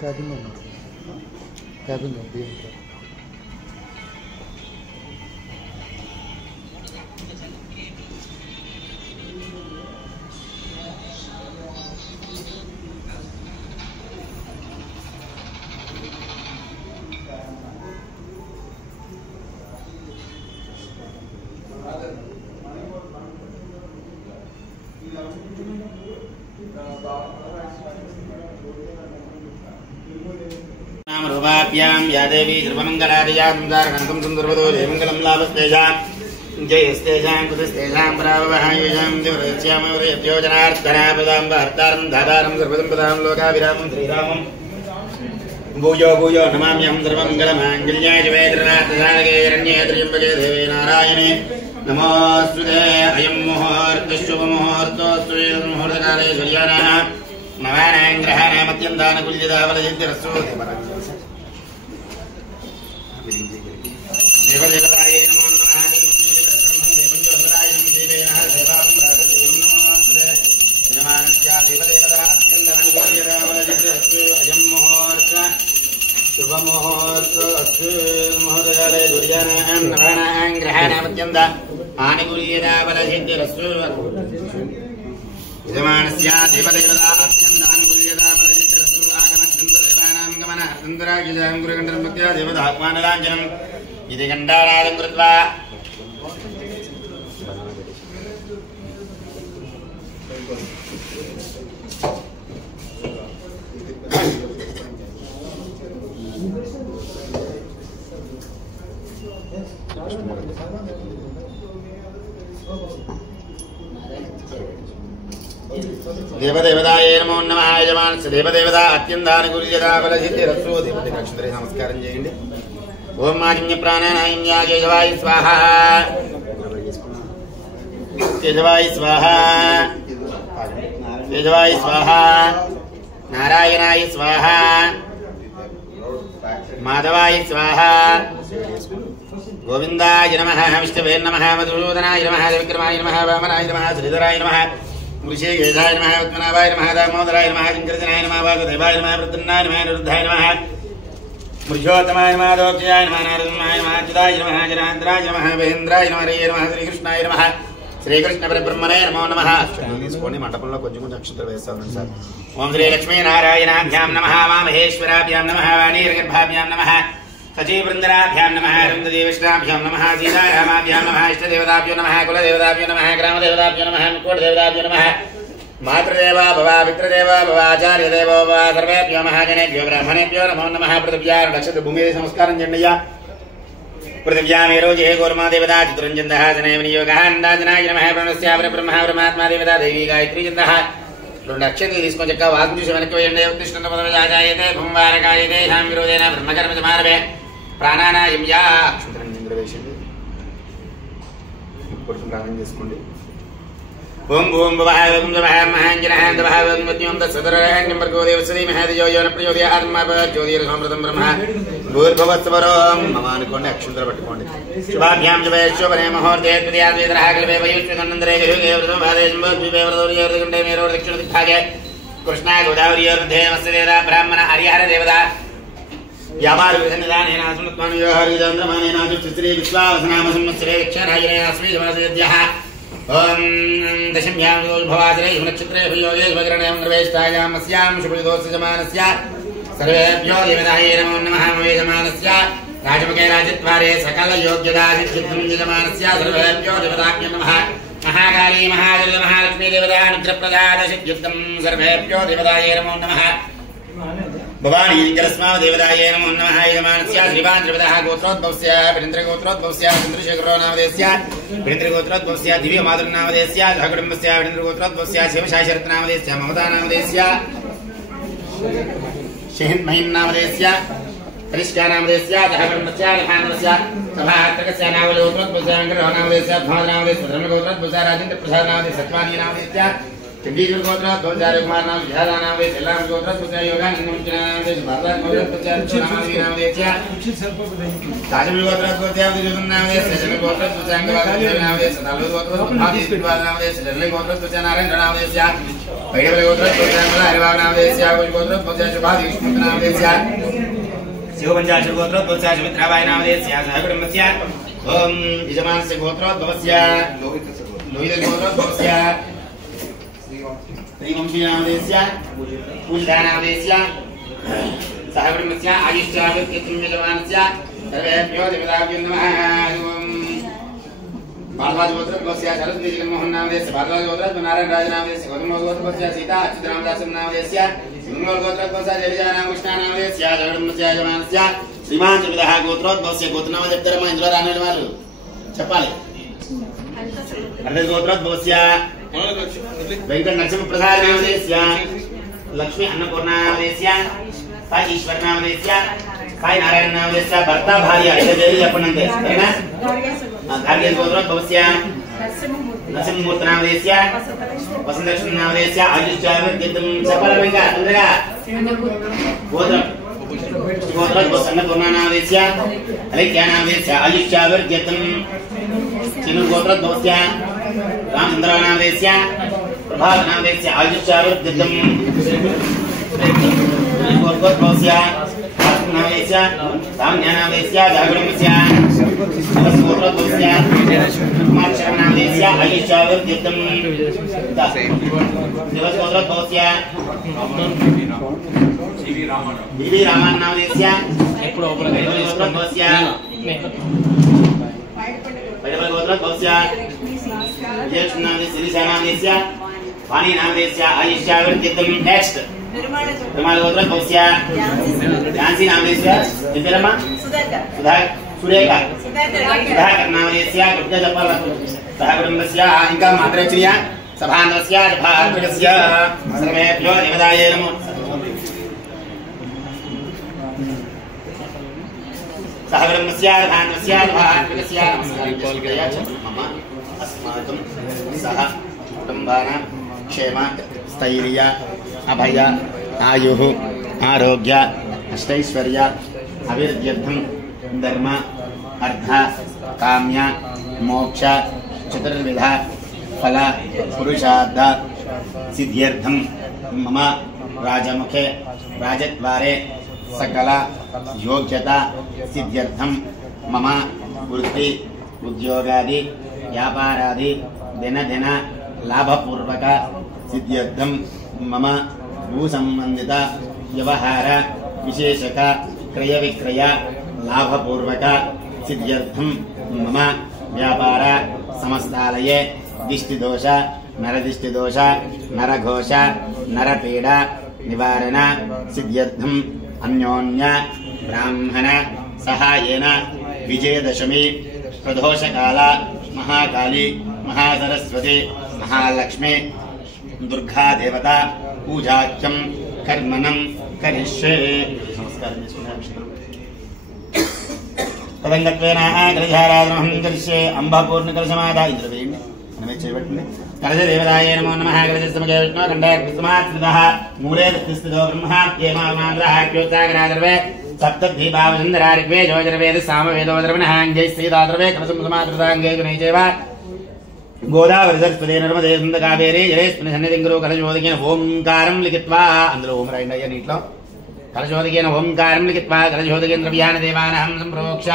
Cabin ఉన్నారు cabin या देवी सर्वमंगलादियां दारणं सुंदरवदो देवमंगलं लाभस्तेजां जयस्तेजां कुतस्तेजां प्रावहायुजां देवरस्यामवरेभ्योजनार्थनापदां वार्तारं धातारं सर्वसंपदां लोकाभिरामं श्रीरामं भूयो भूयो नमाम्यहं सर्वमंगलमाङ्गल्याय वेदनाथसारगे हिरण्ये त्र्यम्बके देवे नारायणे नमोऽस्तुते अयं मुहूर्तशुभमुहूर्तोऽस्तु मुहूर्तकाले सूर्यानां नवानां ग्रहाणामत्यन्तानुकूल्यतावलसिद्धिरस्तु देवदेवताय नमो नमः देवज्योतिराय नमः देवेनः देवां राजदेवं नमोऽस्तुते यजमानस्य देवदेवता अत्यन्तानुकूल्यतावलसिद्धिरस्तु अयं मुहूर्त शुभमुहूर्तोऽस्तु मुहूर्तकाले सूर्यानां नवानां ग्रहाणामत्यन्तानुकूल्यतावलसिद्धिरस्तु यजमानस्य देवदेवता अत्यन्तानुकूल्यतावलसिद्धिरस्तु आगमच्छन्ददेवानां गमनार्थन्दरागिजां गुरुगण्डनमत्या देवतात्मानलाञ्छनम् इति गण्डानादं कृत्वा देवदेवताय नमो नमः यजमानस्य देवदेवता अत्यन्तानुकूल्यतावलसिद्धिरस्तु देवदेवताक्षरे नमस्कारं చేయండి ओम मालिन्य प्राणानाय केशवाय स्वाहा केशवाय स्वाहा केशवाय स्वाहा नारायणाय स्वाहा माधवाय स्वाहा गोविंदाय नमः विष्णवे नमः मधुसूदनाय नमः विक्रमाय नमः वामनाय नमः श्रीधराय नमः ऋषिकेशाय नमः पद्मनाभाय नमः दामोदराय नमः शंकरजनाय नमः वासुदेवाय नमः वृद्धनाय नमः निरुद्धाय नमः पुरुषोत्तमाय नमः दोक्षाय नमः नारदमाय नमः अच्युताय नमः जनार्दनाय नमः महेन्द्राय नमः हरे नमः श्रीकृष्णाय नमः श्रीकृष्ण परब्रह्मणे नमो नमः తీసుకోండి మండపంలో కొంచెం కొంచెం అక్షంతలు వేస్తాను సార్ ఓం శ్రీ లక్ష్మీ నారాయణాభ్యాం నమః వామహేశ్వరాభ్యాం నమః వాణీర్గర్భాభ్యాం నమః సచీవృందరాభ్యాం నమః అరుంధదేవిష్టాభ్యాం నమః సీతారామాభ్యాం నమః ఇష్టదేవతాభ్యో నమః కులదేవతాభ్యో నమః గ్రామదేవతాభ్యో నమః ముక్కోటదేవతాభ్యో నమః मातृदेवा भव पितृदेवा भव आचार्यदेवो भव सर्वेभ्यो महाजनेभ्यो ब्राह्मणेभ्यो नमो नमः पृथिव्या नक्षत्र भूमि संस्कारं जन्नया पृथिव्या मेरोजे गोर्मा देवता चतुरंजनः जने विनियोगः अंदाजनाय नमः प्रणस्या ब्रह्मा ब्रह्मात्मा देवता देवी गायत्री जन्दः नक्षत्र తీసుకొని చక్క వాగ్జుష వెనక్కి వేయండి ఉత్తిష్ఠంత పదవిజాయతే భూంవారకాయతే శాం విరోధేన బ్రహ్మకర్మ సమారభే ప్రాణానాయం యా అక్షంతరం చంద్రవేశండి ఇప్పుడు ప్రాణం చేసుకోండి ओम भूम भवः ओम भवः महांजनः भवः ओम मत्यं तत्सदरहं भर्गो देवसदी महदेजो योन प्रयोदय आत्मा ज्योतिर्घोमृतं ब्रह्म भूर्भुवस्वरं ममानुकोंडि अक्षुंतर पट्टुकोंडि शुभाभ्यां शुभे मुहूर्ते द्वितीयाद्वेदरः कल्पे वयुष्णन्दरे जयुगे व्रतो भादे जम्बोद्वीपे व्रतोर्यर्दगण्डे मेरोर् दक्षिणदिग्भागे कृष्णा गोदावरीयोर्ध्ये वत्सदेवता ब्राह्मण हरिहर देवता व्यापारविधनिदानेन सुमत्मानुयोहरिचन्द्रमानेन श्री विश्वावसनाम संवत्सरे दक्षिणायने अस्मि समासद्यः ओम दशम्यां भवासरे नक्षत्रे योगे वग्रणे निर्वेष्टायां अस्यां शुभदोषजमानस्य सर्वेभ्यो देवताय नमो नमः यजमानस्य राजमुखे राजद्वारे सकल योग्यता सिद्धिं यजमानस्य सर्वेभ्यो देवताभ्यो नमः महाकाली महाजल महालक्ष्मी देवता अनुग्रहप्रदाय सिद्धिं सर्वेभ्यो देवताय नमो नमः भवानी लिंगरस्मा देवताय नमो नमः यजमानस्य श्रीवान् त्रिपदः गोत्रोद्भवस्य वीरेन्द्रगोत्रोद्भवस्य चन्द्रशेखरो नामधेयस्य वीरेन्द्रगोत्रोद्भवस्य दिव्यमातृनामधेयस्य सहकुटुम्बस्य वीरेन्द्रगोत्रोद्भवस्य शिवशाशरत्नामधेयस्य ममता नामधेयस्य शेहिन्महिन् नामधेयस्य कनिष्का नामधेयस्य सहकुटुम्बस्य लखान्दस्य सभात्रकस्य नावलोत्रोद्भवस्य वेङ्कटरमण नामधेयस्य भवनामधेयस्य धर्मगोत्रोद्भवस्य राजेन्द्रप्रसाद नामधेयस्य सत्वानी नामधेयस्य चंडीगढ़ गोत्रा द्वंद्वार कुमार नाम विधारा नाम वे सेलाम गोत्रा तुझा योगा निम्न नाम वे भारत गोत्रा तुझा नाम वे क्या ताजम गोत्रा तुझा विजोदन नाम वे सजन गोत्रा तुझा अंगवाद नाम वे सदालु गोत्रा भागी स्पिवाल नाम वे सजन गोत्रा तुझा नारायण नाम वे क्या पैडबल गोत्रा तुझा हरिवाग नाम वे क्या गोत्रा तुझा शुभादि विष्णु नाम वे क्या शिव पंचाश गोत्रा तुझा सुमित्राबाई नाम वे क्या सहकुटुंबस्य ओम यजमान से गोत्रा भवस्य लोहित गोत्रा भवस्य श्रीवंशी नामदेस्य पूजिता नामदेस्य सहकुटुंबस्य आयुष्याभिर्यजमानस्य सर्वेभ्यो देवताभ्यो नमः भारद्वाज गोत्रस्य सरस्वती जगन्मोहन नामदेस्य भारद्वाज गोत्रस्य नारायण राज नामदेस्य गौतम गोत्रस्य सीता अच्युतरामदास नामदेस्य सिंहल गोत्रस्य जयजा नाम कृष्ण नामदेस्य सहकुटुंबस्य यजमानस्य श्रीमान विदः गोत्रोद्भवस्य गोत्रनाम చెప్తారమ్మా ఇందులో రాని వాళ్ళు చెప్పాలి అంటే గోత్రోద్భవस्य वेंकट नरसिंह प्रसाद नामदेस्य लक्ष्मी अन्नपूर्णा नामदेस्य साई ईश्वर नामदेस्य साई नारायण नामदेस्य भर्ता भार्य इदे देवी अपनंते हैना गार्गे गोत्रोद्भवस्य नरसिंहमूर्ति नामदेस्य वसंत लक्ष्मी नामदेस्य आयुष्याभिर्यतं सफल वेंकट अंदरगा गोत्रम गोत्रोद्भवस्य अन्नपूर्णा नामदेस्य अलेख्या नामदेस्य आयुष्याभिर्यतं चिनु गोत्रोद्भवस्य रामचंद्र नामदेस्य प्रभाव नामदेस्य आयुष्याभिर्यतं गोत्रोद्भवस्य नामदेस्य साम्या नामदेस्य जागरणस्य गोत्रोद्भवस्य कुमारशरण नामदेस्य आयुष्याभिर्यतं दिवस गोत्रोद्भवस्य जीवी रामन नामदेस्य गोत्रोद्भवस्य पैडबल गोत्रोद्भवस्य विजयकृष्ण नामदेस्य श्रीशा नामदेस्य वाणी नामदेस्य आयुष्याभिर्यतं नेक्स्ट निर्माण गोत्रोद्भवस्य झांसी नामदेस्य दिव्यरमा सुधा सुरेखा सुधाकर नामदेस्य गुप्तजपल सहकुटुंबस्य ఇంకా మాత్రేచ్య సభాంగస్య భాగస్య సర్వేభ్యో దేవతాయే నమో सहकुटुंबस्य भागस्य भागस्य नमस्कारः मम अस्माकं सह कुटुंबानां क्षेम स्थैर्य अभय आयुः आरोग्य अष्टैश्वर्य अभिवृद्ध्यर्थं धर्म अर्थ काम्य मोक्ष चतुर्विध फल पुरुषार्थ सिद्ध्यर्थं मम राजमुखे राजद्वारे सकल योग्यता सिद्ध्यर्थं मम वृत्ति उद्योगादि व्यापारादि दिन दिन लाभपूर्वक सिद्ध्यर्थं मम भूसंबंधित व्यवहार विशेषक क्रय विक्रय लाभपूर्वक सिद्ध्यर्थं मम व्यापार समस्तालये दिष्टिदोष नरदिष्टिदोष नरघोष नरपीडा निवारण सिद्ध्यर्थं अन्योन्य ब्राह्मण सहायेन विजयदशमी प्रदोषकाल महाकाली महासरस्वती महालक्ष्मी दुर्गा देवता पूजाख्यं कर्मणं करिष्ये तदंगत्वेन ग्रहाराधनहं करिष्ये अंबापूर्णकलशमादा इंद्रवेण्य नमे चेवट्ने करजदेवताय नमो नमः करजसमगे विष्णु खण्डः मूले तिस्थितो ब्रह्मा येमाग्रहाक्योत्सागरादर्वे सप्तद्वीपावसुन्दरारिग्वे जोजरवेद सामवेदोदर्वणहाङ्गै श्रीदादर्वे कलसुन्दसमादृताङ्गै गुणैचैव गोदावरी सरस्वती नर्मदे कावेरी जलेस्मिन् सन्निधिं गुरु कलशोदकेन ओंकारं लिखित्वा అందులో ఓం రాయండి అయ్యా నీటిలో కలశోదకేన ఓంకారం లిఖిత్వా కలశోదకేన ద్రవ్యాన దేవానాహం సంప్రోక్ష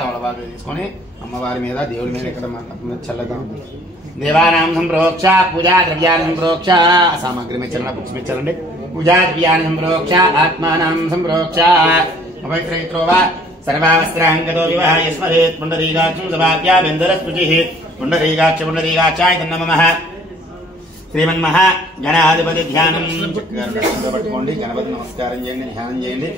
తమలపాకు తీసుకొని అమ్మవారి మీద దేవుడి మీద ఎక్కడ చల్లగా ఉంది देवानां संप्रोक्ष पूजा द्रव्यान् संप्रोक्ष सामग्री में चलना बुक्स में चलने पूजा द्रव्यान् संप्रोक्ष आत्मानां संप्रोक्ष पवित्रो वा सर्वावस्त्राङ्गतो विवाह यस्मदेत् पुण्डरीकाक्षं सभाख्या बेन्दरस्तुतिः पुण्डरीकाक्ष पुण्डरीकाक्षाय नमः श्रीमन्महा गणाधिपति ध्यानं पట్టుకోండి గణపతి నమస్కారం చేయండి ధ్యానం చేయండి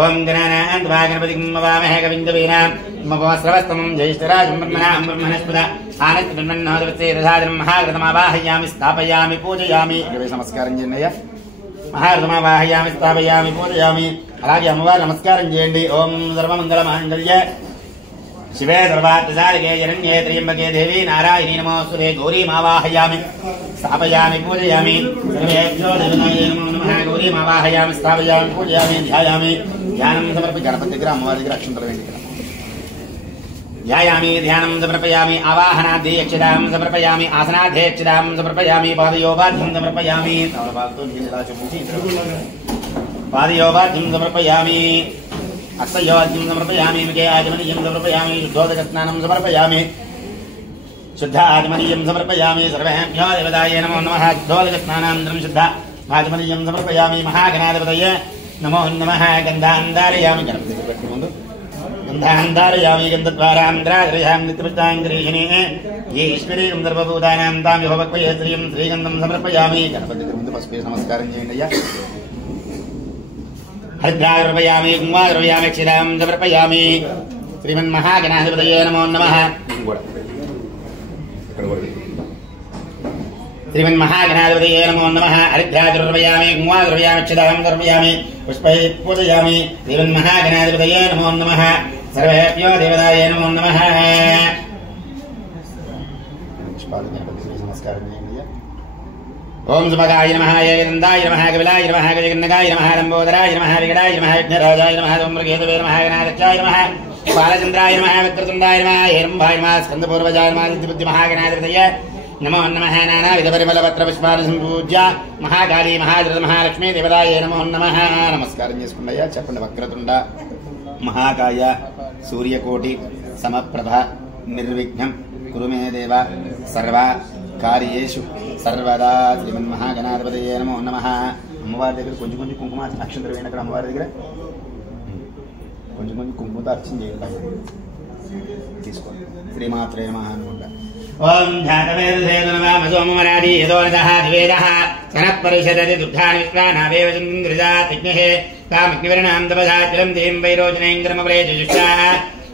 ओम गणानां त्वा गणपतिं नमामहे कविं कवीनां ममोऽस्रवस्तमं ज्येष्ठराजं ब्रह्मणस्पद आनन्दब्रह्मण्णोदवत्से दधादं महाकृतमावाहयामि स्थापयामि पूजयामि इवे नमस्कारं చేయండి महाकृतमावाहयामि स्थापयामि पूजयामि అలాగే అమ్మవారి నమస్కారం చేయండి ఓం సర్వమంగళ మాంగళ్య शिवे सर्वार्थसारिके शरण्ये त्र्यम्बके देवी नारायणी नमोस्तुते गौरीमावाहयामि स्थापयामि पूजयामि सर्वेभ्यो देवतायै नमो नमः गौरीमावाहयामि स्थापयामि पूजयामि ध्यायामि ध्यानं समर्पयामि गणपति దగ్గర అమ్మవారి దగ్గర అక్షంతలు వేయండి ध्यायामि ध्यानं समर्पयामि आवाहनाद्धि यक्षदां समर्पयामि आसनाद्धि यक्षदां समर्पयामि पादयोपाद्यं समर्पयामि पादयोपाद्यं समर्पयामि अक्षयोद्यं समर्पयामि मुखे आचमनीयं समर्पयामि शुद्धोदकस्नानं समर्पयामि शुद्ध आचमनीयं समर्पयामि सर्वेभ्यो देवतायै नमो नमः शुद्धोदकस्नानानन्तरं शुद्ध आचमनीयं समर्पयामि महागणाधिपतये नमो नमः गन्धान्धारयामि गन्धान्धारयामि गन्धद्वारान्ध्राधरयामि नित्यपुष्टाङ्गरीषिणे ईश्वरीं सर्वभूतानां तां विभवक्वये श्रियं श्रीगन्धं समर्पयामि गणपति ముందు పసుపు నమస్కారం చేయండి అయ్యా हरिद्रार्पयामि कुङ्कुमार्पयामि क्षीरां समर्पयामि श्रीमन्महागणाधिपतये नमो नमः श्रीमन्महागणाधिपतये नमो नमः हरिद्रार्पयामि कुङ्कुमार्पयामि क्षीरां समर्पयामि पुष्पैः पूजयामि श्रीमन्महागणाधिपतये नमो नमः सर्वेभ्यो देवतायै नमो नमः नमस्कारं ओम सुभगाय नमः येन्द्राय नमः कपिलाय नमः गजगन्नगाय नमः लंबोदराय नमः विकटाय नमः विघ्नराजाय नमः ओमृगेतवे नमः गणाध्यक्षाय नमः बालचन्द्राय नमः वक्रतुण्डाय नमः हेरम्भाय नमः स्कन्दपूर्वजाय नमः सिद्धिबुद्धिमहागणाधिपतये नमो नमः नानाविधपरिमलपत्रपुष्पाणि सम्पूज्य महाकाली महालक्ष्मी देवतायै नमो नमः नमस्कारं చేసుకుంటయ్యా చెప్పండి వక్రతుండ మహాకాయ సూర్యకోటి సమప్రభ నిర్విఘ్నం కురు మే దేవ సర్వ కార్యేషు సర్వదా శ్రీమన్మహాగణాధిపతయే నమో నమః అమ్మవారి దగ్గర కొంచెం కొంచెం కుంకుమ అక్షంతలు వేయండి అక్కడ అమ్మవారి దగ్గర కొంచెం కొంచెం కుంకుమతో అర్చన చేయండి తీసుకోండి శ్రీమాత్రే నమః అనుకుంటా ఓం ధ్యాతవేదసేదనవామసోమరాది యదోనదః ద్వేదః సనఃపరిషదతి దుఃఖాని విశ్వానావేవ చంద్రిదాతిజ్ఞః కామగ్నివర్ణాం తపసాచలం దేం వైరోచనేంద్రమవ్రేజుష్టా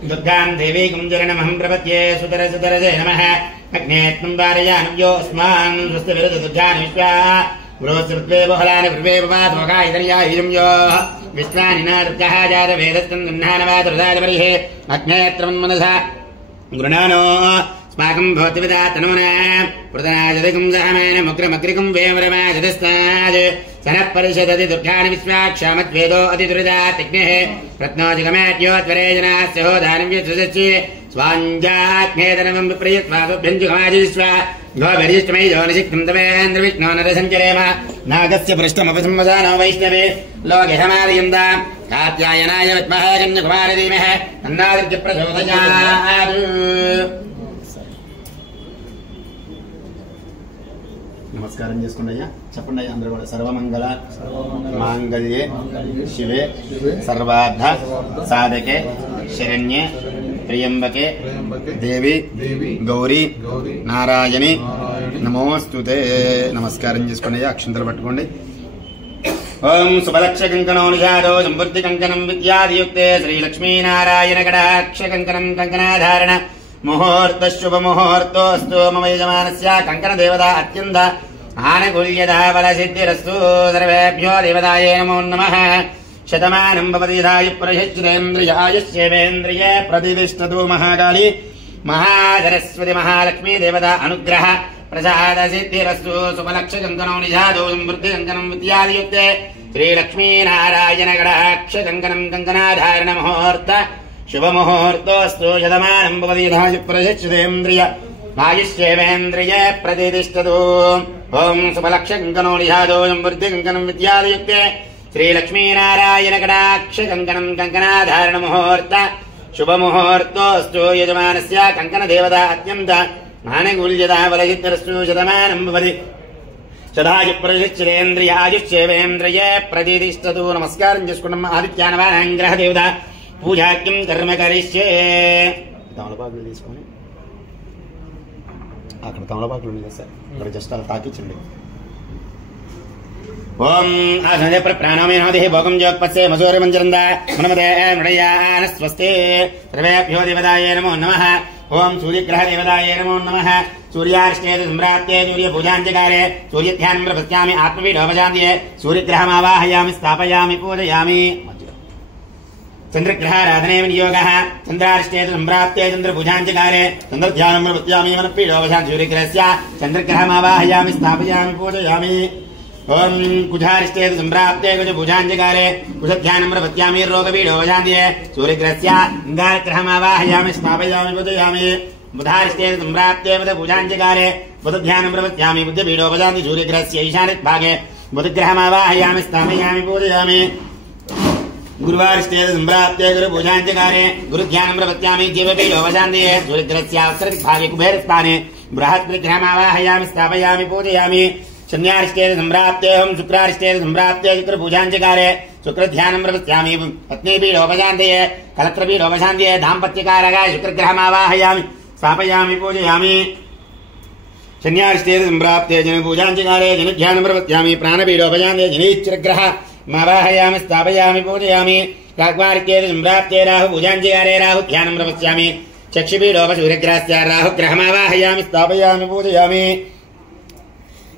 दुर्गां देवी कुञ्जरणमहं प्रपद्ये सुतरसुतरसे नमः अग्नेत्वं वारयानुयोऽस्मान् स्वस्तिविरुद्धदुर्गानि विश्वा गुरोस्रुत्वे बहलानि पूर्वे पवातमकायतर्याहिजं यो विश्वानि न दुर्गः जातवेदस्तं गृह्णानवातुरदाजपरिहे अग्नेत्रं मनसा गृणानो स्माकं भवति विदा तनूना प्रतनाजदिकं सहमेन मुग्रमग्रिकं वेमरमाजदस्ताद् सनः परिषदति दुर्गानि विश्वाक्षामद्वेदो अतिदुरिदातिज्ञः रत्नोजिगमेत्योत्वरे जनास्य होदानव्यसृजस्य स्वाञ्जाग्नेतनवं विप्रयत्वासुभ्यञ्जुगमाजिस्वा गोभिर्यष्टमयि जोनिषिक्तं तवेन्द्रविष्णो नरसञ्चरेम नागस्य पृष्ठमपसंवसानो वैष्णवे लोके समादयन्ता कात्यायनाय विद्महे कन्याकुमारी धीमहि तन्नादित्य प्रचोदयात् నమస్కారం చేసుకోండి అయ్యా చెప్పండి అయ్యా అందరూ కూడా సర్వమంగళ మాంగళ్యే శివే సర్వార్థ సాధకే శరణ్యే త్ర్యంబకే దేవి గౌరీ నారాయణి నమోస్తుతే నమస్కారం చేసుకోండి అయ్యా అక్షంతలు పట్టుకోండి ఓం శుభలక్ష కంకణో నిషాదో సంబుద్ధి కంకణం విద్యాదియుక్తే శ్రీలక్ష్మీనారాయణ కటాక్ష కంకణం కంకణాధారణ ముహూర్త శుభ ముహూర్తోస్తు మమ యజమానస్య కంకణ దేవత అత్యంత ఆనుకూల్యదా బల సిద్ధిరస్తు సర్వేభ్యో దేవతాయే నమో నమః శతమానం భవతి యథాయు ప్రయశ్చితేంద్రియాయుష్యేవేంద్రియే ప్రతిష్ఠతు మహాకాళీ మహాసరస్వతి మహాలక్ష్మీ దేవత అనుగ్రహ ప్రసాద సిద్ధిరస్తు శుభలక్ష కంకణో నిషాదో సమృద్ధి కంకణం విద్యాదియుక్తే శ్రీలక్ష్మీనారాయణ కటాక్ష కంకణం కంకణాధారణ ముహూర్త శుభముహూర్తోస్తు శతమానం భవతి యథాయు ప్రయశ్చితేంద్రియ ఆయుష్యేవేంద్రియే ప్రతిష్ఠతు ఓం శుభలక్ష కంకణో నిషాదో సమృద్ధి కంకణం విద్యాదియుక్తే శ్రీలక్ష్మీనారాయణ కటాక్ష కంకణం కంకణాధారణ ముహూర్త శుభముహూర్తోస్తు యజమానస్య కంకణ దేవత అత్యంత ఆనుకూల్యదా బలసిద్ధిరస్తు శతమానం భవతి శతాయు ప్రయశ్చితేంద్రియ ఆయుష్యేవేంద్రియే ప్రతిష్ఠతు నమస్కారం చేసుకున్నాం ఆదిత్యానవానాం గ్రహ దేవత పూజాక్యం కర్మ కరిష్యే తమలపాకులు తీసుకొని అక్కడ తమలపాకులు ఉంది కదా సార్ ఇక్కడ జస్ట్ అలా తాకించండి ఓం ఆసనదే ప్రాణామే నమదే భోగం జోక్పత్సే మసూర్యమంజరంద మనమదే మృడయాన స్వస్తే సర్వేభ్యో దేవతాయే నమో నమః ఓం సూర్యగ్రహ దేవతాయే నమో నమః సూర్యార్ష్ణేత సంప్రాప్తే సూర్య పూజాంచకారే సూర్యధ్యానం ప్రపశ్యామి ఆత్మవీడోపశాంతియే సూర్యగ్రహమావాహయామి స్థాపయామి పూజయామి चन्द्रग्रहाराधने विनियोगः चन्द्रारिष्टे सम्प्राप्ते चन्द्रपूजाञ्चकारे चन्द्रध्यानं प्रपत्यामि मनःपीडोपशान्ति सूर्यग्रहस्य चन्द्रग्रहमावाहयामि स्थापयामि पूजयामि ओम कुजारिष्टे सम्प्राप्ते कुजपूजाञ्चकारे कुशध्यानं प्रपत्यामि रोगपीडोपशान्ति सूर्यग्रहस्य इन्द्रग्रहमावाहयामि स्थापयामि पूजयामि बुधारिष्टे सम्प्राप्ते बुधपूजाञ्चकारे बुधध्यानं प्रपत्यामि बुद्धपीडोपशान्ति सूर्यग्रहस्य ईशान्यभागे बुधग्रहमावाहयामि स्थापयामि पूजयामि गुरुवारिष्टे सम्प्राप्ते गुरुपूजाञ्चकारे गुरुध्यानं प्रपत्यामि जीवपीडोपशान्ति सूर्यग्रहस्य उत्तरदिग्भागे कुबेरस्थाने बृहत्ग्रहमावाहयामि स्थापयामि पूजयामि शन्यारिष्टे सम्प्राप्ते शुक्रारिष्टे सम्प्राप्ते शुक्रपूजाञ्चकारे शुक्रध्यानं प्रपत्यामि पत्नीपीडोपशान्ति कलत्रपीडोपशान्ति दाम्पत्यकारकाय शुक्रग्रहमावाहयामि स्थापयामि पूजयामि शन्यारिष्टे सम्प्राप्ते जनपूजाञ्चकारे जनध्यानं प्रपत्यामि प्राणपीडोपशान्ति जनीश्वरग्रह मावाहयामि स्थापयामि पूजयामि काग्वारिष्टे सम्प्राप्ते राहुपूजाञ्चकारे राहुध्यानं प्रपत्यामि चक्षुपीडोपसूर्यग्रहस्य राहुग्रहमावाहयामि स्थापयामि पूजयामि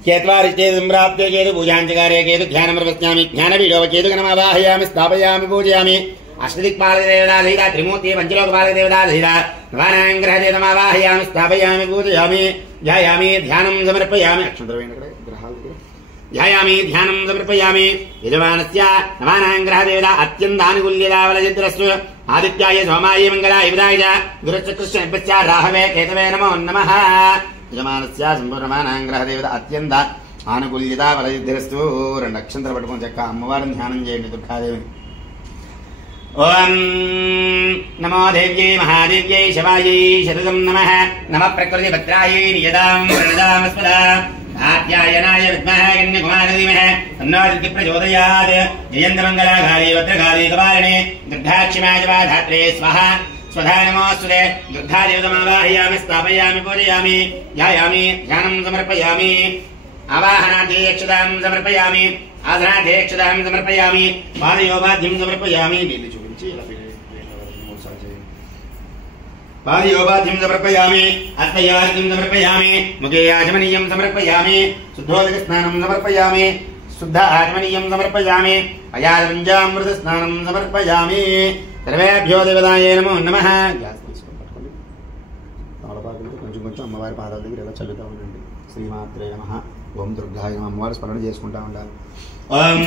केत्वारिष्टे सम्प्राप्ते केतुपूजाञ्चकारे केतुध्यानं प्रपत्यामि ज्ञानपीडोपकेतुगणमावाहयामि स्थापयामि पूजयामि अष्टदिक्पालकदेवताधीरा त्रिमूर्ति पञ्चलोकपालकदेवताधीरा नवानाङ्ग्रहदेवतामावाहयामि स्थापयामि पूजयामि ध्यायामि ध्यानं समर्पयामि ध्यायामि ध्यानं समर्पयामि यजमानस्य नवानाङ्ग्रहदेवता अत्यन्तानुकूल्यतावलचित्रस्तु आदित्याय सोमाय मङ्गलाय बुधाय च गुरुचक्रस्य राहवे केतवे नमो नमः యజమానస్య సంపూర్ణమానాంగ్రహదేవత అత్యంత ఆనుకూల్యత బలసిద్ధిరస్తు రెండు అక్షంతలు పట్టుకొని చక్క అమ్మవారిని ధ్యానం చేయండి దుర్గాదేవిని ఓం నమో దేవ్యై మహాదేవ్యై శివాయై శతతం నమః నమః ప్రకృతి భద్రాయై నియదాం ప్రణదామస్మద ఆప్యాయనాయ విద్మహ కన్యకుమారధీమహి తన్నో దుర్గి ప్రచోదయాత్ జయంతమంగళాకారీ భద్రకారీ కపాలిని దుర్గాక్షిమాయ ధాత్రే స్వాహా स्वधा नमोऽस्तुते दुर्गादेवतामावाहयामि स्थापयामि पूजयामि ध्यायामि ध्यानं समर्पयामि आवाहनाध्यक्षतां समर्पयामि आसनाध्यक्षतां समर्पयामि पादयोगाद्यं समर्पयामि पादयोगाद्यं समर्पयामि हस्तयोगाद्यं समर्पयामि मुखे आचमनीयं समर्पयामि शुद्धोदकस्नानं समर्पयामि शुद्ध आचमनीयं समर्पयामि अयादपञ्चामृतस्नानं समर्पयामि सर्वेभ्यो देवताये नमो नमः కొంచెం కొంచెం అమ్మవారి పాదాల దగ్గర ఇలా చల్లుతా ఉండండి శ్రీమాత్రే నమః ఓం దుర్గాయ నమః అమ్మవారి స్మరణ చేసుకుంటా ఉండాలి ఓం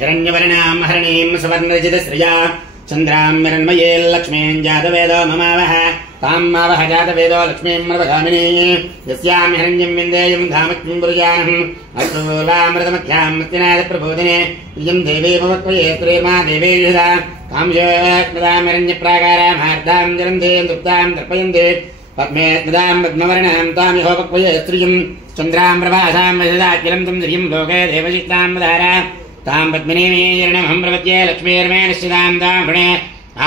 హిరణ్యవర్ణాం హరణీం సువర్ణరజిత శ్రియా చంద్రాం హిరణ్మయే లక్ష్మీం జాతవేదో మమావహ తాం మావహ జాతవేదో లక్ష్మీం మృవగామినీ యస్యాం హిరణ్యం విందేయం ధామక్యం పురుజానం అస్మృతామృతమధ్యాం మత్యనాద ప్రబోధినే ఇయం దేవీ భవత్వయే శ్రీమా దేవీ యుధా कामशोक्तामरण्यप्राकारामार्तां जलन्धे तृप्तां तर्पयन्ते पद्मेत्मदां पद्मवर्णां तामिहोपक्वये स्त्रियं चन्द्रां प्रभासां वसदाकिलं तं श्रियं लोके देवशिष्टां वधारा तां पद्मिनीमीरणमहं प्रपद्ये लक्ष्मीर्मे निश्चितां तां वृणे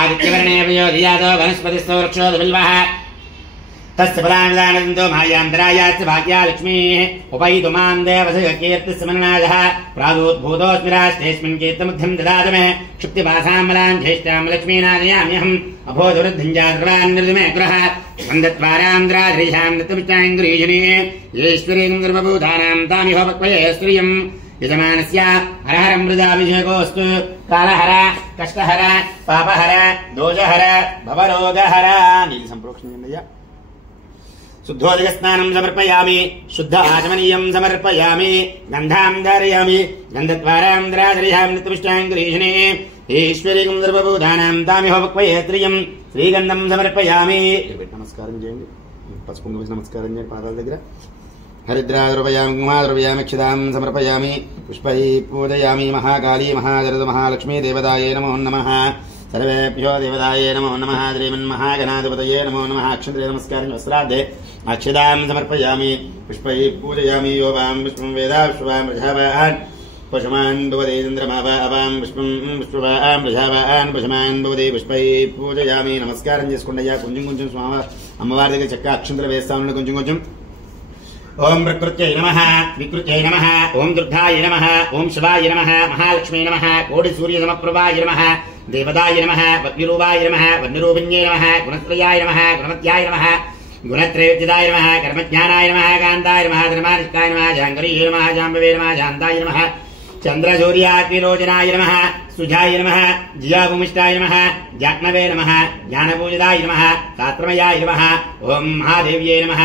आदित्यवर्णे पयोधियातो वनस्पतिस्थो रक्षोदबिल्वः तस्य पदानदानन्दो मायान्तरायाश्च भाग्या लक्ष्मीः उपैतु मां देवसकीर्तिस्मरणायः प्रादुद्भूतोऽस्मि राष्ट्रेऽस्मिन् कीर्तमुग्धं ददातु मे क्षुप्तिपासां मलां ज्येष्ठां लक्ष्मीनादयाम्यहम् अभोधुरुद्धञ्जाद्रवान् निर्दमे गृह वन्दत्वारान्द्राधरीशां दत्तमिष्टाङ्गुरीशिनी ईश्वरीं गर्भभूतानां तामिहोपक्वये स्त्रियं यजमानस्य हरहरं मृदाभिषेकोऽस्तु कालहर कष्टहर पापहर दोषहर भवरोगहर नील संप्रोक्षणीय शुद्धोदकस्नानं समर्पयामि शुद्ध आचमनीयं समर्पयामि गन्धां धारयामि गन्धद्वारान्द्राधरीशां नित्यपुष्टाङ्गुरीशिनी ईश्वरीं सर्वभूतानां तामिहोपक्वये स्त्रियं श्रीगन्धं समर्पयामि नमस्कारं చేయండి పసుపు వేసి నమస్కారం చేయండి పాదాల దగ్గర हरिद्राद्रव्यामि कुमाद्रव्यामि क्षितां समर्पयामि पुष्पैः पूजयामि महाकाली महाजरद महालक्ष्मी देवतायै नमो नमः सर्वेभ्यो देवतायै नमो नमः श्रीमन्महागणाधिपतये नमो नमः अक्षिन्द्रे नमस्कारं वस्त्रार्धे अक्षितां समर्पयामि पुष्पैः पूजयामि यो वां पुष्पं वेदा विश्ववां प्रजावान् पशुमान् भवति चन्द्रमावां पुष्पं विश्ववां प्रजावान् पशुमान् भवति पुष्पैः पूजयामि नमस्कारं చేసుకోండియా కొంచెం కొంచెం స్వామి అమ్మవారి దగ్గర చక్క అక్షంతలు వేస్తా ఉండండి కొంచెం కొంచెం ओम प्रकृत्यै नमः विकृत्यै नमः ओम दुर्गाय नमः ओम शिवाय नमः महालक्ष्मी नमः कोटि सूर्य समप्रभाय नमः देवताय नमः वज्ररूपाय नमः वन्यरूपिण्यै नमः गुणत्रयाय नमः गुणमत्याय नमः गुणत्रयोज्यताय नमः कर्मज्ञानाय नमः कान्ताय नमः धर्मानिष्ठाय नमः जाङ्गरीय नमः जाम्बवे नमः जान्ताय नमः चन्द्रसूर्याग्निलोचनाय नमः सुजाय नमः जियाभूमिष्ठाय नमः जाह्नवे नमः ज्ञानपूजिताय नमः शास्त्रमयाय नमः ओम महादेव्यै नमः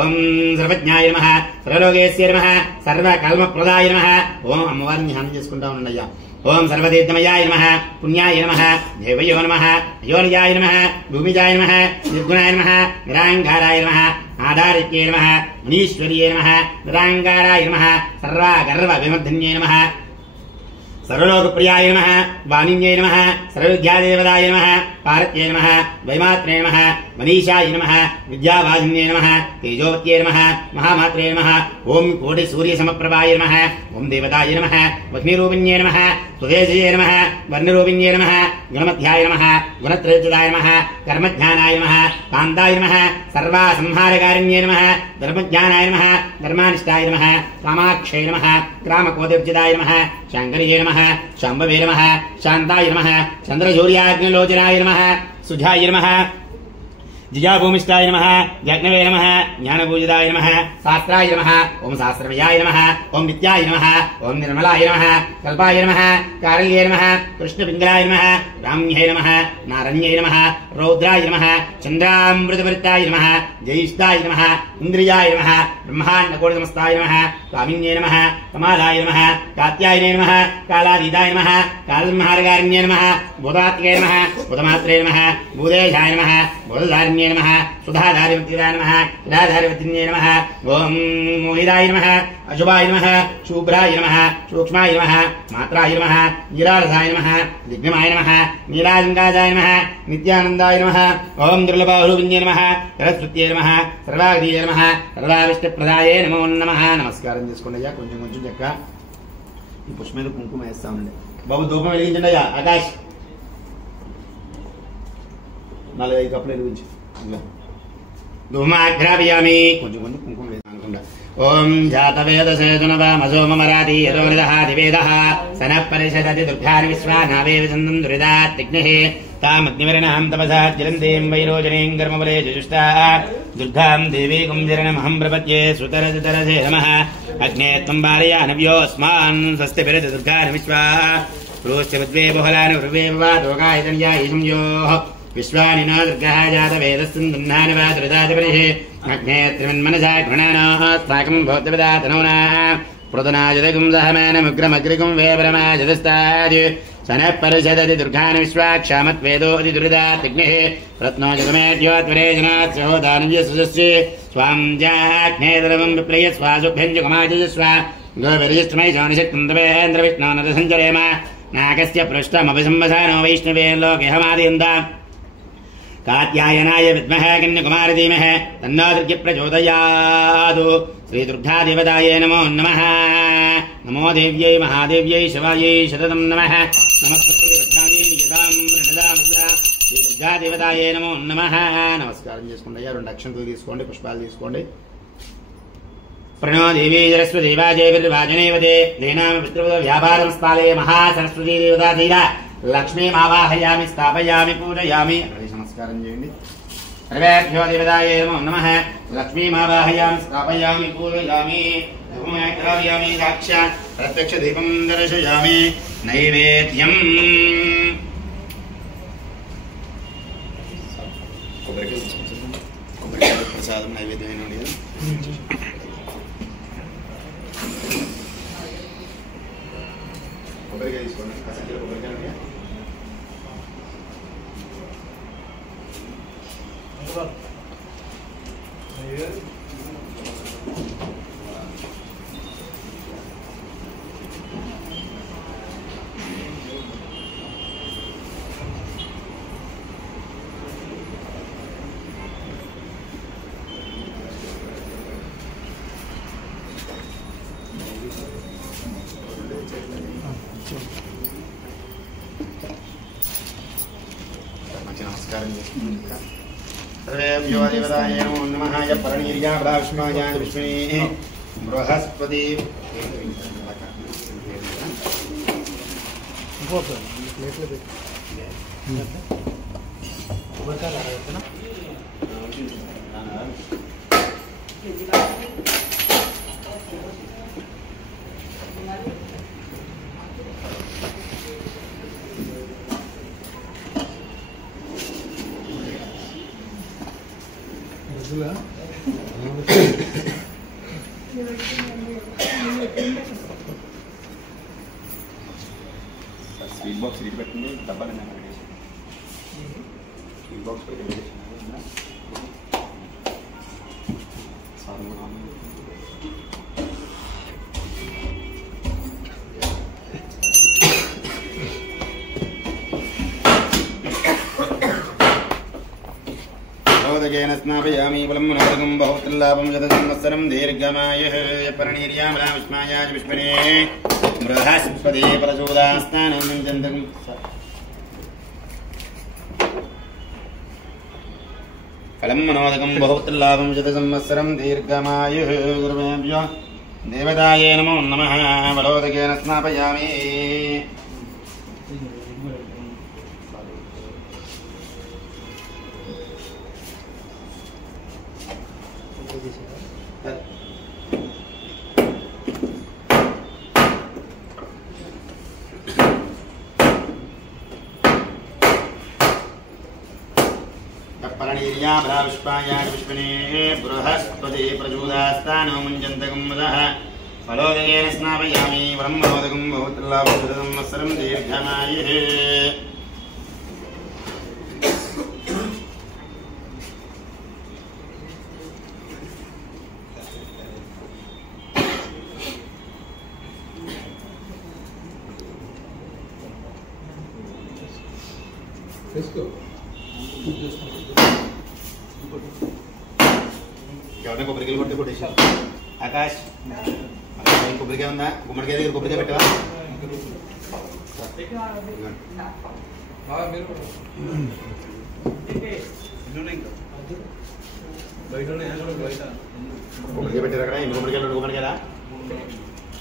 ओम सर्वज्ञाय नमः सर्वलोकेश्वराय नमः सर्वकल्मप्रदाय नमः ओम అమ్మవారిని ధ్యానం చేసుకుంటా ఉండండియ్యా ओम सर्वतीर्थमयाय नमः पुण्याय नमः देवयो नमः योनिजाय नमः भूमिजाय नमः निर्गुणाय नमः निरांगाराय नमः आधारित्ये नमः मनीश्वर्ये नमः निरांगाराय नमः सर्वागर्व विमर्धन्ये नमः सर्वलोकप्रियाय नमः वाणिन्ये नमः सर्वविद्यादेवताय नमः पारत्ये नमः वैमात्रे नमः मनीषाय नमः विद्यावाहिन्ये नमः तेजोवत्ये नमः महामात्रे नमः ओम कोटि सूर्य समप्रभाय नमः ओम देवताय नमः वह्निरूपिण्ये नमः सुदेशये नमः वर्णरूपिण्ये नमः गुणमध्याय नमः गुणत्रयजुदाय नमः कर्मज्ञानाय नमः कान्ताय नमः सर्वासंहारकारिण्ये नमः धर्मज्ञानाय नमः धर्मानिष्ठाय नमः कामाक्षये नमः ग्रामकोटिर्जिताय नमः शंकरिये नमः शाम्भवे नमः शान्ताय नमः चन्द्रसूर्याग्निलोचनाय नमः सुजाय नमः जियाभूमिष्ठाय नमः जाह्नवे नमः ज्ञानपूजिताय नमः शास्त्राय नमः ओम शास्त्रमयाय नमः ओम विद्याय नमः ओम निर्मलाय नमः कल्पाय नमः कारल्ये नमः कृष्णपिङ्गलाय नमः राम्यै नमः नारण्यै नमः रौद्राय नमः चन्द्रामृतभरिताय नमः जयिष्ठाय नमः इन्द्रियाय नमः ब्रह्माण्डकोटिसमस्ताय नमः स्वामिन्ये नमः कमालाय नमः कात्यायने नमः कालातीताय नमः कालसंहारकारिण्ये नमः बोधात्मके नमः बोधमात्रे नमः भूदेशाय नमः बोधधारिण्ये नमः सुधाधारिवत्याय नमः इलाधारिवत्ये नमः ओम मोहिदाय नमः अशुभाय नमः शुभ्राय नमः सूक्ष्माय नमः मात्राय नमः नीरारसाय नमः दिग्गमाय नमः नीलाजंगाजाय नमः नित्यानंदाय नमः ओम दुर्लभाहुविन्ये नमः सरस्वत्ये नमः सर्वागदीये नमः सर्वाविष्टप्रदाये नमो नमः నమస్కారం చేసుకోండి అయ్యా కొంచెం కొంచెం చెక్క ఈ పుష్ప మీద కుంకుమ వేస్తా ఉండండి బాబు ధూపం వెలిగించండి అయ్యా ఆకాష్ 4-5 కప్పులు వెలిగించు ధూమాగ్రాపయామి కొంచెం కొంచెం కుంకుమ వేసుకుంటా ఓం జాతవేదసేతునవమసోమరాతి యదోనిదహాదివేదః సనః పరిషదతి దుర్గాని విశ్వానావేవ చందం దురిదాత్తిగ్నిః तामग्निवरणां तपसा ज्वलन्तीं वैरोचनीं कर्मबले जुष्टा दुर्गां देवीं जरणमहं प्रपद्ये सुतरजतरसे नमः अग्ने त्वं वारयानव्योऽस्मान् स्वस्तिभिरति दुर्गानि विश्वा प्रोष्ठवद्वे बहुलानि उर्वेववादोगायतन्यायिषंयोः विश्वानि न दुर्गः जातवेदस्सन् दुह्नानि वा दुरिदाधिपतिः अग्ने त्रिमन्मनसा गृणानाः साकं भवद्विदातनौना प्रदनाजदगुं सहमानमुग्रमग्रिगुं वेपरमाजदस्ताद् सनः परिषदति दुर्गानि विश्वाक्षामत्वेदोऽधि दुरिदात्तिग्निः रत्नोजगमेद्योत्वरे जनात् सहोदानव्यसुजस्वे स्वां जाह्नेतरवं विप्रिय स्वासुभ्यञ्जुगमाजस्व गोविर्यष्टमै शौनिशक्तं तवेन्द्रविष्णो नरसञ्चरेम नागस्य पृष्ठमभिसंवसानो वैष्णवे लोके हमादयन्ताम् कात्यायनाय विद्महे कन्याकुमारी धीमहि तन्नो दुर्गी प्रचोदयात् श्रीदुर्गादेवतायै नमो नमः नमो देव्यै महादेव्यै शिवायै शततं नमः శ్రీదుర్గాదేవతాయే నమో నమః నమస్కారం చేసుకోండి అయ్యా 2 అక్షంతలు తీసుకోండి పుష్పాలు తీసుకోండి ప్రణో దేవీ సరస్వతి దేవాజయవిర్వాజనేవతే దేనామ పితృపద వ్యాపారం స్థాలే మహాసరస్వతీ దేవతా ధీర లక్ష్మీమావాహయామి స్థాపయామి పూజయామి నమస్కారం చేయండి సర్వేభ్యో దేవతాయే నమో నమః లక్ష్మీమావాహయామి స్థాపయామి పూజయామి ధూమయామి సాక్షాత్ ప్రత్యక్ష దీపం దర్శయామి నైవేద్యం ప్రసాదం నైవేద్యం కొబ్బరికాయ తీసుకోండి అసలు కొబ్బరికాయ सर्वेभ्यो देवताय नमो नमः य परणीर्या ब्राह्मणाय विष्णुः बृहस्पति స్వీట్ బాక్స్ ఇటు పెట్టండి డబ్బాలు స్వీట్ బాక్స్ పెట్టి స్నాపయామి బలం నవదగం బహుత్లాభం శతసంవత్సరం దీర్ఘమాయుః పరణీర్యాం రామస్మాయాజ పుష్పనే బృహస్పదే ప్రచోదాస్తానం చందం ఫలం మనోదకం బహుత్లాభం శతసంవత్సరం దీర్ఘమాయుః గురుభ్యో దేవతాయే నమో నమః బలోదకేన స్నాపయామి పుష్పనే బృహస్పతి ప్రచోదాస్తానో ముంజంతకం వదః ఫలోదకేన స్నాపయామి బ్రహ్మోదకం బహుత్లాభం శతసంవత్సరం దీర్ఘమాయుః ఎవరైనా కొబ్బరికాయలు కొట్టి కొట్టేసి ఆకాష్ కొబ్బరికాయ ఉందా గుమ్మడికాయ దగ్గర కొబ్బరికాయ పెట్టవా కొబ్బరికాయ పెట్టారు అక్కడ ఎన్ని కొబ్బరికాయలు 2 కొబ్బరికాయలా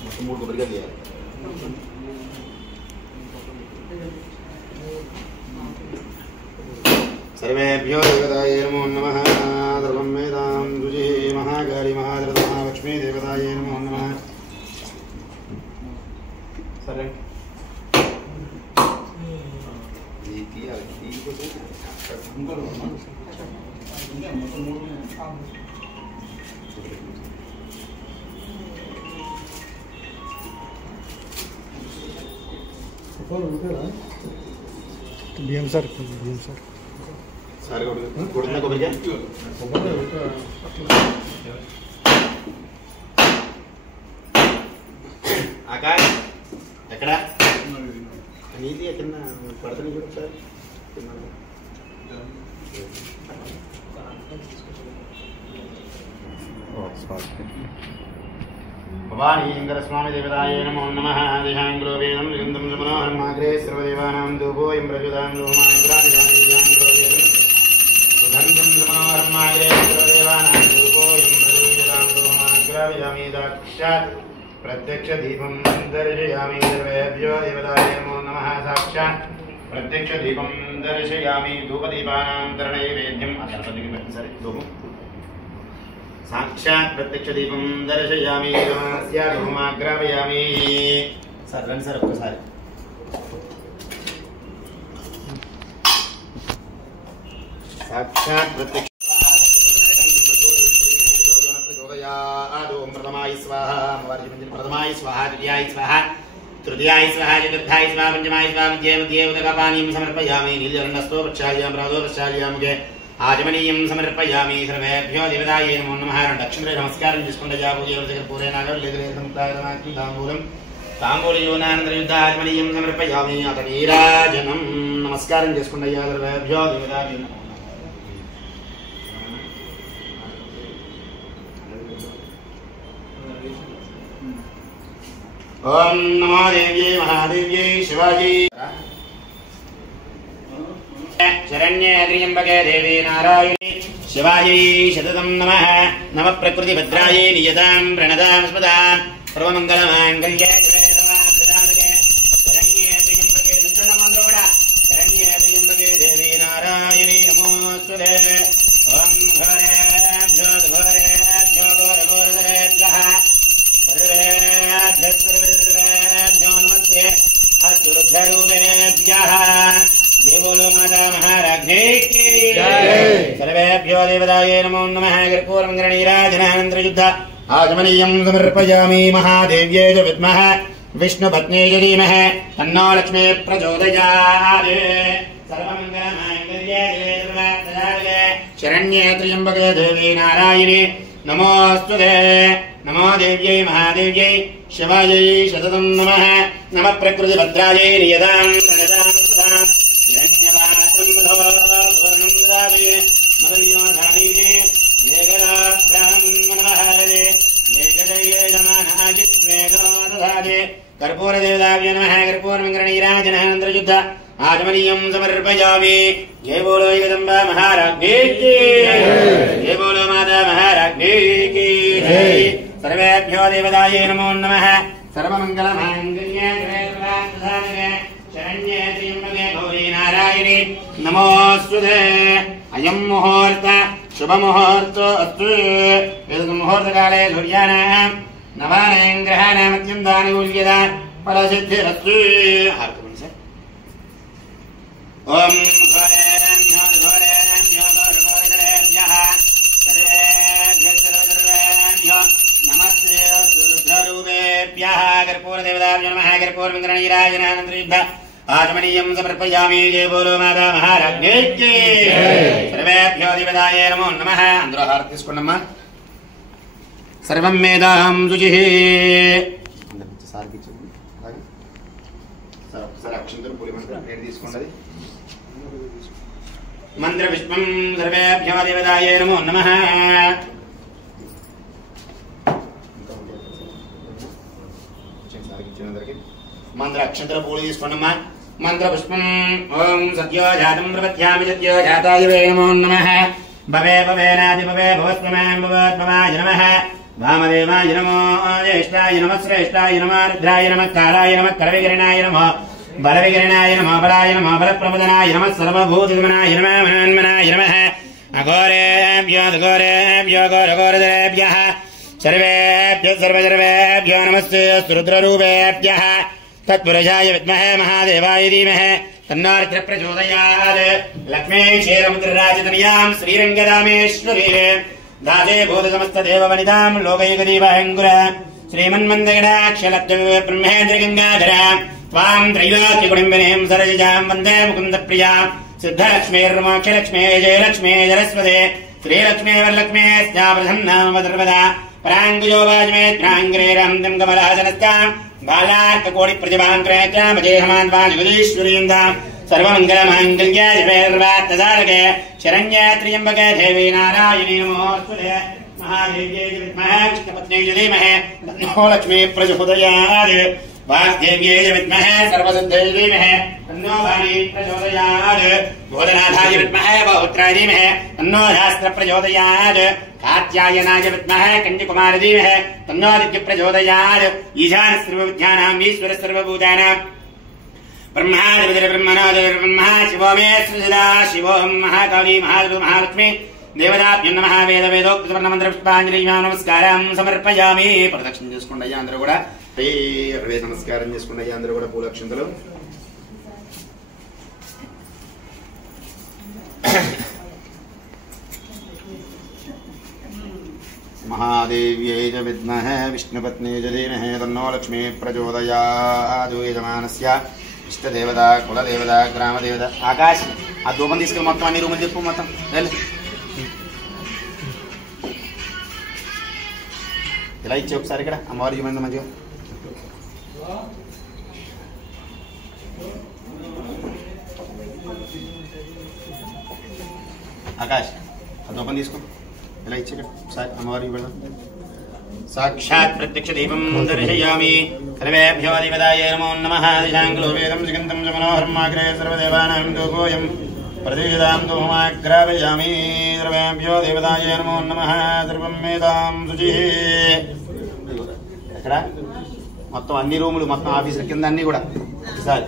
మొత్తం 3 కొబ్బరికాయలు తీయాలి सर्वेभ्यो देवताये नमो नमः सर्वं वेदां रुचि महाकाली महाधृता लक्ष्मी देवताये नमो नमः सर्वे బియ్యం సార్ సార్ కొడుతున్నా కొబ్బరికాయ ఆకాష్ ఎక్కడ నీతి కింద పడతని చూడు సార్ భవానీంకర స్వామి దేవతాయ నమో నమః దిశాంగ్రో వేదం లింగం మనోహరమాగ్రే సర్వదేవానాం ధూపోయం ప్రజుదాం ధూమాగ్రానిజాం సుగంధం మనోహరమాగ్రే సర్వదేవానాం ధూపోయం ప్రజుదాం ధూమాగ్రానిజామి సాక్షాత్ ప్రత్యక్ష దీపం దర్శయామి సర్వేభ్యో దేవతాయ నమో నమః సాక్షాత్ ప్రత్యక్ష దీపం దర్శయామి ధూపదీపానాంతర నైవేద్యం గణపతికి పెట్టండి సరే ధూపం సాక్షాత్ ప్రత్యక్ష దీపం దర్శయామి రమణస్య ధూమాగ్రాపయామి సార్ రండి సార్ ఒక్కసారి సాక్షాత్ ప్రత్యక్ష ప్రథమాయ స్వాహ ప్రథమాయ స్వాహ ద్వితీయాయ స్వాహ తృతీయాయ స్వాహ చతుర్థాయ స్వాహ పంచమాయ స్వాహ మధ్యే మధ్యే ఉదకపానీం సమర్పయామి నీలజండస్తో ప్రక్షాళ్యాం ప్రాదో ప్రక్షాళ్యాం ముఖే ఆచమనీయం సమర్పయామి సర్వేభ్యో దేవతాయే నమో నమః దక్షిణే నమస్కారం చేసుకుంటే జాబోజే దగ్గర పూరే నాగర్ లేదరేతం తాగమాకి తాంబూలం తాంబూలయోనానందయుద్ధ ఆచమనీయం సమర్పయామి అతనీరాజనం నమస్కారం చేసుకుంటే అయ్యా సర్వేభ్యో దేవతాయే నమో ఓం నమో దేవ్యై మహాదేవ్యై శివాజీ శరణ్యే త్ర్యంబకే దేవీ నారాయణి శివాజీ శతతం నమః నమ ప్రకృతి భద్రాయై నియతాం ప్రణతాం స్మతాం సర్వమంగళమాంగళ్యే శరణ్యే త్ర్యంబకే దుర్గమమంగళ శరణ్యే త్ర్యంబకే దేవీ నారాయణి నమోస్తుతే ఓం ఘోరేభ్యో ఘోరేభ్యో ఘోరఘోరధరేభ్యః सर्वेभ्यो नमस्ते अस्तुरुद्धरूपेभ्यः जय बोलो माता महाराज्ञी की सर्वेभ्यो देवताये नमो नमः कर्पूरमङ्गलनीराजनानन्तरयुद्ध आचमनीयं समर्पयामि महादेव्यै च विद्मः विष्णुपत्न्यै च धीमहि तन्नो लक्ष्मी प्रचोदयात् सर्वमङ्गलमाङ्गल्ये शरण्ये त्र्यम्बके देवी नारायणी नमोऽस्तुते नमो देव्यै महादेव्यै शिवायै शततं नमः नमः प्रकृतिभद्रायै नियतां प्रणतां हिरण्यवासं वर्णं ददामि मदयोधानीने एकदाभ्राह्मणहरदे एकदैयजमानाजित्वेदोदधादे कर्पूरदेवताभ्यो नमः कर्पूरमङ्गलनीराजनानन्तरयुद्ध आचमनीयं समर्पयामि जय बोलो जगदम्बा महाराज्ञी की जय बोलो माता महाराज्ञी की जय सर्वेभ्यो देवताये नमो नमः सर्वमङ्गलमाङ्गल्ये शरण्ये त्र्यम्बके गौरी नारायणी नमोऽस्तुते अयं मुहूर्त शुभमुहूर्तो अस्तु एतत् मुहूर्तकाले सूर्याणां नवानां ग्रहाणाम् अत्यन्तानुकूल्यता फलसिद्धिरस्तु ओम घोरेभ्यो घोरेभ्यो घोरेभ्यः सर्वेभ्यो नमस्ते रुद्ररूपेभ्यः कर्पूरदेवताभ्यो नमः कर्पूरमङ्गलनीराजनानन्तरयुद्ध आचमनीयं समर्पयामि जय बोलो माता महाराज्ञी की सर्वेभ्यो देवताये नमो नमः अंदरो హారతి తీసుకోండమ్మా सर्वं वेदाहं शुचिः सर अक्षंतरु पूरी मंत्र पेड़ తీసుకోండి मंत्र विष्णुं सर्वेभ्यो देवताये नमो नमः मंत्र अक्षंतर पूरी తీసుకోండమ్మా मंत्र पुष्पं ओम सद्यो जातं प्रपद्यामि सद्यो जाताय वे नमो नमः भवे भवेनादि भवे भवस्त्वमां भवत्वमाय नमः वामदेवाय नमो ज्येष्ठाय नमः श्रेष्ठाय नमः रुद्राय नमः कालाय नमः करविकरणाय नमः बलविकरणाय नमः बलाय नमः बलप्रमदनाय नमः सर्वभूतगमनाय नमः मनान्मनाय नमः अघोरेभ्यो घोरेभ्यो घोरघोरदेभ्यः सर्वेभ्यो सर्वसर्वेभ्यो नमस्ते रुद्ररूपेभ्यः तत्पुरुषाय विद्महे महादेवाय धीमहि तन्नो रुद्रः प्रचोदयात् लक्ष्मी क्षीरमुद्रराजतनयां श्रीरङ्गदामेश्वरी दासे भूतसमस्तदेववनितां लोकैकदीपहङ्कुर श्रीमन्मन्दगडाक्षलब्ध ब्रह्मेन्द्रगङ्गाधर त्वां त्रैलोक्यकुटुम्बिनीं सरसिजां वन्दे मुकुन्दप्रियां सिद्धलक्ष्मीर्मोक्षलक्ष्मी जयलक्ष्मी सरस्वती श्रीलक्ष्मी वरलक्ष्मी स्याप्रसन्नामधर्मदा पराङ्गुजोवाजमेत्राङ्ग्रेरहन्तं कमलासनस्तां बालार्ककोटिप्रतिभाङ्क्रेत्यामजेहमान्वाजुगदीश्वरीन्दां सर्वमङ्गलमाङ्गल्ये शरण्ये त्र्यम्बके देवी नारायणी नमोऽस्तुते महादेव्यै विद्महे विष्णुपत्न्यै धीमहि तन्नो लक्ष्मी प्रचोदयात् वाग्देव्यै विद्महे सर्वसिद्ध्यै धीमहि तन्नो वाणी प्रचोदयात् भूतनाथाय विद्महे बहुपुत्राय धीमहि तन्नो शास्त्र प्रचोदयात् कात्यायनाय विद्महे कन्याकुमारी धीमहि तन्नो आदित्य प्रचोदयात् ईशान सर्वविद्यानां ईश्वर सर्वभूतानां ब्रह्मादिपतिर् ब्रह्मणोदिर् ब्रह्मा शिवो मे सदा शिवोऽहं महाकाली महालक्ष्मी देवताभ्यो नमः वेद वेदोक्त सुवर्णमन्त्र पुष्पाञ्जलि नमस्काరం సమర్పయామి ప్రదక్షిణ చేసుకోండి అయ్యా అందరూ కూడా వేద నమస్కారం చేసుకోండి అయ్యా అందరూ కూడా పూలక్షంతలు महादेव्यै च विद्महे विष्णुपत्न्यै च धीमहि तन्नो लक्ष्मी प्रचोदयात् यजमानस्य इष्टदेवता कुलदेवता ग्रामदेवता आकाश आ दो मंदी इसके మొత్తం అన్ని రూములు చెప్పు మొత్తం ఇలా ఇచ్చి ఒకసారి ఇక్కడ అమ్మవారి చూడండి మంచిగా ఆకాశ్ ఆ దూపం తీసుకో ఇలా ఇచ్చి ఇక్కడ ఒకసారి అమ్మవారి చూడండి साक्षात् प्रत्यक्ष दीपं दर्शयामि सर्वेभ्यो देवताये नमो नमः दिशाङ्कुलो वेदं सुगन्धं च मनोहरमाग्रे सर्वदेवानां दोकोऽयं प्रतिवेदां दोहमाग्रापयामि सर्वेभ्यो देवताये नमो नमः सर्वं वेदां शुचिः ఇక్కడ మొత్తం అన్ని రూములు మొత్తం ఆఫీసుల కింద అన్ని కూడా ఒకసారి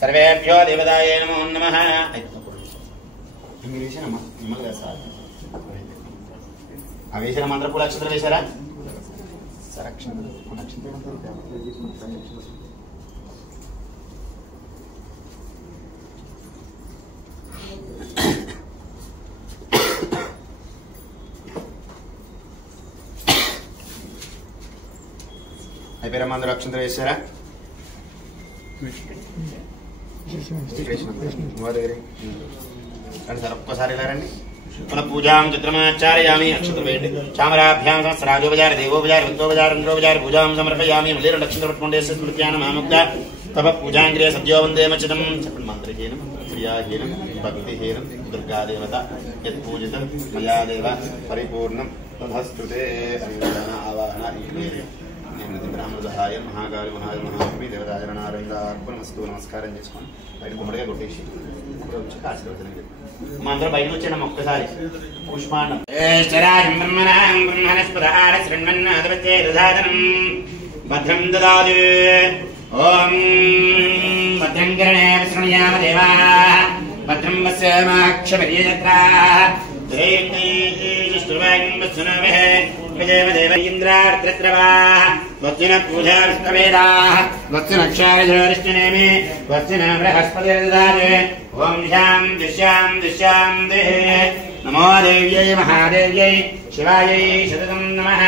सर्वेभ्यो देवताये नमो नमः మీరు వేసారమ్మా మిమ్మల్ని వేస్తారు వేసారా మంత్ర పూల అక్షంతలు వేశారా సార్ అయిపోయారమ్మా అందరూ అక్షంతలు వేసారా? రండి సార్ ఒక్కసారి ఇలా రండి. पुनः पूजां चित्रमाचारयामि अक्षत्र वेद चामराभ्यां सहस्राजोपचार देवोपचार वृत्तोपचार इंद्रोपचार पूजां समर्पयामि मलेर लक्ष्मीपट्टुण्डेस्य स्मृत्यान मामुक्ता तव पूजांग्रे सद्यो वन्दे मचितं चपन् मन्त्रहीनं क्रियाहीनं भक्तिहीनं दुर्गादेवता यत्पूजितं मया देव परिपूर्णं तदस्तुते आवाहन ब्राह्मणसहाय महाकाली महालक्ष्मी देवताचरणारविन्दार्पणमस्तु नमस्कारं చేసుకోండి బయట గుమ్మడిగా కొట్టేసి వచ్చి ఆశీర్వచనం చెప్పండి. మా అందరూ బయటకు వచ్చాము ఒక్కసారి పుష్పాండం జ్యేష్ఠరాజం బ్రహ్మణాం బ్రహ్మణస్పదార శృణ్వన్నాదవచ్చేదసాదనం భద్రం దదాతు ఓం భద్రం కర్ణేన శృణుయామ దేవాః భద్రం పశ్యామాక్షపర్యజత్రాः वत्सिन पूजा विष्णवेदाः वत्सिन क्षारजोरिष्टनेमि वत्सिन बृहस्पतिर्ददाते ओम शां देहे नमो देव्यै महादेव्यै शिवायै शततं नमः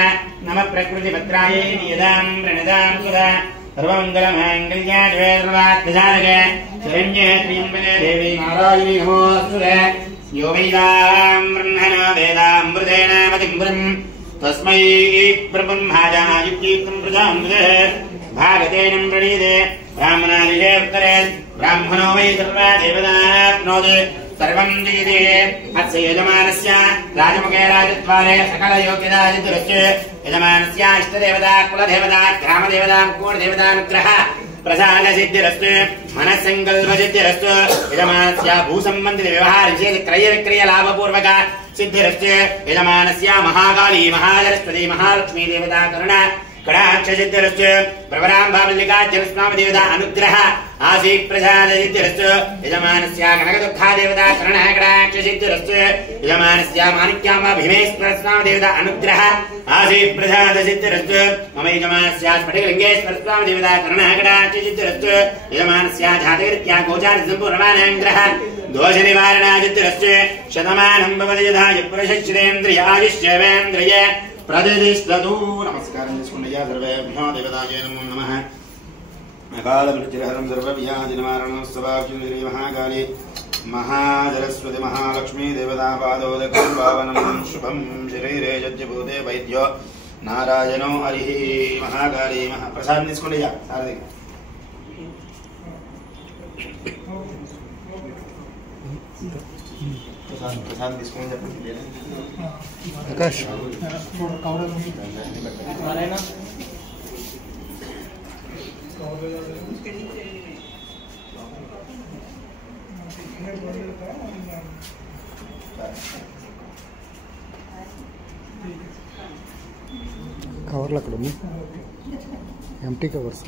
नमः प्रकृतिपत्रायै नियदां प्रणदां सुरा सर्वमङ्गलमाङ्गल्याय सर्वार्थसाधके शरण्ये त्र्यम्बके देवी नारायणी नमोऽस्तुते यो वैदां ब्रह्मणो वेदामृतेन मतिं तस्मै ब्रह्माजानायुक्तीर्थं प्रजामृते भागतेनं प्रणीते ब्राह्मणादिशे उत्तरे ब्राह्मणो वै सर्वा देवताप्नोति सर्वं जयते अस्य यजमानस्य राजमुखे राजद्वारे सकलयोग्यतादितरस्य यजमानस्य इष्टदेवता कुलदेवता ग्रामदेवता कोणदेवतानुग्रह प्रसादसिद्धिरस्तु मनस्सङ्कल्पसिद्धिरस्तु यजमानस्य भूसम्बन्धित व्यवहारविषये क्रयविक्रय लाभपूर्वक सिद्धिरस्तु यजमानस्य महाकाली महासरस्वती महालक्ष्मी देवता करुणा कटाक्षसिद्धिरस्तु प्रवराम्बामल्लिका जलस्वामी देवता अनुग्रह आसीत् प्रसादसिद्धिरस्तु यजमानस्य कनकदुःखा देवता करुणा कटाक्षसिद्धिरस्तु यजमानस्य माणिक्याम्बा भीमेश्वरस्वामी देवता अनुग्रह आसीत् प्रसादसिद्धिरस्तु मम यजमानस्य स्फटिकलिङ्गेश्वर स्वामी देवता करुणा कटाक्षसिद्धिरस्तु यजमानस्य जातकरीत्या गोचारसम्पूर्णमानानुग्रह दोष निवारणादित्यरस्तु शतमानं भवति यथाय पुरुषश्रेन्द्रिय आयुष्येवेन्द्रिय प्रतिष्ठतु नमस्कारं చేసుకున్నయ్యా సర్వేభ్యో దేవతాయే నమో నమః అకాలమృత్యురహరం సర్వవ్యాధినివారణం స్తవాబ్జుని మహాకాళి महासरस्वती महालक्ष्मी देवतापादोदकं पावनं शुभं शरीरे जज्जभूते वैद्यो नारायणो हरिः महाकाली महाप्रसादं తీసుకున్నయ్యా సారథి प्रसाद తీసుకొని చెప్పండి ఆకాష్ కవర్లు అక్కడ ఉన్నాయి ఎంటీ కవర్స్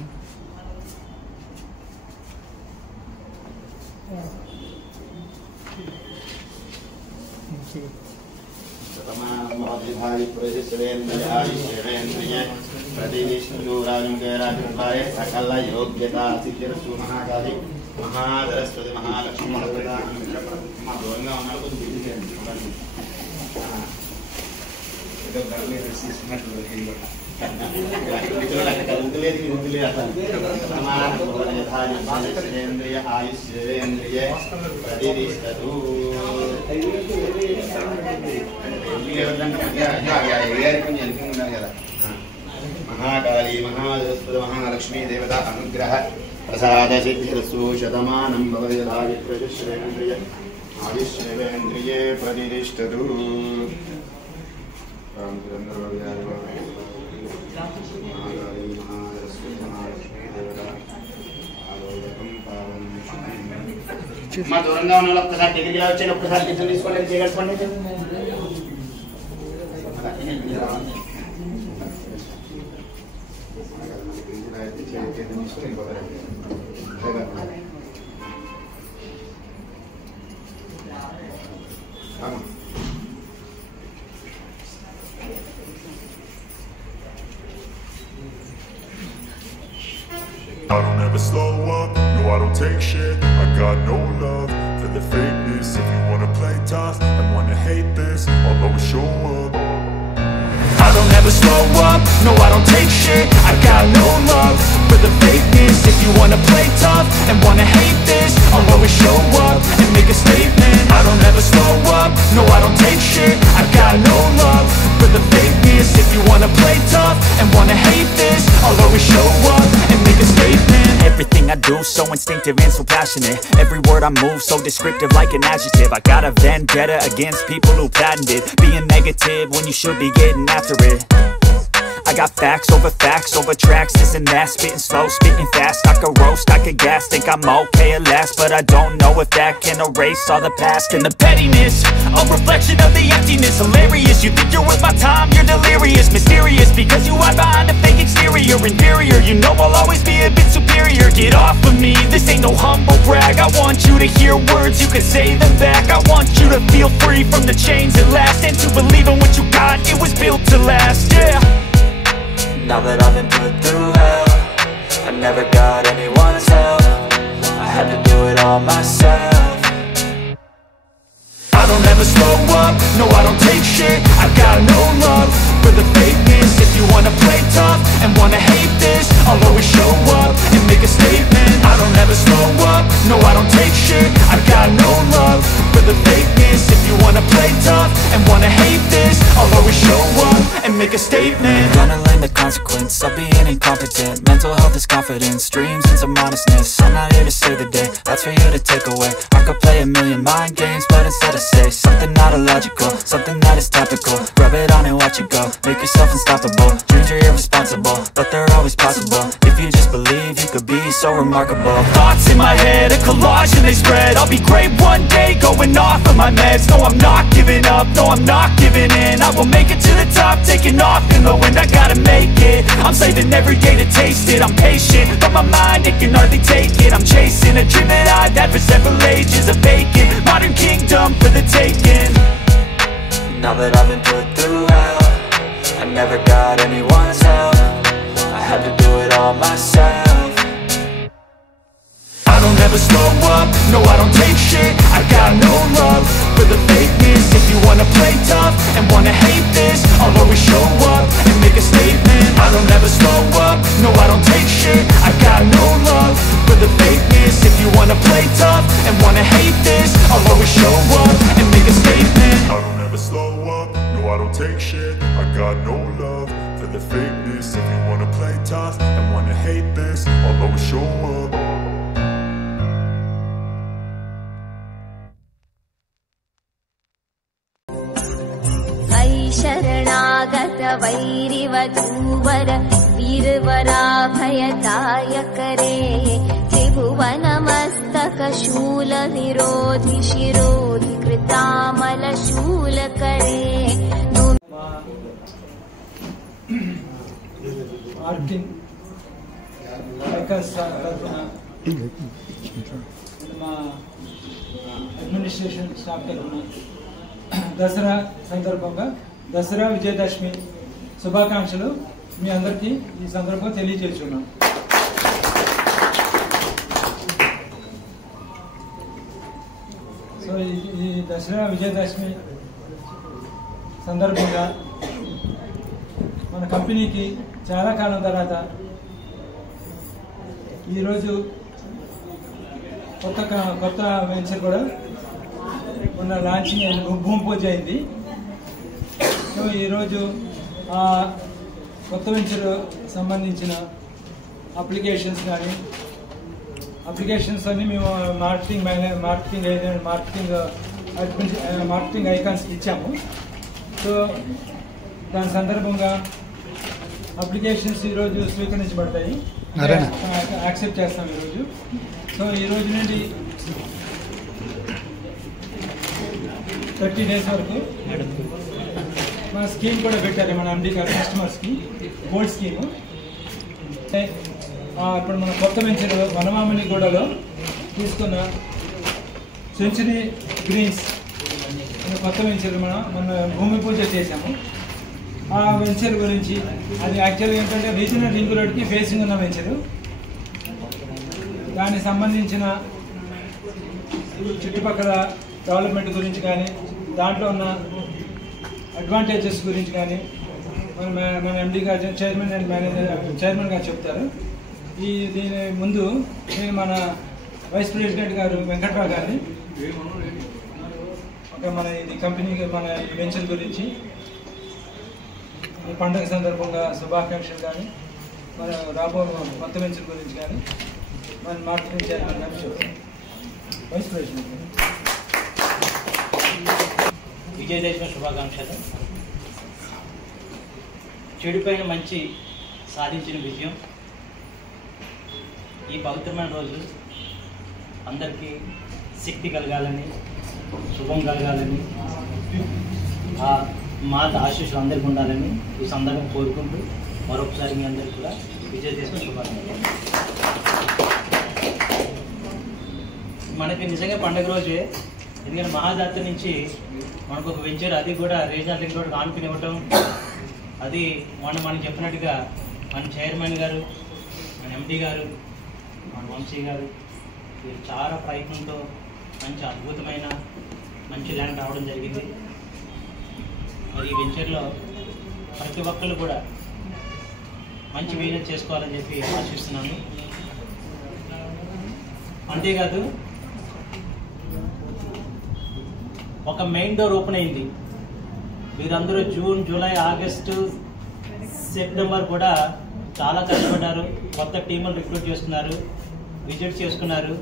सकल योग्यता सिद्धिरस्तु महाकाली महासरस्वती महालक्ष्मी आयुष्येन्द्रिय प्रतिष्ठतु महाकाली महासरस्वती महालक्ष्मी देवता अनुग्रह प्रसाद सिद्धिरस्तु शतमानं भवति यथाय प्रजश्रेन्द्रिय आयुष्येन्द्रिये प्रतिष्ठतु महाकाली महासरस्वती महालक्ष्मी देवता आलोकं पावनं మా దూరంగా ఉన్న వాళ్ళు ఒక్కసారి దగ్గరికి వచ్చి ఒక్కసారి గిన్నెలు తీసుకోండి చేయగలుగుకోండి I don't ever slow up, no I don't take shit. I got no love for the fakeness. If you wanna play tough and wanna hate this, I'll always show up. I don't ever slow up, no I don't take shit. I got no love for the fakeness. If you wanna play tough and wanna hate this, I'll always show up and make a statement. I don't ever slow up, no I don't take shit. I got no love for the fakeness. If you wanna play tough and wanna hate this, I'll always show up and make a statement. Everything I do so instinctive and so passionate. Every word I move so descriptive like an adjective. I got a vendetta against people who patented being negative when you should be getting after it. I got facts over tracks, this and that. Spitting slow, spitting fast. I could roast, I could gas. Think I'm okay at last, but I don't know if that can erase all the past. And the pettiness, a reflection of the emptiness. Hilarious, you think you're worth my time, you're delirious. Mysterious, because you hide behind a fake exterior. Inferior, you know I'll always be a bit superior. Get off of me, this ain't no humble brag. I want you to hear words, you can say them back. I want you to feel free from the chains at last, and to believe in what you got, it was built to last, yeah. Now that I've been put through hell, I never got anyone's help. I had to do it all myself. I don't ever slow up, no I don't take shit. I got no love for the fakeness. If you wanna play tough and wanna hate this, I'll always show up and make a statement. I don't ever slow up, no I don't take shit. I got no love for the fakeness. If you wanna play tough and wanna hate this, I'll always show up and make a statement. Gonna learn the consequence of being incompetent. Mental health is confidence, dreams and some honestness. I'm not here to save the day, that's for you to take away. I could play a million mind games, but instead I say something not illogical, something that is topical. Rub it on and watch it go, make yourself unstoppable. Dreams are irresponsible, but they're always possible. If you just believe, you could be so remarkable. Thoughts in my head, a collage and they spread. I'll be great one day, going off of my meds. No, I'm not giving up, no, I'm not giving in. I will make it to the top, taking off in the wind. I gotta make it, I'm saving every day to taste it. I'm patient, but my mind, it can hardly take it. I'm chasing a dream that I've had for several ages. A vacant, modern kingdom for the taking. Now that I've been put through hell, I never got anyone's help. I had to do it all myself. I don't ever slow up, no I don't take shit. I got no love for the fakeness. If you wanna play tough and wanna hate this, I'll always show up and make a statement. I don't ever slow up, no I don't take shit. I got no love for the fakeness. If you wanna play tough and wanna hate this, I'll always show up and make a statement. I don't ever slow up, no I don't take shit. I got no love for the fakeness. If you wanna play tough and wanna hate this, I'll always show up. शरणागत वैरिवधूवर वीरवराभयदाय करे त्रिभुवनमस्तक शूल निरोधि शिरोधि कृतामल शूल करे marketing icons తరఫున మా administration staff తరఫున దసరా సందర్భంగా దసరా విజయదశమి శుభాకాంక్షలు మీ అందరికీ ఈ సందర్భంగా తెలియజేస్తున్నాం. సో ఈ దసరా విజయదశమి సందర్భంగా మన కంపెనీకి చాలా కాలం తర్వాత ఈరోజు కొత్త వెంచర్ కూడా మొన్న లాంచింగ్ అయింది, భూమి పూజ అయింది. సో ఈరోజు ఆ కొత్త వెంచర్ సంబంధించిన అప్లికేషన్స్ అన్ని మేము మార్కెటింగ్ ఐకాన్స్కి ఇచ్చాము. సో దాని సందర్భంగా అప్లికేషన్స్ ఈరోజు స్వీకరించబడతాయి, యాక్సెప్ట్ చేస్తాం ఈరోజు. సో ఈరోజు నుండి 30 days వరకు మన స్కీమ్ కూడా పెట్టారు మన ఎండి గారు కస్టమర్స్కి, గోల్డ్ స్కీము. ఇప్పుడు మన కొత్త వెంచర్ వనమామిలిగూడలో తీసుకున్న సెంచరీ గ్రీన్స్ అనే కొత్త వెంచర్ మన భూమి పూజ చేశాము. ఆ వెంచర్ గురించి అది యాక్చువల్గా ఏంటంటే రీజనల్ రింగ్ రోడ్కి ఫేసింగ్ ఉన్న వెంచరు. దానికి సంబంధించిన చుట్టుపక్కల డెవలప్మెంట్ గురించి కానీ, దాంట్లో ఉన్న అడ్వాంటేజెస్ గురించి కానీ, మన ఎండి గారు చైర్మన్ అండ్ చైర్మన్ గారు చెప్తారు. దీని ముందు నేను మన వైస్ ప్రెసిడెంట్ గారు వెంకట్రావు గారిని మన ఇది కంపెనీకి మన ఈ వెంచర్ గురించి ఈ పండుగ సందర్భంగా శుభాకాంక్షలు కానీ మన రాబో కొత్త వెంచర్ గురించి కానీ మన మార్కెటింగ్ చైర్మన్ గారు చెప్తారు. వైస్ ప్రెసిడెంట్ విజయదశమి శుభాకాంక్షలు. చెడుపైన మంచి సాధించిన విజయం. ఈ పవిత్రమైన రోజు అందరికీ శక్తి కలగాలని, శుభం కలగాలని, ఆ మాత ఆశీస్సులు అందరికీ ఉండాలని ఈ సందర్భం కోరుకుంటూ మరొకసారి మీ అందరికీ కూడా విజయదశమి శుభాకాంక్షలు. మనకి నిజంగా పండుగ రోజే, ఎందుకంటే మహాజాతర నుంచి మనకు ఒక వెంచర్, అది కూడా రీజనల్ లింక్ రోడ్ ఆనుకుని ఇవ్వటం, అది మనం చెప్పినట్టుగా మన చైర్మన్ గారు, మన ఎండి గారు, మన వంశీ గారు వీరు చాలా ప్రయత్నంతో మంచి అద్భుతమైన మంచి ల్యాండ్ రావడం జరిగింది. మరి ఈ వెంచర్లో ప్రతి ఒక్కళ్ళు కూడా మంచి బిజినెస్ చేసుకోవాలని చెప్పి ఆశిస్తున్నాను. అంతేకాదు ఒక మెయిన్ డోర్ ఓపెన్ అయింది. మీరందరూ జూన్, జూలై, ఆగస్టు, సెప్టెంబర్ కూడా చాలా కష్టపడ్డారు. కొత్త టీములు రిక్రూట్ చేస్తున్నారు, విజిట్ చేసుకున్నారు.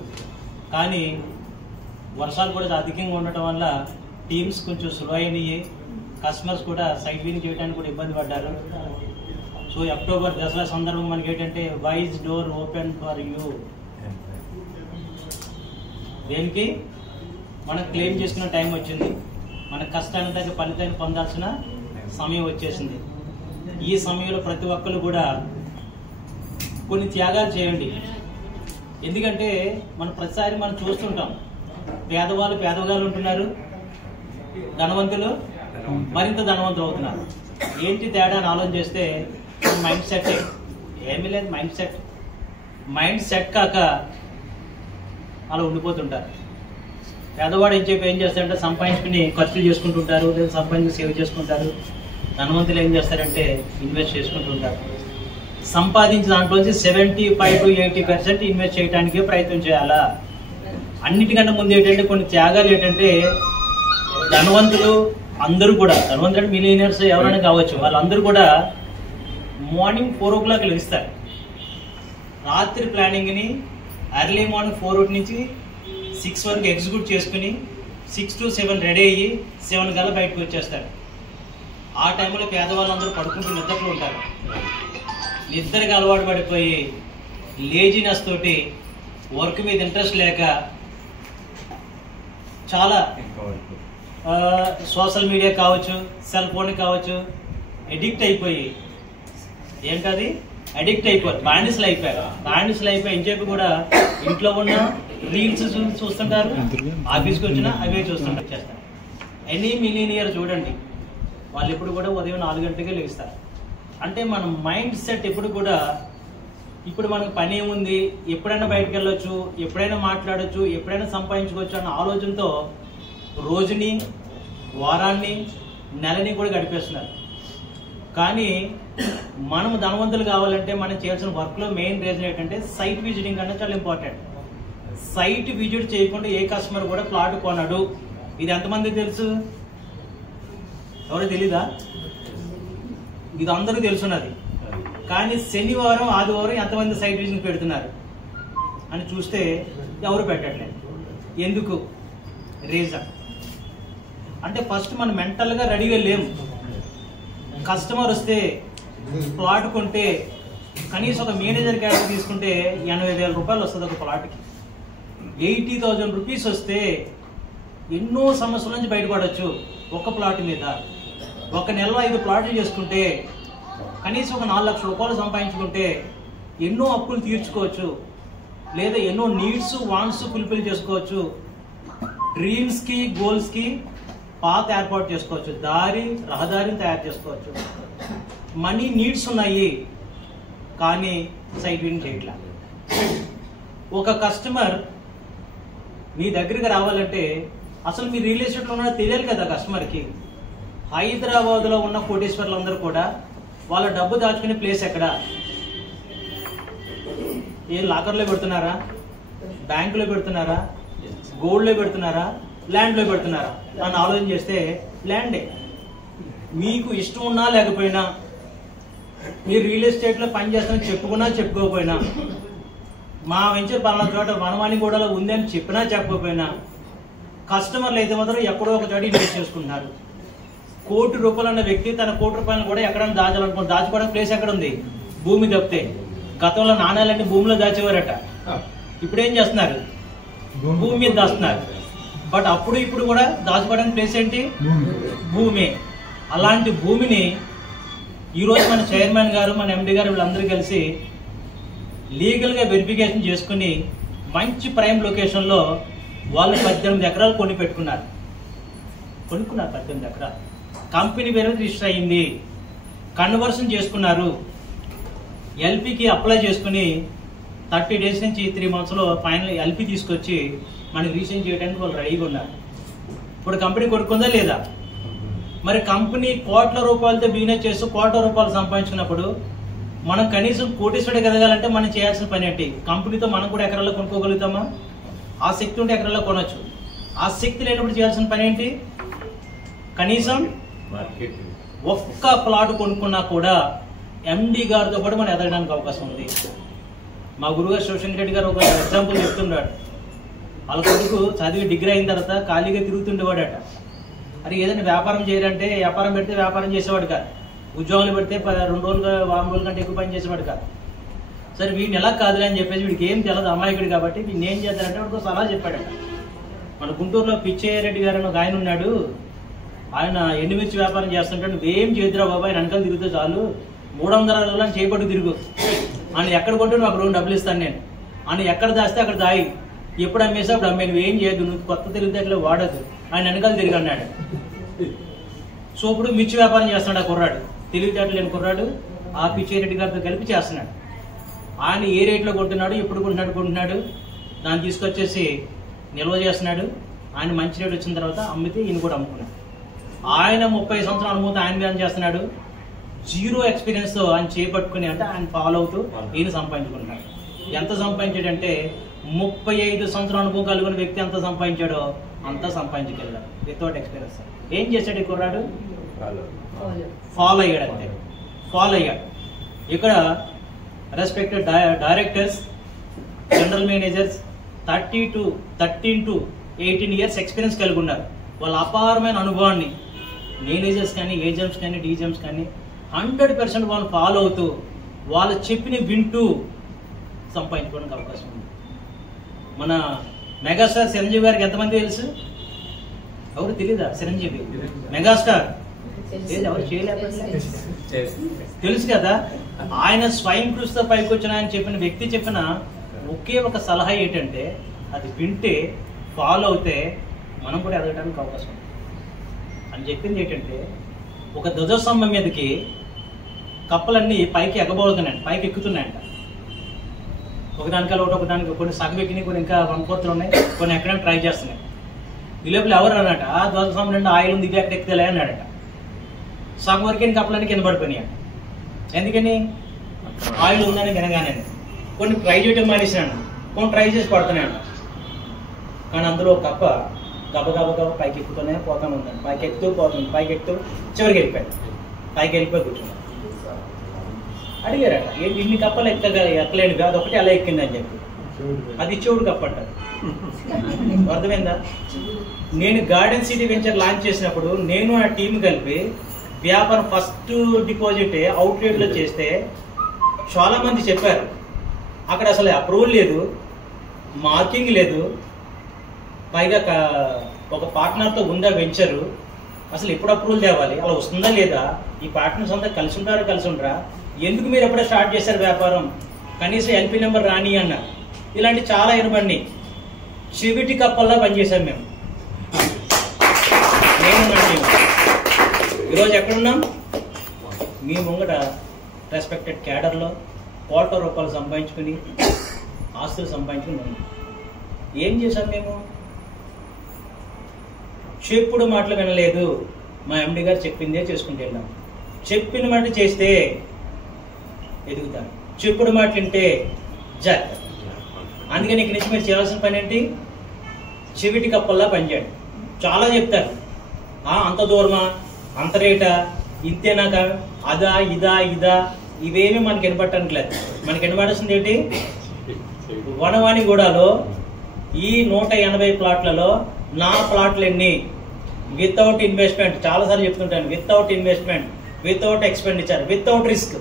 కానీ వర్షాలు కూడా అధికంగా ఉండటం వల్ల టీమ్స్ కొంచెం స్లో అయినాయి. కస్టమర్స్ కూడా సైట్ విజిట్ చేయడానికి కూడా ఇబ్బంది పడ్డారు. సో అక్టోబర్ దసరా సందర్భం మనకి ఏంటంటే wise door open for you. దేనికి మనం క్లెయిమ్ చేసుకున్న టైం వచ్చింది. మన కష్టానికి తగ్గ ఫలితాన్ని పొందాల్సిన సమయం వచ్చేసింది. ఈ సమయంలో ప్రతి ఒక్కరు కూడా కొన్ని త్యాగాలు చేయండి. ఎందుకంటే మనం ప్రతిసారి మనం చూస్తుంటాం, పేదవాళ్ళు పేదవాళ్ళు ఉంటున్నారు, ధనవంతులు మరింత ధనవంతులు అవుతున్నారు. ఏంటి తేడా అని ఆలోచన చేస్తే మైండ్ సెట్ ఏమీ లేదు. మైండ్ సెట్ కాక అలా ఉండిపోతుంటారు. పేదవాడు ఏం చేస్తారంటే సంపాదించుకుని ఖర్చులు చేసుకుంటుంటారు, లేదా సంపాదించి సేవ్ చేసుకుంటారు. ధనవంతులు ఏం చేస్తారంటే ఇన్వెస్ట్ చేసుకుంటుంటారు. సంపాదించిన దాంట్లోంచి 75 to 80% ఇన్వెస్ట్ చేయడానికే ప్రయత్నం చేయాలా. అన్నిటికన్నా ముందు ఏంటంటే కొన్ని త్యాగాలు ఏంటంటే ధనవంతులు అందరూ కూడా, ధనవంతులు మిలియనర్స్ ఎవరైనా కావచ్చు, వాళ్ళందరూ కూడా మార్నింగ్ 4 o'clock లెగిస్తారు. రాత్రి ప్లానింగ్ని ఎర్లీ మార్నింగ్ 4 నుంచి 6 వరకు ఎగ్జిక్యూట్ చేసుకుని 6 to 7 రెడీ అయ్యి 7 కల్లా బయటకు వచ్చేస్తారు. ఆ టైంలో పేదవాళ్ళందరూ పడుకుంటూ నిద్రలో ఉంటారు. నిద్రకి అలవాటు పడిపోయి లేజినెస్ తోటి వర్క్ మీద ఇంట్రెస్ట్ లేక చాలా సోషల్ మీడియా కావచ్చు, సెల్ ఫోన్ కావచ్చు ఎడిక్ట్ అయిపోయి ఏంటది అడిక్ట్ అయిపోయారు, బానిసలు అయిపోయి అని చెప్పి కూడా ఇంట్లో ఉన్న రీల్స్ చూస్తుంటారు, ఆఫీస్కి వచ్చినా అవే చూస్తుంటారు చేస్తారు. ఎనీ మిలీనియర్ చూడండి, వాళ్ళు ఎప్పుడు కూడా ఉదయం 4 గంటలకే లేస్తారు. అంటే మన మైండ్ సెట్ ఎప్పుడు కూడా ఇప్పుడు మనకు పని ఏముంది, ఎప్పుడైనా బయటకు వెళ్ళొచ్చు, ఎప్పుడైనా మాట్లాడొచ్చు, ఎప్పుడైనా సంపాదించుకోవచ్చు అన్న ఆలోచనతో రోజుని, వారాన్ని, నెలని కూడా గడిపేస్తున్నారు. కానీ మనం ధనవంతులు కావాలంటే మనం చేయాల్సిన వర్క్లో మెయిన్ రీజన్ ఏంటంటే సైట్ విజిటింగ్ అంటే చాలా ఇంపార్టెంట్. సైట్ విజిట్ చేయకుండా ఏ కస్టమర్ కూడా ప్లాట్ కొనడు. ఇది ఎంతమందికి తెలుసు? ఎవరు తెలీదా? ఇది అందరూ తెలుసున్నది. కానీ శనివారం, ఆదివారం ఎంతమంది సైట్ విజిటింగ్ పెడుతున్నారు అని చూస్తే ఎవరు పెట్టట్లేదు. ఎందుకు? రీజన్ అంటే ఫస్ట్ మనం మెంటల్గా రెడీగా లేము. కస్టమర్ వస్తే ప్లాట్ కొంటే కనీసం ఒక మేనేజర్ క్యాటర్ తీసుకుంటే 80,000 రూపాయలు వస్తుంది ఒక ప్లాట్కి. 80,000 రూపీస్ వస్తే ఎన్నో సమస్యల నుంచి బయటపడవచ్చు ఒక ప్లాట్ మీద. ఒక నెలలో 5 ప్లాట్లు చేసుకుంటే కనీసం ఒక 4 లక్షల రూపాయలు సంపాదించుకుంటే ఎన్నో అప్పులు తీర్చుకోవచ్చు, లేదా ఎన్నో నీడ్స్, వాంట్స్ ఫుల్ఫిల్ చేసుకోవచ్చు. డ్రీమ్స్కి, గోల్స్కి పాత్ ఏర్పాటు చేసుకోవచ్చు, రహదారిని తయారు చేసుకోవచ్చు. మనీ నీడ్స్ ఉన్నాయి కానీ సైట్ విజిటింగ్ చేయట్లా. ఒక కస్టమర్ మీ దగ్గరికి రావాలంటే అసలు మీ రియల్ ఎస్టేట్లో ఉన్నది తెలియాలి కదా కస్టమర్కి. హైదరాబాద్లో ఉన్న కోటేశ్వర్లందరూ కూడా వాళ్ళ డబ్బు దాచుకునే ప్లేస్ ఎక్కడ? ఏ లాకర్లో పెడుతున్నారా, బ్యాంకులో పెడుతున్నారా, గోల్డ్లో పెడుతున్నారా, ల్యాండ్లో పెడుతున్నారా అని ఆలోచన చేస్తే ల్యాండే. మీకు ఇష్టం ఉన్నా లేకపోయినా, మీరు రియల్ ఎస్టేట్లో పనిచేస్తామని చెప్పుకున్నా చెప్పుకోకపోయినా, మా వెంచర్ పలానా చోట వనమానిగూడలో ఉందని చెప్పినా చెప్పకపోయినా, కస్టమర్లు అయితే మాత్రం ఎక్కడో ఒక చోట ఇన్వెస్ట్ చేసుకుంటున్నారు. ₹1,00,00,000 అన్న వ్యక్తి తన ₹1,00,00,000 కూడా ఎక్కడైనా దాచాలనుకుంటే దాచుకోవడానికి ప్లేస్ ఎక్కడ ఉంది? భూమి తప్పితే. గతంలో నాణ్యాలన్నీ భూమిలో దాచేవారట, ఇప్పుడేం చేస్తున్నారు? భూమి మీద దాస్తున్నారు. బట్ అప్పుడు ఇప్పుడు కూడా దాచుకోవడానికి ప్లేస్ ఏంటి? భూమి. అలాంటి భూమిని ఈరోజు మన చైర్మన్ గారు, మన ఎండి గారు వీళ్ళందరూ కలిసి లీగల్గా వెరిఫికేషన్ చేసుకుని మంచి ప్రైమ్ లొకేషన్లో వాళ్ళు 18 ఎకరాలు కొనుక్కున్నారు. 18 ఎకరాలు కంపెనీ పేరు రిజిస్టర్ అయ్యింది. కన్వర్షన్ చేసుకున్నారు. ఎల్పీకి అప్లై చేసుకుని 30 days నుంచి 3 monthsలో ఫైనల్ ఎల్పీ తీసుకొచ్చి మనకి రిజిస్ట్రేషన్ చేయడానికి వాళ్ళు రెడీగా ఉన్నారు. ఇప్పుడు కంపెనీ కొనుక్కుందా లేదా? మరి కంపెనీ ₹1,00,00,000 బిజినెస్ చేస్తూ ₹1,00,00,000 సంపాదించుకున్నప్పుడు మనం కనీసం కోటీశ్వరుడు ఎదగాలంటే మనం చేయాల్సిన పని ఏంటి? కంపెనీతో మనం కూడా ఎకరాల్లో కొనుక్కోగలుగుతామా? ఆ శక్తి ఉంటే ఎకరాల్లో కొనవచ్చు. ఆ శక్తి లేనప్పుడు చేయాల్సిన పని ఏంటి? కనీసం ఒక్క ప్లాట్ కొనుక్కున్నా కూడా ఎండి గారితో కూడా మనం ఎదగడానికి అవకాశం ఉంది. మా గురుగారు శివశంకర్ రెడ్డి గారు ఒక ఎగ్జాంపుల్ చెప్తున్నాడు. వాళ్ళ కొడుకు చదివి డిగ్రీ అయిన తర్వాత ఖాళీగా తిరుగుతుండేవాడట. అది ఏదైనా వ్యాపారం చేయాలంటే వ్యాపారం పెడితే వ్యాపారం చేసేవాడు కాదు, ఉద్యోగాలు పెడితే 2 రోజులు వారం రోజుల కంటే ఎక్కువ పని చేసేవాడు కాదు. సరే వీడిని ఎలా కాదులే అని చెప్పేసి వీడికి ఏం తెలియదు, అమాయకుడు కాబట్టి వీడిని ఏం చేద్దారంటే వాడికి సలహా చెప్పాడట. మన గుంటూరులో పిచ్చయ్యరెడ్డి గారు అని ఒక ఆయన ఉన్నాడు, ఆయన ఎండుమిర్చి వ్యాపారం చేస్తుంటే నువ్వేం చేద్దురా బాబా, ఆయన వెనకాల తిరిగితే చాలు, 300 రోజులు చేపట్టు తిరుగు, ఆయన ఎక్కడ కొట్టు నువ్వు అక్కడ 2 డబ్బులు ఇస్తాను నేను, ఆయన ఎక్కడ దాస్తే అక్కడ దాయి, ఎప్పుడు అమ్మేసా అప్పుడు అమ్మే, నువ్వేం చేయొద్దు, నువ్వు కొత్త తెలివితేటలు వాడద్దు, ఆయన వెనకాల తిరిగి అన్నాడు. సో ఇప్పుడు మిర్చి వ్యాపారం చేస్తున్నాడు ఆ కుర్రాడు, తెలివితేటలు లేని కుర్రాడు, ఆ పిచ్చయ్యరెడ్డి గారితో కలిపి చేస్తున్నాడు. ఆయన ఏ రేట్లో కొంటున్నాడు, ఎప్పుడు కొంటున్నాడు దాన్ని తీసుకొచ్చేసి నిల్వ చేస్తున్నాడు. ఆయన మంచి రేటు వచ్చిన తర్వాత అమ్మితే ఈయన కూడా అమ్ముకున్నాడు. ఆయన 30 సంవత్సరాల అనుభూతి ఆయన ఏం చేస్తున్నాడు, 0 ఎక్స్పీరియన్స్తో ఆయన చేపట్టుకుని అంటే ఆయన ఫాలో అవుతూ ఈయన సంపాదించుకుంటున్నాడు. ఎంత సంపాదించాడంటే 35 సంవత్సరాల అనుభవం కలిగిన వ్యక్తి ఎంత సంపాదించాడో అంతా సంపాదించుకెళ్ళాడు వితౌట్ ఎక్స్పీరియన్స్. ఏం చేశాడు ఈ కుర్రాడు? ఫాలో అయ్యాడు, అంతే ఫాలో అయ్యాడు. ఇక్కడ respected directors, general managers 13 to 18 years experience కలిగి ఉన్నారు. వాళ్ళ అపారమైన అనుభవాన్ని మేనేజర్స్ కానీ ఏజెంట్స్ కానీ డీజెంట్స్ కానీ 100% వాళ్ళు ఫాలో అవుతూ వాళ్ళు చెప్పిన వింటూ సంపాదించుకోవడానికి అవకాశం ఉంది. మన మెగాస్టార్ చిరంజీవి గారికి ఎంతమంది తెలుసు? ఎవరు తెలీదా? చిరంజీవి మెగాస్టార్ ఎవరు చేయలేకపోతే తెలుసు కదా. ఆయన స్వయం కృషితో పైకి వచ్చిన ఆయన చెప్పిన వ్యక్తి చెప్పిన ఒకే ఒక సలహా ఏంటంటే అది వింటే ఫాలో అవుతే మనం కూడా ఎదగడానికి అవకాశం ఉంది అని చెప్పింది. ఏంటంటే ఒక ధ్వజస్తంభం మీదకి కప్పలన్నీ పైకి ఎగబోతున్నాయంట, పైకి ఎక్కుతున్నాయంట. ఒకదానికల్లా ఒకదానికి కొన్ని సగం ఎక్కినాయి, కొన్ని ఇంకా 1/4 ఉన్నాయి, కొన్ని ఎక్కడానికి ట్రై చేస్తున్నాయి. ఈ లోపల ఎవరు అన్నట ఆ ధ్వజస్తంభం నుండి ఆయిల్ ఉంది ఇది ఎక్కడ ఎక్కుతలే అన్నాడట. సగం వరకు కప్పలన్నీ కింద పడిపోయినాయి. ఎందుకని? ఆయిల్ ఉందని వినగానే. కొన్ని ట్రై చేయడం మానేసినాడు, కొన్ని ట్రై చేసి పడుతున్నాడు. కానీ అందులో కప్ప గబ పైకి ఎక్కుతూనే పోతాను ఉందండి, పైకి ఎక్కుతూ పోతుంది, పైకి ఎక్కుతూ చివరికి వెళ్ళిపోయాడు, పైకి వెళ్ళిపోయి కూర్చున్నాడు. అడిగారట ఏంటి ఇన్ని కప్పలు ఎక్కలేనివి, అది ఒకటి అలా ఎక్కిందని చెప్పి. అది చెవుడు కప్ప అంటారు. అర్థమైందా? నేను గార్డెన్ సిటీ వెంచర్ లాంచ్ చేసినప్పుడు నేను ఆ టీం కలిపి వ్యాపారం ఫస్ట్ డిపాజిట్ అవుట్లెట్లో చేస్తే చాలా మంది చెప్పారు అక్కడ అసలు అప్రూవల్ లేదు, మార్కింగ్ లేదు, పైగా ఒక పార్ట్నర్తో ఉందా వెంచరు, అసలు ఎప్పుడు అప్రూవల్ తేవాలి, అలా వస్తుందా లేదా, ఈ పార్ట్నర్స్ అంతా కలిసి ఉండరా, ఎందుకు మీరు ఎప్పుడో స్టార్ట్ చేశారు వ్యాపారం, కనీసం ఎల్పీ నెంబర్ రాని అన్నారు. ఇలాంటి చాలా ఇరబండి చెవిటి కప్పల్లా పనిచేశాం మేము. ఈరోజు ఎక్కడున్నాం? మీ ముంగట రెస్పెక్టెడ్ క్యాడర్లో ₹1,00,00,000 సంపాదించుకుని ఆస్తులు సంపాదించుకుని ఏం చేశాం మేము? చెప్పుడు మాటలు వినలేదు, మా ఎండి గారు చెప్పిందే చేసుకుంటూ వెళ్ళాం. చెప్పిన మాట చేస్తే ఎదుగుతారు, చెప్పుడు మాట వింటే జాగ్రత్త. అందుకని ఇక్కడి నుంచి మీరు చేయాల్సిన పని ఏంటి? చెవిటి కప్పల్లా పనిచేయండి. చాలా చెప్తారు, అంత దూరమా, అంత రేటా, ఇంతేనాక, అదా ఇదా ఇదా, ఇవేమీ మనకి వినపట్టడానికి లేదు. మనకి వినపడాల్సింది ఏంటి? వనవాణిగూడలో ఈ 180 ప్లాట్లలో నా ప్లాట్లు ఎన్ని, వితౌట్ ఇన్వెస్ట్మెంట్, చాలాసార్లు చెప్తుంటాను, without investment, without expenditure, without risk,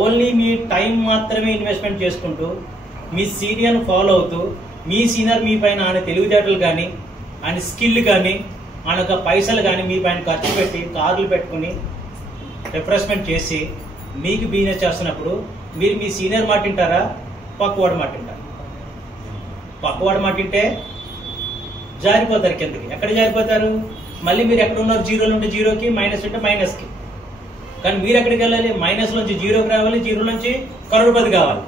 only మీ టైం మాత్రమే ఇన్వెస్ట్మెంట్ చేసుకుంటూ మీ సీనియర్ని ఫాలో అవుతూ, మీ సీనియర్ మీ పైన ఆయన తెలివితేటలు కానీ, ఆయన స్కిల్ కానీ, ఆయన యొక్క పైసలు కానీ మీ పైన ఖర్చు పెట్టి కార్లు పెట్టుకుని రిఫ్రెష్మెంట్ చేసి మీకు బిజినెస్ చేస్తున్నప్పుడు మీరు మీ సీనియర్ మాట వింటారా, పక్కవాడు మాట వింటారా? పక్కవాడు మాట వింటే జారిపోతారు కిందకి. ఎక్కడ జారిపోతారు? మళ్ళీ మీరు ఎక్కడ ఉన్నారు? జీరో నుండి జీరోకి, మైనస్ ఉంటే మైనస్కి. కానీ మీరు ఎక్కడికి వెళ్ళాలి? మైనస్ నుంచి జీరోకి రావాలి, జీరో నుంచి కరోడుపతి కావాలి.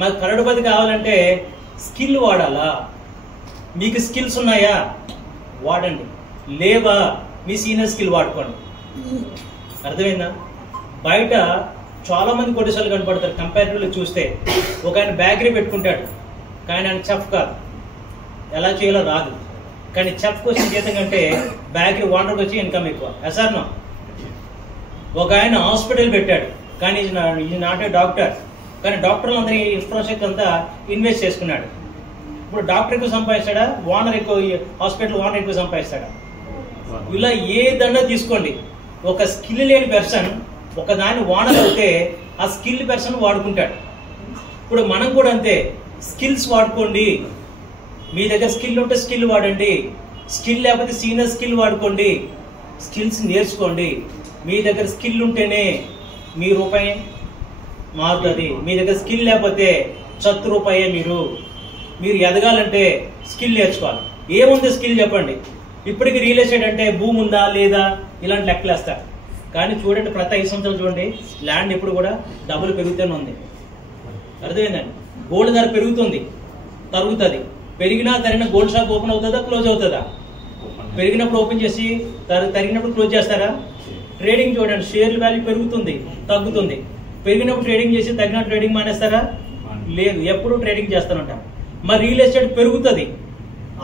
మరి కరోడుపతి కావాలంటే స్కిల్ వాడాలా? మీకు స్కిల్స్ ఉన్నాయా? వాడండి. లేవా? మీ సీనియర్ స్కిల్ వాడుకోండి. అర్థమైందా? బయట చాలా మంది కోటీశ్వరులు కనపడతారు. కంపారిటివ్లో చూస్తే ఒక ఆయన బేకరీ పెట్టుకుంటాడు, కానీ ఆయన చెఫ్ కాదు, ఎలా చేయాలో రాదు. కానీ చెఫ్కి వచ్చిన జీతం కంటే బేకరీ ఓనర్కి వచ్చి ఇన్కమ్ ఎక్కువ. ఎసార్నో? ఒక ఆయన హాస్పిటల్ పెట్టాడు, కానీ ఇది నాట్ ఏ డాక్టర్, కానీ డాక్టర్లు అందరి ఇన్ఫ్రాస్ట్రక్చర్ అంతా ఇన్వెస్ట్ చేసుకున్నాడు. ఇప్పుడు డాక్టర్ ఎక్కువ సంపాదిస్తాడా, ఓనర్ ఎక్కువ, హాస్పిటల్ ఓనర్ ఎక్కువ సంపాదిస్తాడా? ఇలా ఏదన్నా తీసుకోండి, ఒక స్కిల్ లేని పర్సన్ ఒక దాన్ని ఓనర్ అయితే ఆ స్కిల్ పర్సన్ వాడుకుంటాడు. ఇప్పుడు మనం కూడా అంతే, స్కిల్స్ వాడుకోండి. మీ దగ్గర స్కిల్ ఉంటే స్కిల్ వాడండి, స్కిల్ లేకపోతే సీనియర్ స్కిల్ వాడుకోండి, స్కిల్స్ నేర్చుకోండి. మీ దగ్గర స్కిల్ ఉంటేనే మీ రూపాయి మారుతుంది. మీ దగ్గర స్కిల్ లేకపోతే చత్తు రూపాయే. మీరు ఎదగాలంటే స్కిల్ నేర్చుకోవాలి. ఏముంది స్కిల్ చెప్పండి. ఇప్పటికి రియల్ ఎస్టేట్ అంటే భూమి ఉందా లేదా ఇలాంటి లెక్కలు వేస్తారు. కానీ చూడండి, ప్రతి 5 సంవత్సరాలు చూడండి, ల్యాండ్ ఎప్పుడు కూడా డబ్బులు పెరుగుతూనే ఉంది. అర్థమైందండి? గోల్డ్ ధర పెరుగుతుంది, తరుగుతుంది. పెరిగినా తరిగిన గోల్డ్ షాప్ ఓపెన్ అవుతుందా, క్లోజ్ అవుతుందా? పెరిగినప్పుడు ఓపెన్ చేసి తరిగినప్పుడు క్లోజ్ చేస్తారా? ట్రేడింగ్ చూడండి, షేర్ల వాల్యూ పెరుగుతుంది, తగ్గుతుంది. పెరిగినప్పుడు ట్రేడింగ్ చేసి తగ్గినప్పుడు ట్రేడింగ్ మానేస్తారా? లేదు, ఎప్పుడు ట్రేడింగ్ చేస్తానంటారు. మరి రియల్ ఎస్టేట్ పెరుగుతుంది,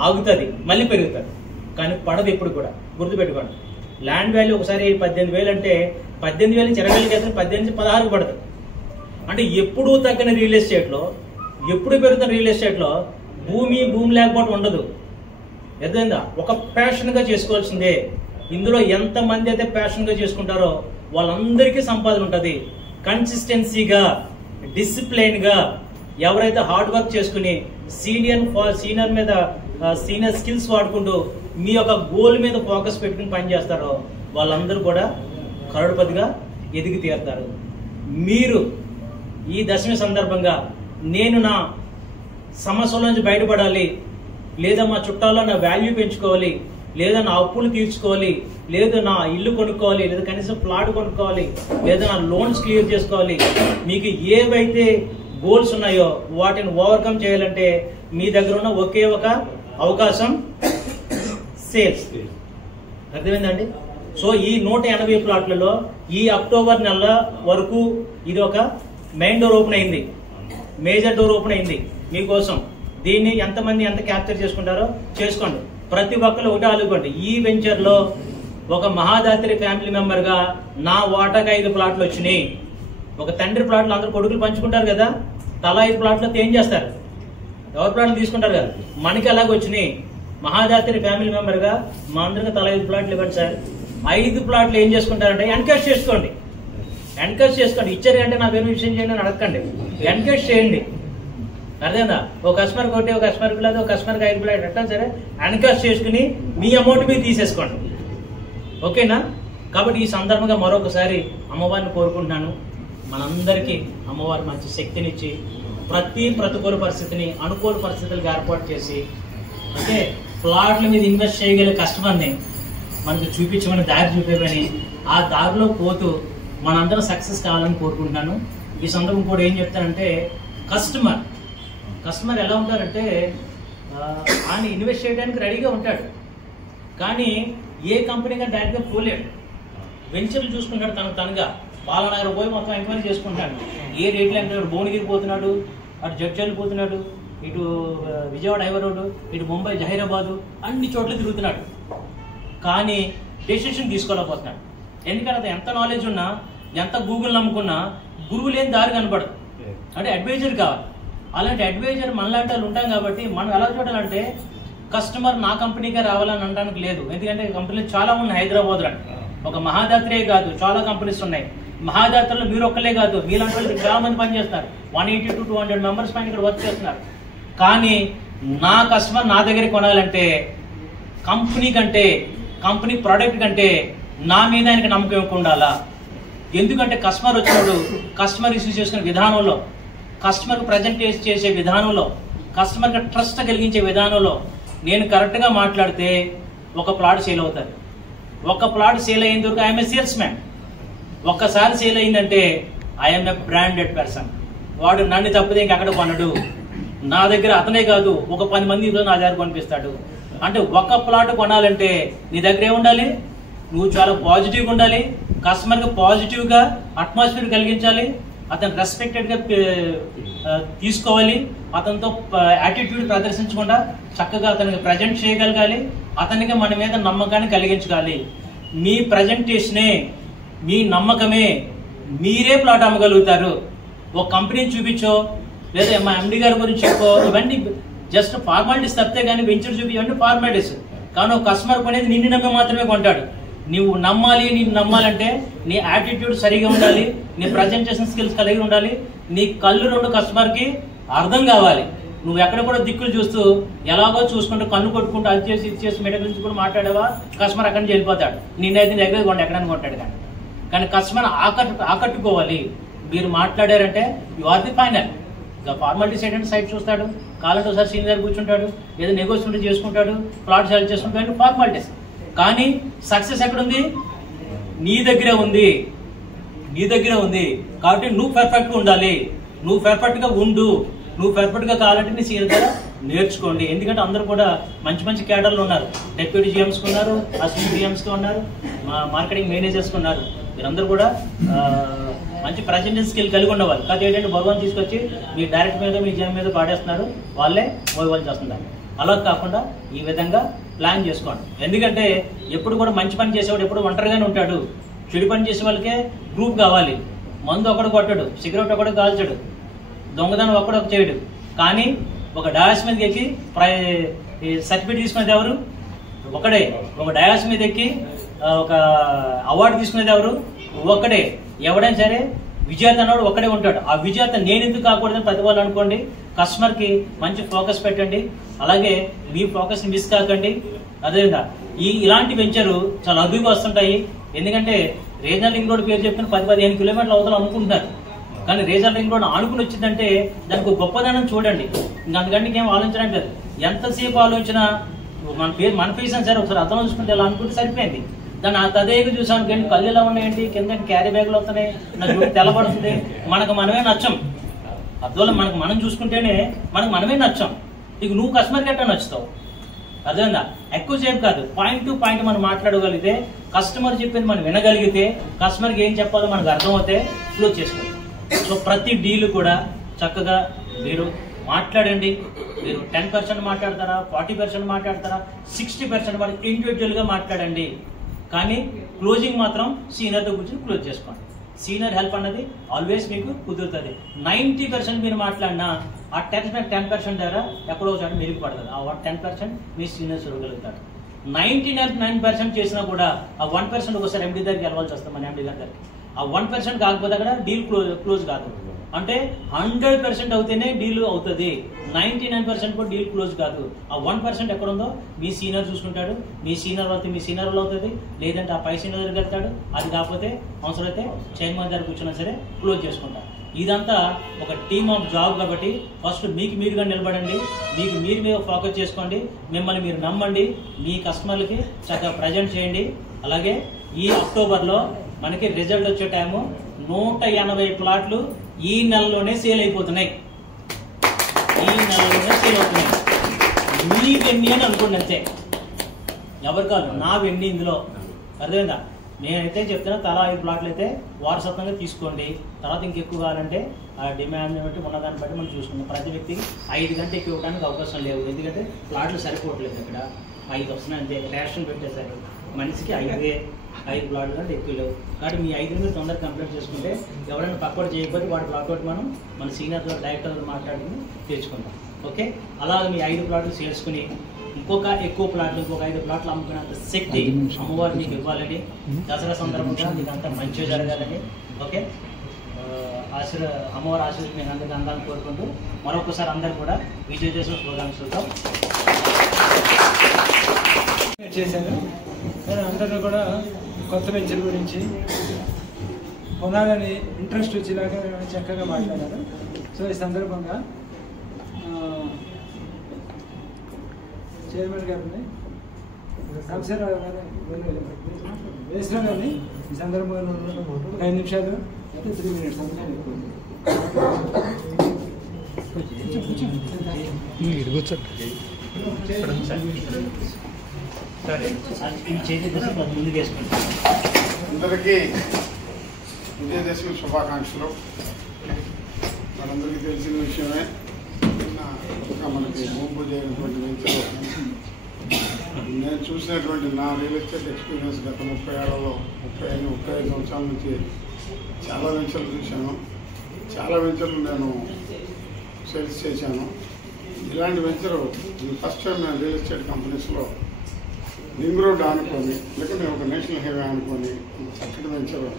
ఆగుతుంది, మళ్ళీ పెరుగుతుంది, కానీ పడదు ఎప్పుడు కూడా. గుర్తుపెట్టుకోండి, ల్యాండ్ వాల్యూ ఒకసారి 18,000 అంటే 18,000 నుంచి 20,000 చేస్తే 18 నుంచి 16 పడుతుంది. అంటే ఎప్పుడూ తగ్గిన రియల్ ఎస్టేట్లో, ఎప్పుడు పెరుగుతున్న రియల్ ఎస్టేట్లో భూమి లేకపోవడం ఉండదు. ఎదురైందా? ఒక ప్యాషన్గా చేసుకోవాల్సిందే. ఇందులో ఎంతమంది అయితే ప్యాషన్గా చేసుకుంటారో వాళ్ళందరికీ సంపాదన ఉంటుంది. కన్సిస్టెన్సీగా, డిసిప్లైన్గా ఎవరైతే హార్డ్ వర్క్ చేసుకుని సీనియర్ మీద సీనియర్ స్కిల్స్ వాడుకుంటూ మీ యొక్క గోల్ మీద ఫోకస్ పెట్టుకుని పనిచేస్తారో వాళ్ళందరూ కూడా కరోడుపతిగా ఎదిగి తీరుతారు. మీరు ఈ దశమి సందర్భంగా నేను నా సమస్యల నుంచి బయటపడాలి, లేదా మా చుట్టాల్లో నా వాల్యూ పెంచుకోవాలి, లేదా నా అప్పులు తీర్చుకోవాలి, లేదా నా ఇల్లు కొనుక్కోవాలి, లేదా కనీసం ప్లాట్ కొనుక్కోవాలి, లేదా నా లోన్స్ క్లియర్ చేసుకోవాలి, మీకు ఏవైతే గోల్స్ ఉన్నాయో వాటిని ఓవర్కమ్ చేయాలంటే మీ దగ్గర ఉన్న ఒకే ఒక అవకాశం సేల్స్. అర్థమైందండి? సో ఈ 180 ప్లాట్లలో ఈ అక్టోబర్ నెల వరకు ఇది ఒక మెయిన్ డోర్ ఓపెన్ అయింది, మేజర్ డోర్ ఓపెన్ అయింది మీకోసం. దీన్ని ఎంతమంది ఎంత క్యాప్చర్ చేసుకుంటారో చేసుకోండి. ప్రతి ఒక్కరు ఒకటి ఆలోకోండి, ఈ వెంచర్ లో ఒక మహాదాత్రి ఫ్యామిలీ మెంబర్ గా నా వాటాకి 5 ప్లాట్లు వచ్చినాయి. ఒక తండ్రి ప్లాట్లు అందరూ కొడుకులు పంచుకుంటారు కదా, తలా 5 ప్లాట్లతో ఏం చేస్తారు? ఎవరి ప్లాట్లు తీసుకుంటారు కదా. మనకి అలాగ వచ్చినాయి. మహాదాత్రి ఫ్యామిలీ మెంబర్ గా మా అందరికి తలా 5 ప్లాట్లు ఇవ్వండి సార్. 5 ప్లాట్లు ఏం చేసుకుంటారంటే ఎన్కరేజ్ చేసుకోండి. ఎన్కరేజ్ చేసుకోండి. ఇచ్చారు అంటే నా వేరే విషయం చేయండి అని అడగండి, ఎన్కరేజ్ చేయండి. అర్థమైందా? ఒక కస్టమర్ కొట్టి ఒక కస్టమర్ పిల్లలు ఒక కస్టమర్కి 5 ప్లాట్ ఎట్టా సరే ఎన్కరేజ్ చేసుకుని మీ అమౌంట్ మీరు తీసేసుకోండి. ఓకేనా? కాబట్టి ఈ సందర్భంగా మరొకసారి అమ్మవారిని కోరుకుంటున్నాను, మనందరికీ అమ్మవారి మంచి శక్తినిచ్చి ప్రతి ప్రతికూల పరిస్థితిని అనుకూల పరిస్థితులకు ఏర్పాటు చేసి, అంటే ప్లాట్ల మీద ఇన్వెస్ట్ చేయగలిగే కస్టమర్ని మనకు చూపించమని దారి చూపేమని ఆ దారిలో పోతూ మనందరం సక్సెస్ కావాలని కోరుకుంటున్నాను. ఈ సందర్భం కూడా ఏం చెప్తానంటే, కస్టమర్ ఎలా ఉంటారంటే ఆయన ఇన్వెస్ట్ చేయడానికి రెడీగా ఉంటాడు, కానీ ఏ కంపెనీగా డైరెక్ట్గా పోలేడు. వెంచర్లు చూసుకుంటాడు తనగా. బాలనగర్ పోయి మొత్తం ఎంక్వైరీ చేసుకుంటాడు. ఏ రేట్లు అంటే భువనగిరి పోతున్నాడు, అటు జడ్చర్లు పోతున్నాడు, ఇటు విజయవాడ హైవే రోడ్డు, ఇటు ముంబై జహీరాబాదు, అన్ని చోట్ల తిరుగుతున్నాడు. కానీ డెసిషన్ తీసుకోలేకపోతున్నాడు. ఎందుకంటే అది ఎంత నాలెడ్జ్ ఉన్నా, ఎంత గూగుల్ నమ్ముకున్నా గురువు లేని దారి కనపడదు. అంటే అడ్వైజర్ కావాలి. అలాంటి అడ్వైజర్ మనలాంటి వాళ్ళు ఉంటాం కాబట్టి మనం ఎలా చూడాలంటే కస్టమర్ నా కంపెనీకే రావాలని అనడానికి లేదు. ఎందుకంటే కంపెనీలు చాలా ఉన్నాయి హైదరాబాద్లో. ఒక మహాదాత్రే కాదు, చాలా కంపెనీస్ ఉన్నాయి. మహాదాత్రలో మీరు ఒక్కలే కాదు, మీలాంటి వాళ్ళు చాలా మంది పనిచేస్తారు. 180 to 200 మెంబర్స్ పైన ఇక్కడ వర్క్ చేస్తున్నారు. కానీ నా కస్టమర్ నా దగ్గర కొనాలంటే కంపెనీ కంటే, కంపెనీ ప్రోడక్ట్ కంటే నా మీద ఆయనకి నమ్మకం ఎక్కువ ఉండాలా. ఎందుకంటే కస్టమర్ వచ్చినప్పుడు కస్టమర్ రిసీవ్ చేసుకునే విధానంలో, కస్టమర్కి ప్రజెంట్ చేసే విధానంలో, కస్టమర్కి ట్రస్ట్ కలిగించే విధానంలో నేను కరెక్ట్గా మాట్లాడితే ఒక ప్లాట్ సేల్ అవుతుంది. ఒక ప్లాట్ సేల్ అయిన వరకు ఐఎమ్ ఏ సేల్స్ మ్యాన్. ఒక్కసారి సేల్ అయిందంటే ఐఎమ్ ఏ బ్రాండెడ్ పర్సన్. వాడు నన్ను తప్పితే ఇంకెక్కడ కొనడు. నా దగ్గర అతనే కాదు, ఒక 10 మంది నా దగ్గర కొనిపిస్తాడు. అంటే ఒక ప్లాట్ కొనాలంటే నీ దగ్గర ఏముండాలి? నువ్వు చాలా పాజిటివ్గా ఉండాలి, కస్టమర్కి పాజిటివ్గా అట్మాస్ఫియర్ కలిగించాలి, అతను రెస్పెక్టెడ్గా తీసుకోవాలి, అతనితో యాటిట్యూడ్ ప్రదర్శించకుండా చక్కగా అతనికి ప్రజెంట్ చేయగలగాలి, అతనికి మన మీద నమ్మకాన్ని కలిగించగాలి. మీ ప్రజెంటేషనే, మీ నమ్మకమే మీరే ప్లాట్ అమ్మగలుగుతారు. ఒక కంపెనీని చూపించో లేదా మా ఎండి గారి గురించి చెప్పో, ఇవన్నీ జస్ట్ ఫార్మాలిటీస్ తప్పితే కానీ వెంచర్ చూపి ఇవన్నీ ఫార్మాలిటీస్. కానీ ఒక కస్టమర్ కొనేది నిన్ను నమ్మి మాత్రమే కొంటాడు. నువ్వు నమ్మాలి, నీకు నమ్మాలంటే నీ యాటిట్యూడ్ సరిగా ఉండాలి, నీ ప్రజెంటేషన్ స్కిల్స్ కలిగి ఉండాలి, నీ కళ్ళు రెండు కస్టమర్కి అర్థం కావాలి. నువ్వు ఎక్కడ కూడా దిక్కులు చూస్తూ ఎలాగో చూసుకుంటూ కన్ను కొట్టుకుంటూ అది చేసి ఇది చేసి మెడ గురించి కూడా మాట్లాడేవా కస్టమర్ అక్కడి నుంచి వెళ్ళిపోతాడు. నిన్నైతే దగ్గర కొండ ఎక్కడైనా కొంటాడు. కానీ కస్టమర్ ఆకట్టుకోవాలి. మీరు మాట్లాడారంటే యు ఆర్ ది ఫైనల్. ఇక ఫార్మాలిటీస్ ఏంటంటే సైట్ చూస్తాడు, కాలంతో సార్ సీనియర్ కూర్చుంటాడు, ఏదో నెగోషియేట్ చేసుకుంటాడు, ప్లాట్ సెల్ చేసుకుంటాడు, ఫార్మాలిటీస్. కానీ సక్సెస్ ఎక్కడుంది? నీ దగ్గరే ఉంది, నీ దగ్గరే ఉంది. కాబట్టి నువ్వు పర్ఫెక్ట్గా ఉండాలి, నువ్వు పర్ఫెక్ట్గా ఉండు. నువ్వు పర్ఫెక్ట్గా కావాలంటే నీ సీనియర్ దగ్గర నేర్చుకోండి. ఎందుకంటే అందరూ కూడా మంచి మంచి క్యాడర్లు ఉన్నారు. డెప్యూటీ జిఎంస్కి ఉన్నారు, అసిస్టెంట్ జిఎంస్కి ఉన్నారు, మార్కెటింగ్ మేనేజర్స్కి ఉన్నారు. మీరందరూ కూడా మంచి ప్రజెంటేషన్ స్కిల్ కలిగి ఉండేవాళ్ళు. కాదు ఏంటంటే భగవాన్ తీసుకొచ్చి మీ డైరెక్ట్ మీద మీ జిఎం మీద పాడేస్తున్నారు, వాళ్ళే మోయవాళ్ళు చేస్తున్నారు. అలా కాకుండా ఈ విధంగా ప్లాన్ చేసుకోండి. ఎందుకంటే ఎప్పుడు కూడా మంచి పని చేసేవాడు ఎప్పుడు ఒంటరిగానే ఉంటాడు. చెడు పని చేసే వాళ్ళకే గ్రూప్ కావాలి. మందు ఒకడు కొట్టడు, సిగరెట్ ఒకడు కాల్చడు, దొంగదనం ఒకడు చేయడు. కానీ ఒక డయాస్ మీదకి ఎక్కి సర్టిఫికేట్ తీసుకునేది ఎవరు? ఒకడే. ఒక డయాస్ మీద ఎక్కి ఒక అవార్డు తీసుకునేది ఎవరు? ఒక్కడే. ఎవడైనా సరే విజేత అన్నాడు ఒక్కడే ఉంటాడు. ఆ విజేత నేను ఎందుకు కాకూడదని ప్రతి వాళ్ళు అనుకోండి. కస్టమర్కి మంచి ఫోకస్ పెట్టండి. అలాగే మీ ఫోకస్ మిస్ కాకండి. అదేవిధంగా ఇలాంటి వెంచరు చాలా అదుపుగా వస్తుంటాయి. ఎందుకంటే రీజనల్ రింగ్ రోడ్ పేరు చెప్తున్న 10-15 కిలోమీటర్ల అవతల అనుకుంటున్నారు. కానీ రీజనల్ రింగ్ రోడ్ ఆనుకుని వచ్చిందంటే దానికి గొప్పదనం చూడండి. ఇంకా అందుకంటే ఏం ఆలోచించడం లేదు. ఎంతసేపు ఆలోచించినా మన ఫేస్ అని సరే ఒకసారి అర్థం చూసుకుంటే ఇలా అనుకుంటే సరిపోయింది. దాన్ని తదేగా చూసాను కానీ కళ్ళు ఎలా ఉన్నాయండి, కింద క్యారీ బ్యాగులు వస్తున్నాయి, నా జుట్టు తెల్లబడుతుంది. మనకు మనమే నచ్చం. అందువల్ల మనకు మనం చూసుకుంటేనే మనకు మనమే నచ్చం. ఇక నువ్వు కస్టమర్కి ఎట్లా నచ్చుతావు? అర్థమైందా? ఎక్కువసేపు కాదు, పాయింట్ టు పాయింట్ మనం మాట్లాడగలిగితే, కస్టమర్ చెప్పింది మనం వినగలిగితే, కస్టమర్కి ఏం చెప్పాలో మనకు అర్థమవుతే క్లోజ్ చేసుకోవాలి. సో ప్రతి డీల్ కూడా చక్కగా మీరు మాట్లాడండి. మీరు 10% మాట్లాడతారా, 40% మాట్లాడతారా, 60% వరకు ఇండివిజువల్గా మాట్లాడండి. కానీ క్లోజింగ్ మాత్రం సీనియర్తో కూర్చొని క్లోజ్ చేసుకోండి. సీనియర్ హెల్ప్ అన్నది ఆల్వేస్ మీకు కుదురుతుంది. 90% మీరు మాట్లాడినా ఆ 10% దగ్గర ఎక్కడో ఒకసారి మెరుగు పడుతుంది. ఆ 10% మీ సీనియర్ చూడగలుగుతారు. 99% చేసినా కూడా ఆ 1% ఒకసారి ఎండి దగ్గరికి వెళ్ళవలసి వస్తుంది. మన ఎండి గారి దగ్గరికి ఆ 1% కాకపోతే అక్కడ డీల్ క్లోజ్ కాదు. అంటే 100% అవుతేనే డీల్ అవుతుంది. 99% కూడా డీల్ క్లోజ్ కాదు. ఆ 1% ఎక్కడ ఉందో మీ సీనియర్ చూసుకుంటాడు. మీ సీనియర్ అవుతుంది, మీ సీనియర్ అవుతుంది. లేదంటే ఆ పై సీనియర్ దగ్గరికి వెళ్తాడు. అది కాకపోతే అవసరమైతే చైర్మన్ దగ్గర కూర్చున్నా సరే క్లోజ్ చేసుకుంటారు. ఇదంతా ఒక టీమ్ ఆఫ్ జాబ్ కాబట్టి ఫస్ట్ మీకు మీరుగా నిలబడండి. మీకు మీరు ఫోకస్ చేసుకోండి. మిమ్మల్ని మీరు నమ్మండి. మీ కస్టమర్లకి చక్కగా ప్రజెంట్ చేయండి. అలాగే ఈ అక్టోబర్లో మనకి రిజల్ట్ వచ్చే టైము 180 ప్లాట్లు ఈ నెలలోనే సేల్ అయిపోతున్నాయి. ఈ నెలలోనే సేల్ అవుతున్నాయి. మీ వెన్నీ అని అనుకోండి అంతే. ఎవరు కాదు, నా వెన్నీ ఇందులో. అర్థమైందా? నేనైతే చెప్తున్నా తలా 5 ప్లాట్లు అయితే వారసత్వంగా తీసుకోండి. తర్వాత ఇంకెక్కువ కావాలంటే ఆ డిమాండ్ బట్టి ఉన్నదాన్ని బట్టి మనం చూసుకుందాం. ప్రతి వ్యక్తికి 5 గంటలు ఎక్కువ ఇవ్వడానికి అవకాశం లేవు, ఎందుకంటే ప్లాట్లు సరిపోవట్లేదు. ఇక్కడ 5 వస్తున్నాయి అంతే, రేషన్ పెట్టేశారు. మనిషికి 5 ప్లాట్లు కంటే ఎక్కువ లేవు. కాబట్టి మీ 5 మీరు తొందరగా కంప్లీట్ చేసుకుంటే ఎవరైనా పక్కన చేయకపోతే వాడి ప్లాట్ ఒకటి మనం మన సీనియర్ డైరెక్టర్తో మాట్లాడుకుని తెచ్చుకుందాం. ఓకే, అలాగే మీ 5 ప్లాట్లు చేసుకుని ఇంకొక ఎక్కువ ప్లాట్లు, ఇంకొక 5 ప్లాట్లు అమ్ముకునేంత శక్తి అమ్మవారు మీకు ఇవ్వాలని, దసరా సందర్భంగా మీకు అంతా మంచిగా జరగాలని. ఓకే, అమ్మవారి ఆశీర్వాదం మీకు అందరికీ అందాలని కోరుకుంటూ మరొకసారి అందరూ కూడా విజయదశమి శుభాకాంక్షలతో చేశాను. నేను అందరూ కూడా కొత్త వెంచర్ గురించి కొనాలని ఇంట్రెస్ట్ వచ్చేలాగా చక్కగా మాట్లాడారు. సో ఈ సందర్భంగా చైర్మన్ గారిని, రామశేఖరరావు గారు, వేసిన గారిని ఈ సందర్భంగా 5 నిమిషాలు 3 minutes ముందుకు వేసుకుంటాం. అందరికీ విజయదశమి శుభాకాంక్షలు. మనందరికీ తెలిసిన విషయమే, మనకి భూమి పూజ అయినటువంటి వెంచర్ నేను చూసినటువంటి నా రియల్ ఎస్టేట్ ఎక్స్పీరియన్స్ గత 35 సంవత్సరాల నుంచి చాలా వెంచర్లు చూశాను. చాలా వెంచర్లు నేను సేల్స్ చేశాను. ఇలాంటి వెంచరు ఫస్ట్ టైం నేను రియల్ ఎస్టేట్ కంపెనీస్లో రింగ్ రోడ్ ఆనుకొని, లేకపోతే ఒక నేషనల్ హైవే ఆనుకొని చక్కటి వెంచరు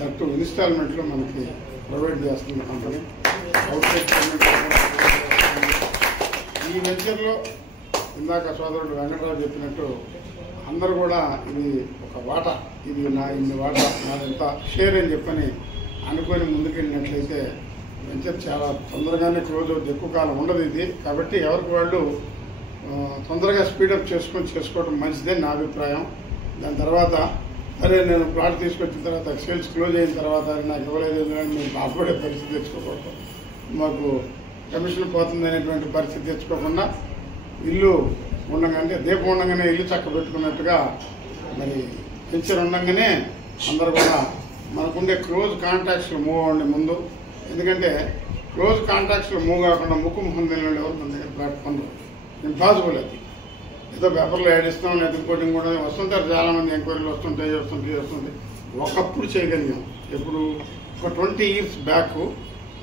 దట్టు ఇన్స్టాల్మెంట్లో మనకి ప్రొవైడ్ చేస్తుంది కంపెనీ. అవుట్సైడ్ పేమెంట్ ఈ వెంచర్లో ఇందాక సోదరుడు వెంకటరావు చెప్పినట్టు అందరూ కూడా ఇది ఒక వాటా, ఇది ఇన్ని వాటా నాదంతా షేర్ అని చెప్పని అనుకొని ముందుకెళ్ళినట్లయితే వెంచర్ చాలా తొందరగానే క్లోజ్ అవుతుంది. ఎక్కువ కాలం ఉండదు ఇది. కాబట్టి ఎవరికి వాళ్ళు తొందరగా స్పీడప్ చేసుకోవడం మంచిదని నా అభిప్రాయం. దాని తర్వాత అరే నేను ప్లాట్ తీసుకొచ్చిన తర్వాత సేల్స్ క్లోజ్ అయిన తర్వాత నాకు ఇవ్వలేదు మీరు బాధపడే పరిస్థితి తెచ్చుకోకూడదు, మాకు కమిషన్ పోతుంది అనేటువంటి పరిస్థితి తెచ్చుకోకుండా ఇల్లు ఉండగానే దీపం ఉండగానే ఇల్లు చక్క పెట్టుకున్నట్టుగా మరి వెంచర్ ఉండగానే అందరూ కూడా మనకుండే క్లోజ్ కాంటాక్ట్స్లో మూవ్ అవ్వండి ముందు. ఎందుకంటే క్లోజ్ కాంటాక్ట్స్లో మూవ్ కాకుండా ముక్కు ముఖం తెలియని ఎవరు మన దగ్గర ప్లాట్ఫామ్ ఇంపాసిబుల్. అది ఏదో పేపర్లో యాడ్ ఇస్తాం, లేదా ఇంకోటి కూడా వస్తుంటారు చాలామంది ఎంక్వైరీలు వస్తుంటాయి. ఒకప్పుడు చేయగలిగాం. ఎప్పుడు ఒక 20 years బ్యాక్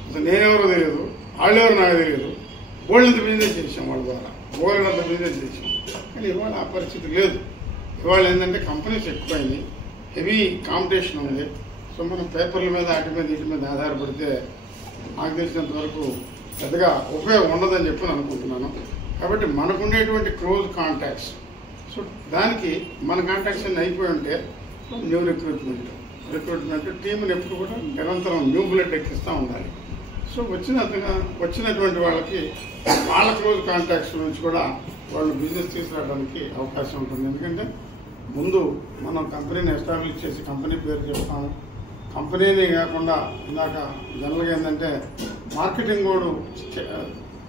అసలు నేనెవరో తెలియదు, వాళ్ళెవరు నాకు తెలియదు. బోల్డంత బిజినెస్ చేసాం వాళ్ళ ద్వారా, బోల్డంత బిజినెస్ చేసాం. కానీ ఇవాళ ఆ పరిస్థితి లేదు. ఇవాళ ఏంటంటే కంపెనీస్ ఎక్కువైంది, హెవీ కాంపిటీషన్ ఉంది. సో మనం పేపర్ల మీద వీటి మీద ఆధారపడితే నాకు తెలిసినంత వరకు పెద్దగా ఉపయోగం ఉండదని చెప్పి అనుకుంటున్నాను. కాబట్టి మనకుండేటువంటి క్లోజ్ కాంటాక్ట్స్, సో దానికి మన కాంటాక్ట్స్ అన్నీ అయిపోయి ఉంటే న్యూ రిక్రూట్మెంట్ టీంని ఎప్పుడు కూడా నిరంతరం న్యూ బ్లడ్ ఎక్కిస్తూ ఉండాలి. సో వచ్చినటువంటి వాళ్ళకి వాళ్ళ క్లోజ్ కాంటాక్ట్స్ నుంచి కూడా వాళ్ళు బిజినెస్ తీసుకురావడానికి అవకాశం ఉంటుంది. ఎందుకంటే ముందు మనం కంపెనీని ఎస్టాబ్లిష్ చేసి కంపెనీ పేరు చెప్తాము. కంపెనీని కాకుండా ఇందాక జనరల్గా ఏంటంటే మార్కెటింగ్ కూడా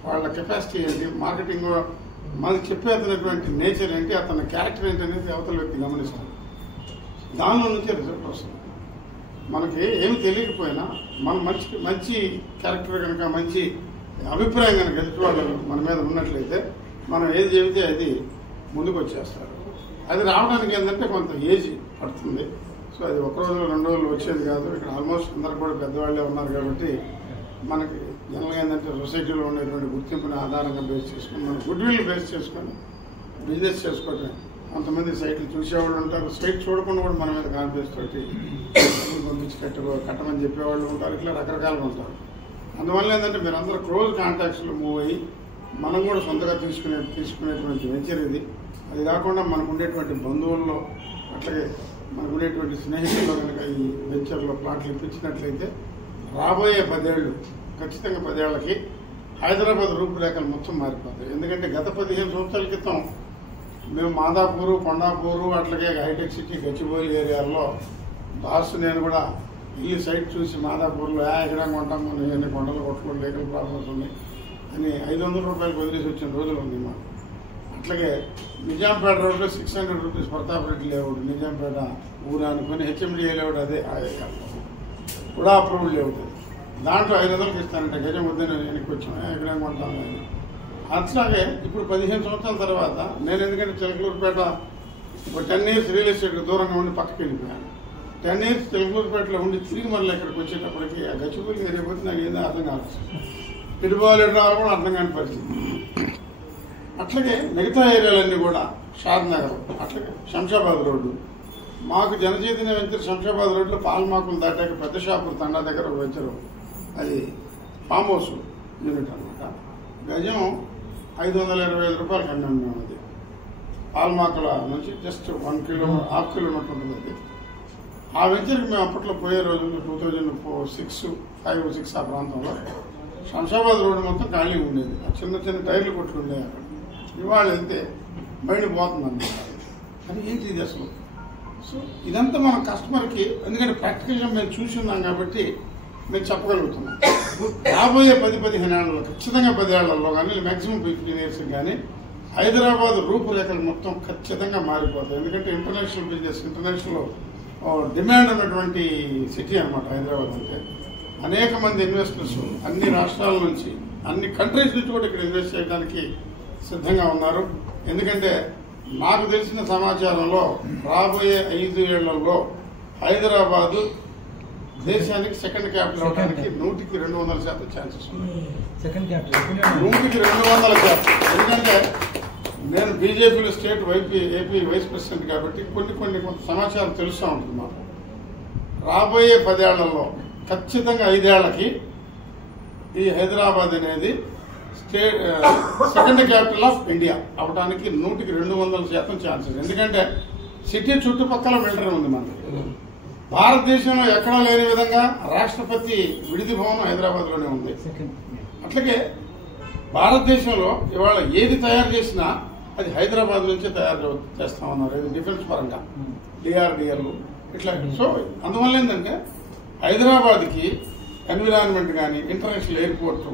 వాళ్ళ కెపాసిటీ ఏంటి, మార్కెటింగ్ కూడా మనకి చెప్పేటువంటి నేచర్ ఏంటి, అతని క్యారెక్టర్ ఏంటి అనేది అవతల వ్యక్తి గమనిస్తాం. దానిలో నుంచే రిజల్ట్ వస్తుంది. మనకి ఏమి తెలియకపోయినా మనం మంచి క్యారెక్టర్ కనుక, మంచి అభిప్రాయం కనుక ఎదుటివాళ్ళు మన మీద ఉన్నట్లయితే మనం ఏది చెబితే అది ముందుకు వచ్చేస్తారు. అది రావడానికి ఏంటంటే కొంత ఏజ్ పడుతుంది. సో అది 1 రోజులో 2 రోజులు వచ్చేది కాదు. ఇక్కడ ఆల్మోస్ట్ అందరూ కూడా పెద్దవాళ్ళే ఉన్నారు కాబట్టి మనకి జనరల్గా ఏంటంటే సొసైటీలో ఉండేటువంటి గుర్తింపుని ఆధారంగా బేస్ చేసుకొని మనం గుడ్ విల్ బేస్ చేసుకొని బిజినెస్ చేసుకోవటం. కొంతమంది సైట్లు చూసేవాళ్ళు ఉంటారు, సైట్ చూడకుండా కూడా మన మీద కాన్ఫిడెన్స్ తోటి పంపించి కట్టమని చెప్పేవాళ్ళు ఉంటారు. ఇట్లా రకరకాలుగా ఉంటారు. అందువల్ల ఏంటంటే మీరు అందరూ క్లోజ్ కాంటాక్ట్స్లో మూవ్ అయ్యి మనం కూడా సొంతగా తీసుకునేటువంటి వెంచర్ ఇది. అది కాకుండా మనకు ఉండేటువంటి బంధువుల్లో అట్లాగే మనకు ఉండేటువంటి స్నేహితుల్లో కనుక ఈ వెంచర్లో ప్లాట్లు ఇప్పించినట్లయితే రాబోయే 10 ఏళ్ళు ఖచ్చితంగా 10 ఏళ్ళకి హైదరాబాద్ రూపురేఖలు మొత్తం మారిపోతాయి. ఎందుకంటే గత 15 సంవత్సరాల క్రితం మేము మాదాపూరు, కొండాపూరు, అట్లాగే హైటెక్ సిటీ, గచ్చిబౌలి ఏరియాల్లో బాస్ నేను కూడా ఇల్లు సైట్ చూసి మాదాపూర్లో ఎక్కడ కొంటాము, నేను కొండలు కొట్టుకోండి, లీగల్ ప్రాబ్లమ్స్ ఉన్నాయి అని 500 రూపాయలకు వదిలేసి వచ్చిన రోజులు ఉంది మాకు. అట్లాగే నిజాంపేట రోడ్లో 600 రూపీస్ ప్రతాప్ రెడ్డి లేఅవుట్ నిజాంపేట ఊరు అనుకుని హెచ్ఎండిఏ లేఅవుట్ అదే కూడా అప్రూవల్ లేఅవుట్ దాంట్లో 500కి ఇస్తానంటే గజం వద్దని వెనక్కి వచ్చాను ఎకరం కొంటాను అని. అట్లాగే ఇప్పుడు 15 సంవత్సరాల తర్వాత నేను ఎందుకంటే చిలకలూరుపేట ఒక 10 years రియల్ ఎస్టేట్కి దూరంగా ఉండి పక్కకి వెళ్ళిపోయాను. 10 years చిలకలూరుపేటలో ఉండి తిరిగి మళ్ళీ ఇక్కడికి వచ్చేటప్పటికి ఆ గచ్చిపూడి ఏరియా పోతే నాకు ఏదో అర్థం కాలేదు. తిరుబాలేడు రావాలి కూడా అర్థం కాని పరిస్థితి. అట్లాగే మిగతా ఏరియాలన్నీ కూడా షాద్ నగర్, అట్లాగే శంషాబాద్ రోడ్డు, మాకు జనచైతన్య వెంచర్ శంషాబాద్ రోడ్లో పాల్మాకులు దాటాక పెద్ద షాపులు తండా దగ్గర ఒక వెంచరు, అది ఫామ్ హౌస్ యూనిట్ అనమాట. గజం 525 రూపాయలకి అన్నాం మేము. అది పాల్మాకుల నుంచి జస్ట్ 1 కిలోమీటర్ 1/2 కిలోమీటర్ ఉంటుంది. అది ఆ వెంచర్కి మేము అప్పట్లో పోయే రోజుల్లో 2006, 5, 6 ఆ ప్రాంతంలో శంషాబాద్ రోడ్డు మొత్తం ఖాళీ ఉండేది. చిన్న చిన్న టైర్లు కొట్లు ఉండేవి అక్కడ. ఇవాళ వెళ్తే బయట పోతుందన్నమాట. అది ఏంటి ఇది అసలు? సో ఇదంతా మన కస్టమర్కి, ఎందుకంటే ప్రాక్టికల్గా మేము చూసి ఉన్నాం కాబట్టి మేము చెప్పగలుగుతున్నాం. రాబోయే 10-15 ఏళ్లలో, ఖచ్చితంగా 10 ఏళ్లలో కానీ మ్యాక్సిమం 15 years కానీ హైదరాబాద్ రూపురేఖలు మొత్తం ఖచ్చితంగా మారిపోతాయి. ఎందుకంటే ఇంటర్నేషనల్ బిజినెస్, ఇంటర్నేషనల్ డిమాండ్ ఉన్నటువంటి సిటీ అనమాట హైదరాబాద్ అంటే. అనేక మంది ఇన్వెస్టర్స్ అన్ని రాష్ట్రాల నుంచి, అన్ని కంట్రీస్ నుంచి కూడా ఇక్కడ ఇన్వెస్ట్ చేయడానికి సిద్ధంగా ఉన్నారు. ఎందుకంటే నాకు తెలిసిన సమాచారంలో రాబోయే 5 ఏళ్లలో హైదరాబాద్ దేశానికి సెకండ్ క్యాపిటల్ అవడానికి 100% ఛాన్సెస్ ఉన్నాయి. 100% ఎందుకంటే నేను బీజేపీలో స్టేట్ ఏపీ వైస్ ప్రెసిడెంట్ కాబట్టి కొంత సమాచారం తెలుస్తూ ఉంటుంది మాకు. రాబోయే 10 ఏళ్లలో ఖచ్చితంగా 5 ఏళ్లకి ఈ హైదరాబాద్ అనేది సెకండ్ క్యాపిటల్ ఆఫ్ ఇండియా అవడానికి 100% ఛాన్సెస్. ఎందుకంటే సిటీ చుట్టుపక్కల మిలిటరీ ఉంది మనకి. భారతదేశంలో ఎక్కడా లేని విధంగా రాష్ట్రపతి విడిది భవనం హైదరాబాద్ లోనే ఉంది. అట్లాగే భారతదేశంలో ఇవాళ ఏది తయారు చేసినా అది హైదరాబాద్ నుంచే తయారు చేస్తామన్నారు. ఇది డిఫెన్స్ పరంగా డిఆర్డిఎల్ ఇట్లా. సో అందువల్ల ఏంటంటే హైదరాబాద్కి ఎన్విరాన్మెంట్ కానీ, ఇంటర్నేషనల్ ఎయిర్పోర్ట్,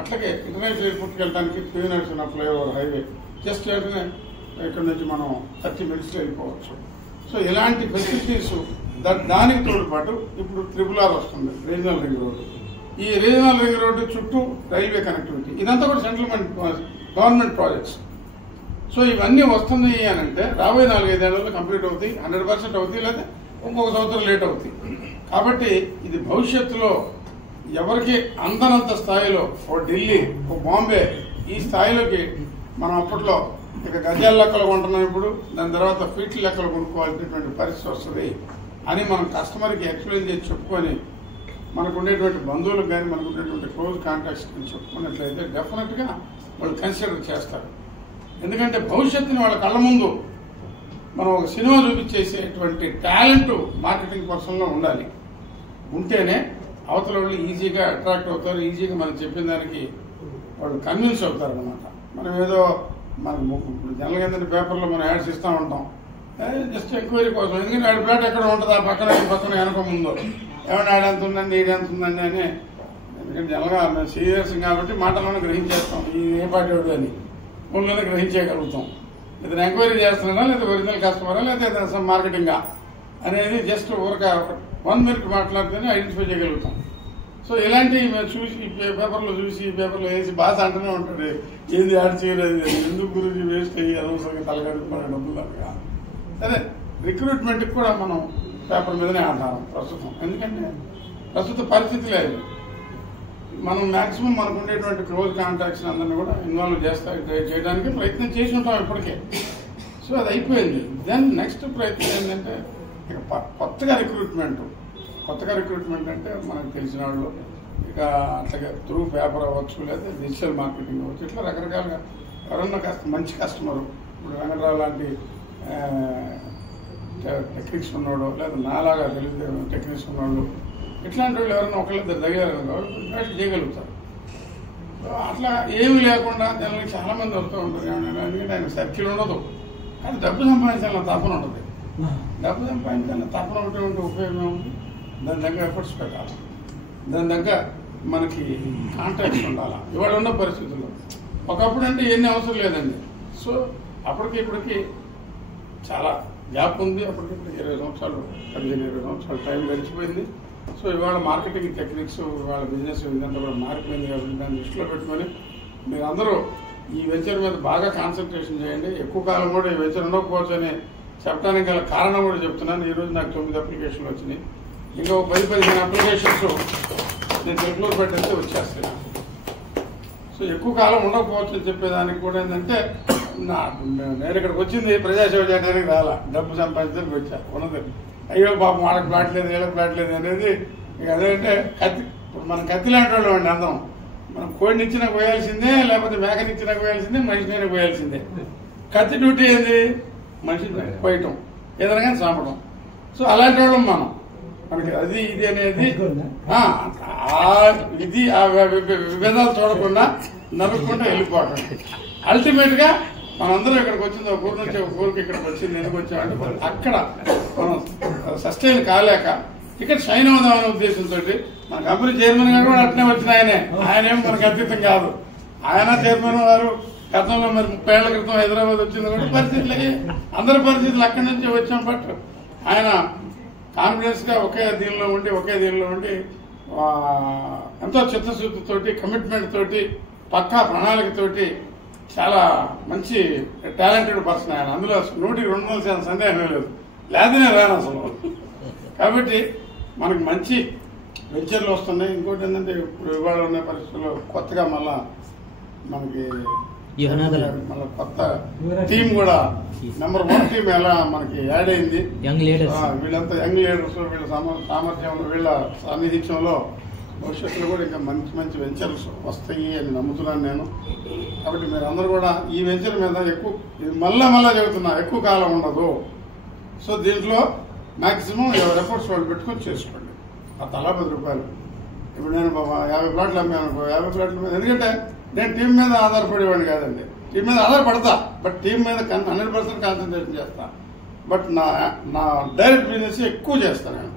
అట్లాగే ఇంటర్నేషనల్ ఎయిర్పోర్ట్కి వెళ్ళడానికి పీనర్స్ ఫ్లైఓవర్ హైవే జస్ట్ ఇక్కడ నుంచి మనం 30 minutes వెళ్ళిపోవచ్చు. సో ఇలాంటి ఫెసిలిటీస్, దానికి తోడుపాటు ఇప్పుడు RRR వస్తుంది, రీజనల్ రింగ్ రోడ్డు. ఈ రీజనల్ రింగ్ రోడ్డు చుట్టూ రైల్వే కనెక్టివిటీ, ఇదంతా కూడా సెంట్రల్ గవర్నమెంట్ ప్రాజెక్ట్స్. సో ఇవన్నీ వస్తున్నాయి అని అంటే రాబోయే 4-5 ఏళ్లలో కంప్లీట్ అవుతాయి, 100% అవుతాయి, లేదా ఇంకొక సంవత్సరం లేట్ అవుతాయి. కాబట్టి ఇది భవిష్యత్తులో ఎవరికి అందనంత స్థాయిలో ఓ ఢిల్లీ, ఓ బాంబే ఈ స్థాయిలోకి మనం అప్పట్లో ఇక గజాల లెక్కలు కొంటున్నాం, ఇప్పుడు దాని తర్వాత ఫీట్ల లెక్కలు కొనుక్కోవాల్సినటువంటి పరిస్థితి వస్తుంది అని మనం కస్టమర్కి ఎక్స్ప్లెయిన్ చేసి చెప్పుకొని, మనకు ఉండేటువంటి బంధువులకు కానీ, మనకు ఉండేటువంటి క్లోజ్ కాంటాక్ట్స్ చెప్పుకున్నట్లయితే డెఫినెట్గా వాళ్ళు కన్సిడర్ చేస్తారు. ఎందుకంటే భవిష్యత్తుని వాళ్ళ కళ్ళ ముందు మనం ఒక సినిమా చూపించేసేటువంటి టాలెంట్ మార్కెటింగ్ పర్సన్లో ఉండాలి. ఉంటేనే అవతల వాళ్ళు ఈజీగా అట్రాక్ట్ అవుతారు, ఈజీగా మనం చెప్పిన దానికి వాళ్ళు కన్విన్స్ అవుతారు అన్నమాట. మనం ఏదో మనకు జనరల్గా ఏంటంటే పేపర్లో మనం యాడ్స్ ఇస్తూ ఉంటాం జస్ట్ ఎంక్వైరీ కోసం. ఎందుకంటే ఆడ ప్లాట్ ఎక్కడ ఉంటుందా, పక్కన వెనక ముందు ఏమైనా యాడ్ ఎంత ఉందండి, ఇది ఎంత ఉందండి అని. ఎందుకంటే జనరల్గా మేము సీరియస్ కాబట్టి మాటల్లోనే గ్రహించేస్తాం ఇది ఏ పార్టీ వాడు అని, ఫోన్లోనే గ్రహించేయగలుగుతాం. ఇతను ఎంక్వైరీ చేస్తున్నాడా, లేదా ఒరిజినల్ కస్టమరా, లేదా మార్కెటింగా అనేది జస్ట్ ఊరక 1 minute మాట్లాడితేనే ఐడెంటిఫై చేయగలుగుతాం. సో ఇలాంటివి మేము చూసి పేపర్లో వేసి బాధ అంటూనే ఉంటాడు, ఏంది యాడ్ చేయలేదు, ఎందుకు గురించి వేస్ట్ అయ్యి అనవసరంగా తలగడుపుకునే డబ్బులు అనగా. సరే, రిక్రూట్మెంట్కి కూడా మనం పేపర్ మీదనే ఆధారం ప్రస్తుతం. ఎందుకంటే ప్రస్తుత పరిస్థితి లేదు. మనం మ్యాక్సిమం మనకు ఉండేటువంటి క్లోజ్ కాంటాక్ట్స్ అందరినీ కూడా ఇన్వాల్వ్ చేయడానికి ప్రయత్నం చేసి ఉంటాం ఇప్పటికే. సో అది అయిపోయింది. దెన్ నెక్స్ట్ ప్రయత్నం ఏంటంటే ఇక కొత్తగా రిక్రూట్మెంట్ అంటే మనకు తెలిసిన వాళ్ళు ఇక అట్లాగే త్రూ పేపర్ అవ్వచ్చు, లేదా డిజిటల్ మార్కెటింగ్ అవ్వచ్చు, ఇట్లా రకరకాలుగా ఎవరన్నా మంచి కస్టమరు, ఇప్పుడు వెంకటరావు లాంటి టెక్నిక్స్ ఉన్నాడు, లేదా నాలాగా తెలియదు టెక్నిక్స్ ఉన్నాడు, ఇట్లాంటి వాళ్ళు ఎవరైనా ఒకళ్ళిద్దరు దగ్గర చేయగలుగుతారు. అట్లా ఏమీ లేకుండా జనాలకి చాలా మంది వస్తూ ఉంటారు. ఎందుకంటే ఆయన సర్కిల్ ఉండదు, కానీ డబ్బు సంపాదించాలన్న తపన ఉంటుంది. డబ్బు సంపాదించాలన్న తపన ఉంటే ఉపయోగం ఉంది. దాని దగ్గర ఎఫర్ట్స్ పెట్టాలి, దాని దగ్గర మనకి కాంటాక్ట్స్ ఉండాలి. ఇవాళ ఉన్న పరిస్థితుల్లో ఒకప్పుడు అంటే ఎన్ని అవసరం లేదండి. సో అప్పటికి ఇప్పటికి చాలా గ్యాప్ ఉంది. అప్పటికి 20 సంవత్సరాలు 15-20 సంవత్సరాలు టైం గడిచిపోయింది. సో ఇవాళ మార్కెటింగ్ టెక్నిక్స్ ఇవాళ బిజినెస్ ఇదంతా కూడా మారిపోయింది కాబట్టి దాన్ని దృష్టిలో పెట్టుకొని మీరందరూ ఈ వెంచర్ మీద బాగా కాన్సన్ట్రేషన్ చేయండి. ఎక్కువ కాలం కూడా ఈ వెంచర్ ఉండకపోవచ్చు అని చెప్పడానికి గల కారణం కూడా చెప్తున్నాను. ఈరోజు నాకు 9 అప్లికేషన్లు వచ్చినాయి. ఇంకా 10-15 అప్లికేషన్స్ నేను తెలుగులో పెట్టేస్తే వచ్చేస్తాను. సో ఎక్కువ కాలం ఉండకపోవచ్చు అని చెప్పేదానికి కూడా ఏంటంటే నేను ఇక్కడికి వచ్చింది ప్రజాసేవ చేయడానికి రాలా, డబ్బు సంపాదించడానికి వచ్చా. ఉన్నది అయ్యో పాపం వాళ్ళకి ప్లాట్ లేదు వీళ్ళకి ప్లాట్ లేదు అనేది ఇక అదేంటే కత్తి. ఇప్పుడు మనం కత్తి లాంటి వాళ్ళు అండి అందరం. మనం కోడిని ఇచ్చినా పోయాల్సిందే, లేకపోతే మేకని ఇచ్చినా పోయాల్సిందే, మనిషినైనా పోయాల్సిందే. కత్తి డ్యూటీ ఏంది? మనిషిని పోయటం, ఏదైనా కానీ చంపడం. సో అలాంటి వాళ్ళం మనం. మనకి అది ఇది అనేది ఇది విభేదాలు చూడకుండా నవ్వుకుంటూ వెళ్ళిపోవటం. అల్టిమేట్ గా మనందరం ఇక్కడికి వచ్చింది, ఒక ఊరు నుంచి ఒక ఊరికి ఇక్కడికి వచ్చింది. ఎందుకు వచ్చామంటే అక్కడ మనం సస్టైన్ కాలేక ఇక్కడ షైన్ అవుదామనే ఉద్దేశంతో మన కంపెనీ చైర్మన్ గారు కూడా అట్నే వచ్చిన ఆయన ఏం మనకు అతీతం కాదు. ఆయన చైర్మన్ గారు గతంలో మరి 30 ఏళ్ల క్రితం హైదరాబాద్ వచ్చింది కూడా పరిస్థితులకి అందరి పరిస్థితులు అక్కడి నుంచి వచ్చాం. బట్ ఆయన కాన్ఫిడెన్స్ గా ఒకే దీనిలో ఉండి ఎంతో చిత్తశుద్ధితోటి, కమిట్మెంట్ తోటి, పక్కా ప్రణాళికతోటి చాలా మంచి టాలెంటెడ్ పర్సన్ ఆయన. అందులో 100% సందేహం లేదు. లేదనే రాను అసలు. కాబట్టి మనకి మంచి వెంచర్లు వస్తున్నాయి. ఇంకోటి ఏంటంటే ఇప్పుడు ఇవాళ ఉన్న పరిస్థితుల్లో కొత్తగా మళ్ళా మనకి మళ్ళీ కొత్త టీం కూడా నెంబర్ 1 టీం ఎలా మనకి యాడ్ అయింది. వీళ్ళంతా యంగ్ లీడర్స్, వీళ్ళ సామర్థ్యంలో, వీళ్ళ సాన్నిహిత్యంలో భవిష్యత్తులో కూడా ఇంకా మంచి మంచి వెంచర్స్ వస్తాయి అని నమ్ముతున్నాను నేను. కాబట్టి మీరందరూ కూడా ఈ వెంచర్ మీద మళ్ళా చెబుతున్నా, ఎక్కువ కాలం ఉండదు. సో దీంట్లో మాక్సిమం ఎవరి ఎఫర్ట్స్ వాళ్ళు పెట్టుకొని చేసుకోండి. ఆ తలా 10 రూపాయలు. ఇప్పుడు నేను 50 ప్లాట్లు అమ్మాను, 50 ప్లాట్ల మీద. ఎందుకంటే నేను టీం మీద ఆధారపడేవాడిని కాదండి. టీం మీద ఆధారపడతా, బట్ టీం మీద 100% కాన్సన్ట్రేషన్ చేస్తా. బట్ నా డైరెక్ట్ బిజినెస్ ఎక్కువ చేస్తాను నేను.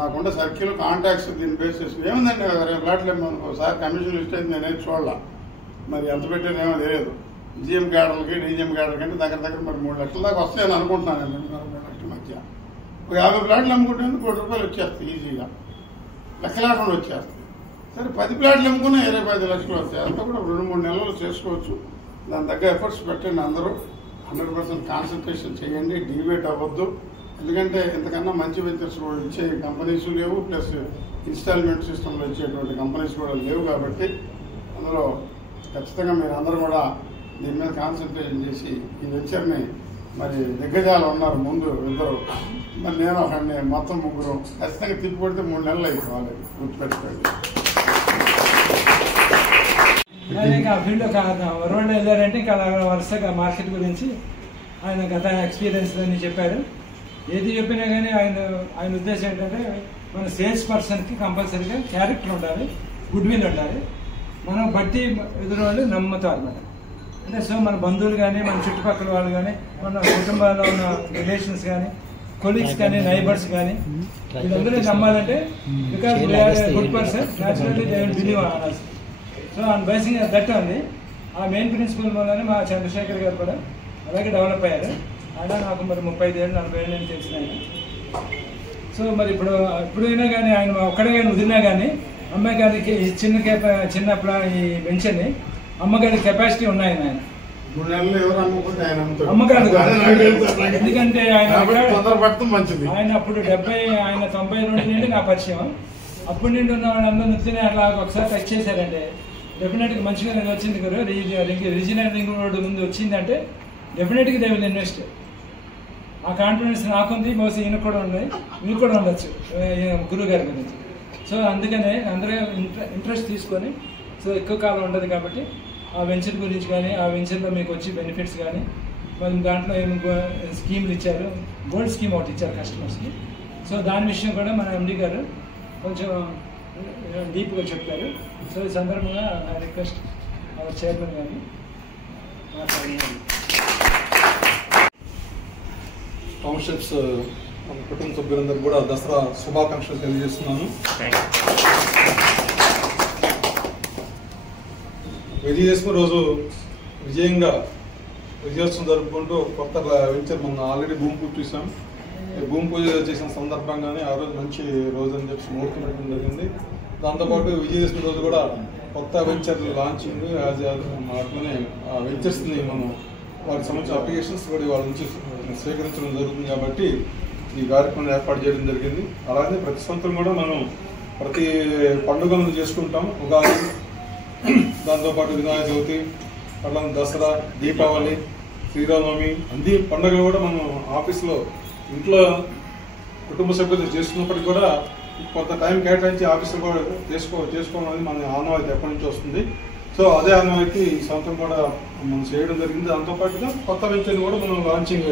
నాకుండే సర్కిల్ కాంటాక్ట్స్ దీన్ని బేస్ చేసుకుని ఏముందండి 20 ప్లాట్లు ఏమో ఒకసారి కమిషన్ లిస్ట్ అయితే నేనేం చూడాల. మరి ఎంత పెట్టేదేమో తెలియదు. జిఎం క్యాడర్లకి డీజిఎం క్యాడర్ కంటే దగ్గర మరి 3 లక్షల దాకా వస్తాయని అనుకుంటున్నాను నేను. 3 లక్షల మధ్య ఒక 50 ప్లాట్లు అమ్ముకుంటే 1 కోటి రూపాయలు వచ్చేస్తాయి ఈజీగా, లెక్కలేకుండా వచ్చేస్తాయి. సరే 10 ప్లాట్లు అమ్ముకున్నా 25 లక్షలు వస్తాయి. అంతా కూడా 2-3 నెలలు చేసుకోవచ్చు. దాని దగ్గర ఎఫర్ట్స్ పెట్టండి. అందరూ 100% కాన్సన్ట్రేషన్ చేయండి. డివేట్ అవ్వద్దు. ఎందుకంటే ఇంతకన్నా మంచి వెంచర్స్ ఇచ్చే కంపెనీస్ లేవు, ప్లస్ ఇన్స్టాల్మెంట్ సిస్టంలో ఇచ్చేటువంటి కంపెనీస్ కూడా లేవు. కాబట్టి అందులో ఖచ్చితంగా మీరు అందరూ కూడా దీని మీద కాన్సన్ట్రేషన్ చేసి ఈ వెంచర్ని మరి దిగ్గజాలు ఉన్నారు ముందు 2, మరి నేను ఒకడిని, మొత్తం 3 ఖచ్చితంగా తిప్పికొడితే 3 నెలలు అయిపోవాలి. గుర్తుపెట్టుకోండి. ఇంకా ఫీల్డ్ రోడ్లో వెళ్ళారంటే ఇంకా వరుసగా మార్కెట్ గురించి ఆయన గత ఎక్స్పీరియన్స్ అన్ని చెప్పారు. ఏది చెప్పినా కానీ ఆయన ఉద్దేశం ఏంటంటే మన సేల్స్ పర్సన్కి కంపల్సరీగా క్యారెక్టర్ ఉండాలి, గుడ్ విల్ ఉండాలి. మనం బట్టి ఎదురు వాళ్ళు నమ్ముతాం అనమాట. అంటే సో మన బంధువులు కానీ, మన చుట్టుపక్కల వాళ్ళు కానీ, మన కుటుంబాల్లో ఉన్న రిలేషన్స్ కానీ, కొలీగ్స్ కానీ, నైబర్స్ కానీ వీళ్ళందరూ నమ్మాలంటే because we are good person, naturally they will believe on us. So on basing that ఉంది. ఆ మెయిన్ ప్రిన్సిపల్ వల్లనే మా చంద్రశేఖర్ గారు కూడా అలాగే డెవలప్ అయ్యారు. ఆయన నాకు మరి 35 ఏళ్ళు 40 ఏళ్ళు నేను తెలిసిన ఆయన. సో మరి ఇప్పుడైనా కానీ ఆయన ఒక్కడే కానీ వదిలినా కానీ అమ్మాయిగారికి చిన్న ఈ వెంచర్ని అమ్మగారి కెపాసిటీ ఉన్నాయి. ఆయన అమ్మగారు ఎందుకంటే ఆయన అప్పుడు 92 నుండి నా పరిచయం. అప్పటి నుండి ఉన్న వాళ్ళందరూ నృత్యని అట్లా ఒకసారి టచ్ చేశారంటే డెఫినెట్గా మంచిగా వచ్చింది కదా. రీజనల్ రింగ్ రోడ్ ముందు వచ్చిందంటే డెఫినెట్గా దే విల్ ఇన్వెస్ట్. ఆ కాన్ఫిడెన్స్ నాకుంది, బహుశా ఈయన కూడా ఉన్నాయి, మీకు కూడా ఉండొచ్చు గురువు గారి గురించి. సో అందుకనే అందరూ ఇంట్రెస్ట్ తీసుకొని, సో ఎక్కువ కాలం ఉండదు కాబట్టి ఆ వెంచర్ గురించి కానీ, ఆ వెంచర్లో మీకు వచ్చి బెనిఫిట్స్ కానీ, మరి దాంట్లో స్కీమ్లు ఇచ్చారు, గోల్డ్ స్కీమ్ ఒకటి ఇచ్చారు కస్టమర్స్కి. సో దాని విషయం కూడా మన ఎండి గారు కొంచెం డీప్గా చెప్పారు. సో ఈ సందర్భంగా ఐ రిక్వెస్ట్ అవర్ చైర్మన్ గారిని మాట్లాడారు. టౌన్షిప్స్ మన కుటుంబ సభ్యులందరూ కూడా దసరా శుభాకాంక్షలు తెలియజేస్తున్నాను. విజయదశమి రోజు విజయంగా విజయోత్సవం జరుపుకుంటూ కొత్త వెంచర్ మనం ఆల్రెడీ భూమి పూజ చూసాం. భూమి పూజ చేసిన సందర్భంగానే ఆ రోజు మంచి రోజు అని చెప్పి ముహూర్తం పెట్టడం జరిగింది. దాంతోపాటు విజయదశమి రోజు కూడా కొత్త వెంచర్ లాంచింగ్ అట్లనే ఆ వెంచర్స్ని మనం వారికి సంబంధించిన అప్లికేషన్స్ కూడా వాళ్ళ నుంచి స్వీకరించడం జరుగుతుంది. కాబట్టి ఈ కార్యక్రమం ఏర్పాటు చేయడం జరిగింది. అలాగే ప్రతి సంవత్సరం కూడా మనం ప్రతి పండుగలను చేసుకుంటాం. ఉగాది, దాంతోపాటు వినాయక చవితి, అట్లా దసరా, దీపావళి, శ్రీరామనవమి అన్ని పండుగలు కూడా మనం ఆఫీస్లో ఇంట్లో కుటుంబ సభ్యులు చేసుకున్నప్పటికీ కూడా కొంత టైం కేటాయించి ఆఫీసులో కూడా చేసుకోవడం అనేది మన ఆనవాయితీ ఎప్పటి నుంచి వస్తుంది. సో అదే ఆనవాయితీ ఈ సంవత్సరం కూడా మనం చేయడం జరిగింది. దాంతోపాటుగా కొత్త వెంచర్ని కూడా మనం లాంచింగ్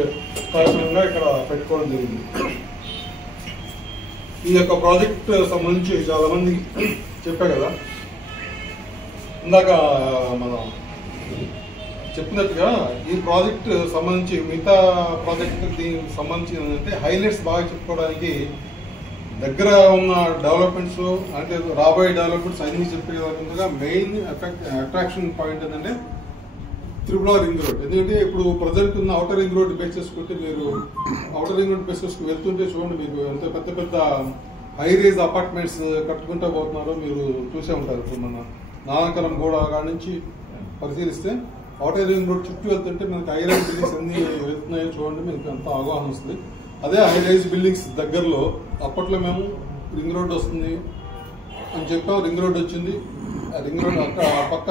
కార్యక్రమంగా ఇక్కడ పెట్టుకోవడం జరిగింది. ఈ యొక్క ప్రాజెక్ట్ సంబంధించి చాలా మంది చెప్పా కదా, ఇందాక మనం చెప్పినట్టుగా ఈ ప్రాజెక్ట్ సంబంధించి మిగతా ప్రాజెక్ట్ దీనికి సంబంధించి ఏంటంటే హైలైట్స్ బాగా చెప్పుకోవడానికి దగ్గర ఉన్న డెవలప్మెంట్స్ అంటే రాబోయే డెవలప్మెంట్స్ అన్ని చెప్పేందుగా మెయిన్ అట్రాక్షన్ పాయింట్ ఏంటంటే త్రిపుల రింగ్ రోడ్. ఎందుకంటే ఇప్పుడు ప్రజెంట్ ఉన్న అవుటర్ రింగ్ రోడ్ బేస్ చేసుకుంటే మీరు అవుటర్ రింగ్ రోడ్ బేస్ చేసుకుని వెళ్తుంటే చూడండి, మీకు ఎంత పెద్ద పెద్ద హై రేజ్ అపార్ట్మెంట్స్ కట్టుకుంటూ పోతున్నారో మీరు చూసే ఉంటారు. ఇప్పుడు మన నానకరం గోడ కాడ నుంచి పరిశీలిస్తే అవుటర్ రింగ్ రోడ్ చుట్టూ వెళ్తుంటే మనకి హై రైజ్ బిల్డింగ్స్ అన్ని వెళ్తున్నాయో చూడండి, మీకు అంత అవగాహన వస్తుంది. అదే హై రైజ్ బిల్డింగ్స్ దగ్గరలో అప్పట్లో మేము రింగ్ రోడ్ వస్తుంది అని చెప్పాం. రింగ్ రోడ్ వచ్చింది. రింగ్ రోడ్ పక్క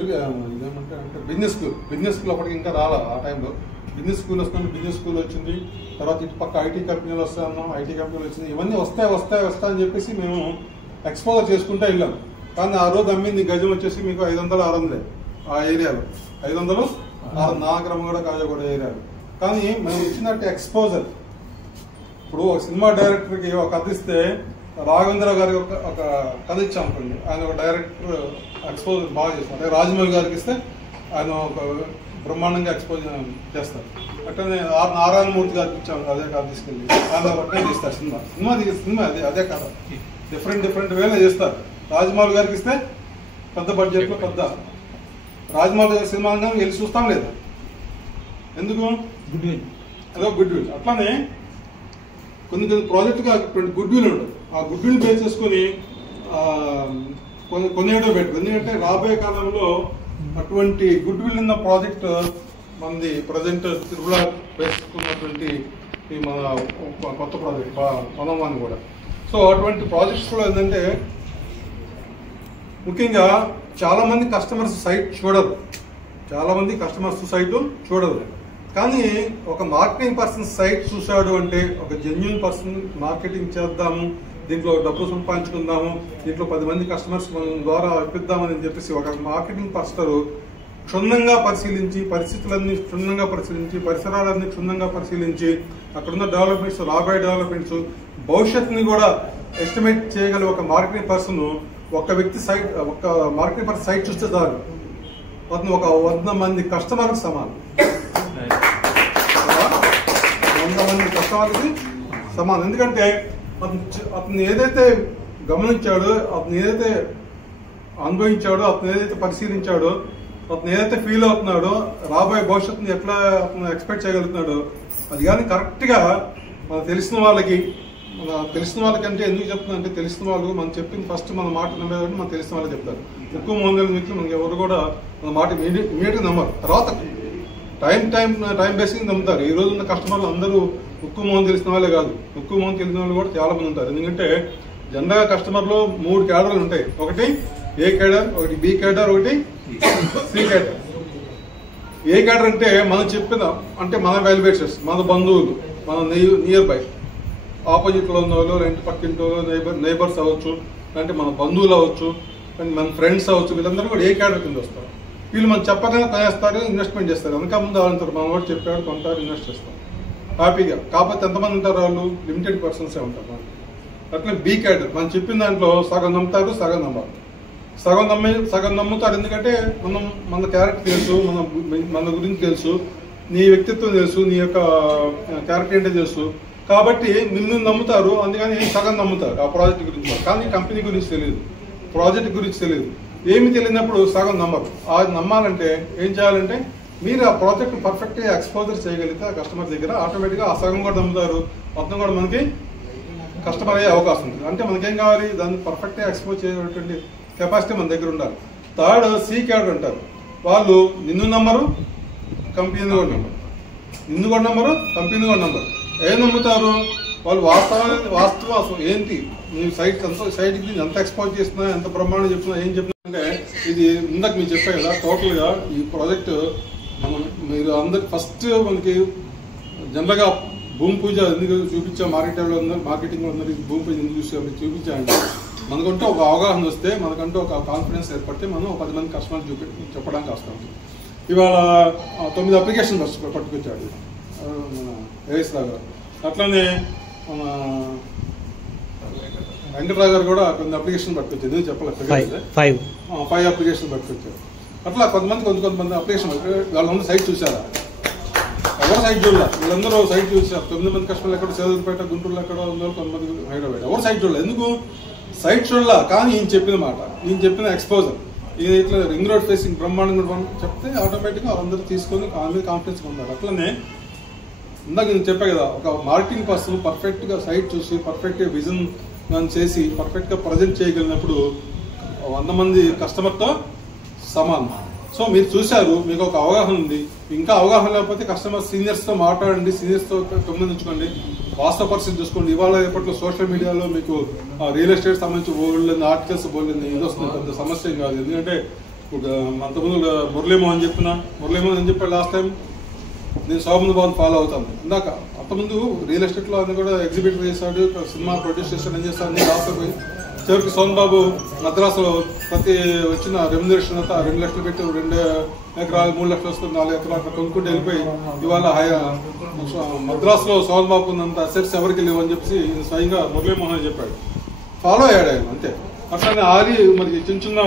ఇదేమంటే అంటే బిజినెస్ స్కూల్ అప్పటికి ఇంకా రాలా. ఆ టైంలో బిజినెస్ స్కూల్ వస్తుంది. బిజినెస్ స్కూల్ వచ్చింది. తర్వాత ఇటు పక్క ఐటీ కంపెనీలు వస్తాయన్నాం. ఐటీ కంపెనీలు వచ్చింది. ఇవన్నీ వస్తాయి అని చెప్పేసి మేము ఎక్స్పోజర్ చేసుకుంటూ వెళ్ళాం. కానీ ఆ రోజు అమ్మింది గజం వచ్చేసి మీకు 500-600 ఆ ఏరియాలో 500-600 నాగరం కూడా కాజాగూడ ఏరియాలో. కానీ మనం ఇచ్చినట్టు ఎక్స్పోజర్ ఇప్పుడు ఒక సినిమా డైరెక్టర్కి ఒక కథ ఇస్తే రాఘవేంద్ర గారికి ఒక కథ ఇచ్చాం అనుకోండి, ఆయన ఒక డైరెక్టర్ ఎక్స్పోజర్ బాగా చేస్తారు. అదే రాజమౌళి గారికి ఇస్తే ఆయన ఒక బ్రహ్మాండంగా ఎక్స్పోజ్ చేస్తారు. అట్లనే నారాయణమూర్తి గారికి ఇచ్చాము అదే కథ తీసుకెళ్ళి ఆయన పక్కనే చేస్తారు. సినిమా అదే కథ డిఫరెంట్ వేలో చేస్తారు. రాజమౌళి గారికి ఇస్తే పెద్ద బడ్జెట్లో పెద్ద రాజమౌళి గారి సినిమా వెళ్ళి చూస్తాం లేదా, ఎందుకు అదో గుడ్ విల్. అట్లానే కొన్ని ప్రాజెక్టుగా గుడ్ విల్ ఉండదు. ఆ గుడ్ విల్ బేస్ చేసుకొని కొనేటో పెట్టు. ఎందుకంటే రాబోయే కాలంలో అటువంటి గుడ్ విల్ ఉన్న ప్రాజెక్ట్ మనది ప్రజెంట్ తిరుమల వేసుకున్నటువంటి మన కొత్త ప్రాజెక్ట్ మనవాన్ని కూడా. సో అటువంటి ప్రాజెక్ట్స్లో ఏంటంటే ముఖ్యంగా చాలా మంది కస్టమర్స్ సైట్ చూడరు. కానీ ఒక మార్కెటింగ్ పర్సన్ సైట్ చూశాడు అంటే ఒక జెన్యూన్ పర్సన్ మార్కెటింగ్ చేద్దాము, దీంట్లో డబ్బు సంపాదించుకుందాము, దీంట్లో 10 మంది కస్టమర్స్ మన ద్వారా ఇప్పిద్దామని చెప్పేసి ఒక మార్కెటింగ్ పర్సన్ క్షుణ్ణంగా పరిశీలించి పరిస్థితులన్నీ క్షుణ్ణంగా పరిశీలించి పరిసరాలన్నీ క్షుణ్ణంగా పరిశీలించి అక్కడున్న డెవలప్మెంట్స్ రాబోయే డెవలప్మెంట్స్ భవిష్యత్తుని కూడా ఎస్టిమేట్ చేయగల ఒక మార్కెటింగ్ పర్సన్ ఒక వ్యక్తి సైట్ ఒక మార్కెటింగ్ పర్సన్ సైట్ చూస్తే చాలు అతను ఒక 100 మంది కస్టమర్కి సమానం. 100 మంది కస్టమర్కి సమానం. ఎందుకంటే అతను ఏదైతే గమనించాడో, అతను ఏదైతే అనుభవించాడో, అతను ఏదైతే పరిశీలించాడో, అతను ఏదైతే ఫీల్ అవుతున్నాడో, రాబోయే భవిష్యత్తుని ఎట్లా అతను ఎక్స్పెక్ట్ చేయగలుగుతున్నాడో అది కానీ కరెక్ట్గా మనకు తెలిసిన వాళ్ళకి అంటే ఎందుకు చెప్తున్నా అంటే తెలిసిన వాళ్ళు మనం చెప్పింది ఫస్ట్ మన మాట నమ్మేదంటే మనకు తెలిసిన వాళ్ళు చెప్తారు. ఎక్కువ మంది మిత్రులు మనకి ఎవరు కూడా మన మాట ఇమీడియట్గా నమ్మరు. తర్వాత టైం బేసింగ్ నమ్ముతారు. ఈ రోజు ఉన్న కస్టమర్లు అందరూ ఎక్కువ మంది తెలిసిన వాళ్ళే కాదు, ఎక్కువ మంది తెలిసిన వాళ్ళు కూడా చాలా మంది ఉంటారు. ఎందుకంటే జనరల్గా కస్టమర్లో 3 కేడర్లు ఉంటాయి. ఒకటి ఏ కేడర్, ఒకటి బి కేడర్, ఒకటి సి కేడర్. ఏ కేడర్ అంటే మనం చెప్పిన అంటే మన వాల్యుయేషన్స్, మన బంధువులు, మన నియర్ బై ఆపోజిట్లో ఉన్న వాళ్ళు, ఇంటి పక్కింటి వాళ్ళు, నైబర్స్ అవ్వచ్చు, అంటే మన బంధువులు అవ్వచ్చు, మన ఫ్రెండ్స్ అవ్వచ్చు, వీళ్ళందరూ కూడా ఏ కేడర్ కింద వస్తారు. వీళ్ళు మనం చెప్పగానే కొనేస్తారు, ఇన్వెస్ట్మెంట్ చేస్తారు. వెనక ముందు వాళ్ళంటారు, మన వాడు చెప్పాడు కొంటారు, ఇన్వెస్ట్ చేస్తారు హ్యాపీగా. కాకపోతే ఎంతమంది ఉంటారు, వాళ్ళు లిమిటెడ్ పర్సన్సే ఉంటారు. అట్లా బీ కేడర్ మనం చెప్పిన దాంట్లో సగం నమ్ముతారు, సగం నమ్మారు. సగం నమ్ముతారు. ఎందుకంటే మన క్యారెక్టర్ తెలుసు, మన గురించి తెలుసు, నీ వ్యక్తిత్వం తెలుసు, నీ యొక్క క్యారెక్టర్ ఏంటో తెలుసు, కాబట్టి నిన్ను నమ్ముతారు. అందుకని సగం నమ్ముతారు ఆ ప్రాజెక్ట్ గురించి. కానీ కంపెనీ గురించి తెలియదు, ప్రాజెక్ట్ గురించి తెలియదు. ఏమి తెలియనప్పుడు సగం నమ్మరు. అది నమ్మాలంటే ఏం చేయాలంటే మీరు ఆ ప్రాజెక్ట్ పర్ఫెక్ట్గా ఎక్స్పోజర్ చేయగలిగితే ఆ కస్టమర్ దగ్గర ఆటోమేటిక్గా ఆ సగం కూడా నమ్ముతారు, మొత్తం కూడా మనకి కస్టమర్ అయ్యే అవకాశం ఉంటుంది. అంటే మనకేం కావాలి, దాన్ని పర్ఫెక్ట్గా ఎక్స్పోజ్ చేయటువంటి కెపాసిటీ మన దగ్గర ఉండాలి. థర్డ్ సీ క్యాడర్ అంటారు. వాళ్ళు నిన్ను నమ్మరు, కంపెనీని కూడా నమ్మరు. నిన్ను కూడా నమ్మరు, కంపెనీని కూడా నమ్మరు. ఏం నమ్ముతారు వాళ్ళు? వాస్తవం అసలు ఏంటి, నీ సైట్కి ఎంత ఎక్స్పోజ్ చేస్తున్నా, ఎంత బ్రహ్మాండం చెప్తున్నా, ఏం చెప్తున్నా అంటే ఇది ఇందాక మీరు చెప్పారు కదా. టోటల్గా ఈ ప్రాజెక్ట్ మనం మీరు అందరికి ఫస్ట్ మనకి జనరల్గా భూమి పూజ ఎందుకు చూపించాం, మార్కెటింగ్ అందరికి భూమి పూజ ఎందుకు చూపించామంటే మనకంటూ ఒక అవగాహన వస్తే, మనకంటూ ఒక కాన్ఫిడెన్స్ ఏర్పడితే మనం 10 మంది కస్టమర్ చెప్పడానికి వస్తాం. ఇవాళ 9 అప్లికేషన్ పట్టుకొచ్చాడు రేస్రావు గారు. అట్లానే మన వెంకటరావు గారు కూడా కొన్ని అప్లికేషన్ పట్టుకొచ్చారు. ఎందుకు చెప్పలేదు, 5 అప్లికేషన్ పట్టుకొచ్చారు. అట్లా కొంతమంది అప్లికేషన్ వాళ్ళందరూ సైట్ చూసారా? ఎవరు సైట్ చూడాల? వీళ్ళందరూ సైట్ చూసారు. 9 మంది కస్టమర్లు ఎక్కడ, సేదపేట, గుంటూరులో ఎక్కడ ఉన్నారు, కొంతమంది హైదరాబాద్. ఎవరు సైట్ చూడాలి? ఎందుకు సైట్ చూడాల? కానీ ఈయన చెప్పిన మాట, ఈయన చెప్పిన ఎక్స్పోజర్, ఈయన ఇట్లా రింగ్ రోడ్ ఫేసింగ్ బ్రహ్మాండంగా చెప్తే ఆటోమేటిక్గా అందరూ తీసుకొని మీద కాన్ఫిడెన్స్ పొందారు. అట్లనే ఇందాక నేను చెప్పా కదా, ఒక మార్కెటింగ్ పర్సన్ పర్ఫెక్ట్గా సైట్ చూసి పర్ఫెక్ట్గా విజన్ చేసి పర్ఫెక్ట్గా ప్రజెంట్ చేయగలిగినప్పుడు 100 మంది కస్టమర్తో సమానం. సో మీరు చూశారు, మీకు ఒక అవగాహన ఉంది. ఇంకా అవగాహన లేకపోతే కస్టమర్ సీనియర్స్తో మాట్లాడండి, సీనియర్స్తో సంబంధించుకోండి, వాస్తవ పరిస్థితి చూసుకోండి. ఇవాళ రేపట్లో సోషల్ మీడియాలో మీకు రియల్ ఎస్టేట్ సంబంధించి బోల్డ్ ఆర్టికల్స్ బోల్డ్ ఇది వస్తుంది, పెద్ద సమస్య కాదు. ఎందుకంటే అంతకుముందు మురళీమోహన్ ఏం చెప్పాడు లాస్ట్ టైం, నేను సోమన్ బాబుని ఫాలో అవుతాను. ఇందాక అంతకుముందు రియల్ ఎస్టేట్లో అన్ని కూడా ఎగ్జిబిట్ చేశాడు, సినిమా ప్రొడ్యూస్ చేస్తాడు, ఏం చేస్తాడు అన్ని రాకపోయి చివరికి సోమన్ బాబు మద్రాసులో ప్రతి వచ్చిన రెమ్యునరేషన్ అంతా 2 లక్షలు పెట్టి 2 ఎకరాలు 3 లక్షలు వస్తుంది, 4 ఎకరాలు అట్లా కొనుక్కుంటూ వెళ్ళిపోయి ఇవాళ మద్రాసులో సోమన్ బాబు ఉన్నంత అసెట్స్ ఎవరికి లేవు అని చెప్పి స్వయంగా మురళీమోహన్ చెప్పాడు. ఫాలో అయ్యాడు ఆయన అంతే. అట్లానే ఆలి మరి చిన్న చిన్న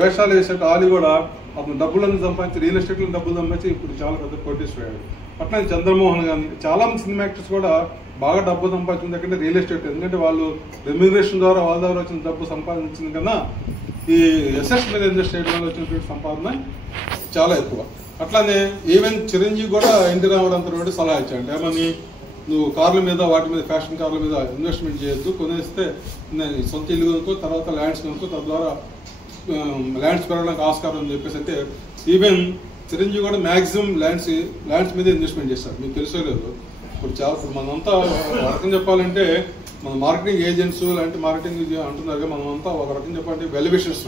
వేషాలు వేసాడు. ఆలి కూడా అతను డబ్బులను సంపాదించి రియల్ ఎస్టేట్లో డబ్బులు సంపాదించి ఇప్పుడు చాలా పెద్ద ప్రొడ్యూసర్ అయ్యాడు. అట్లా చంద్రమోహన్ కానీ చాలా మంది సినిమా యాక్టర్స్ కూడా బాగా డబ్బు సంపాదించింది ఎందుకంటే రియల్ ఎస్టేట్. ఎందుకంటే వాళ్ళు రెమ్యూనరేషన్ ద్వారా వాళ్ళ ద్వారా వచ్చిన డబ్బు సంపాదించింది కన్నా ఈ ఎసెట్స్ మీద ఇన్వెస్ట్ చేయడం వల్ల వచ్చినటువంటి సంపాదన చాలా ఎక్కువ. అట్లానే ఈవెన్ చిరంజీవి కూడా ఎన్టీ రామారావు సలహా ఇచ్చాడు, ఏమని నువ్వు కార్ల మీద వాటి మీద ఫ్యాషన్ కార్ల మీద ఇన్వెస్ట్మెంట్ చేయొద్దు, కొనేస్తే సొంత ఇల్లు కొనుక్కో, తర్వాత ల్యాండ్స్ కొనుక్కో, తద్వారా ల్యాండ్స్ పెరగడానికి ఆస్కారం అని చెప్పేసి. అంటే ఈవెన్ చిరంజీవి కూడా మ్యాక్సిమం ల్యాండ్స్ మీద ఇన్వెస్ట్మెంట్ చేస్తారు. మీకు తెలుసో లేదు, ఇప్పుడు మనంతా రకం చెప్పాలంటే మన మార్కెటింగ్ ఏజెంట్స్ లాంటి మార్కెటింగ్ అంటున్నారు, మనమంతా ఒక రకం చెప్పాలంటే వెల్విషర్స్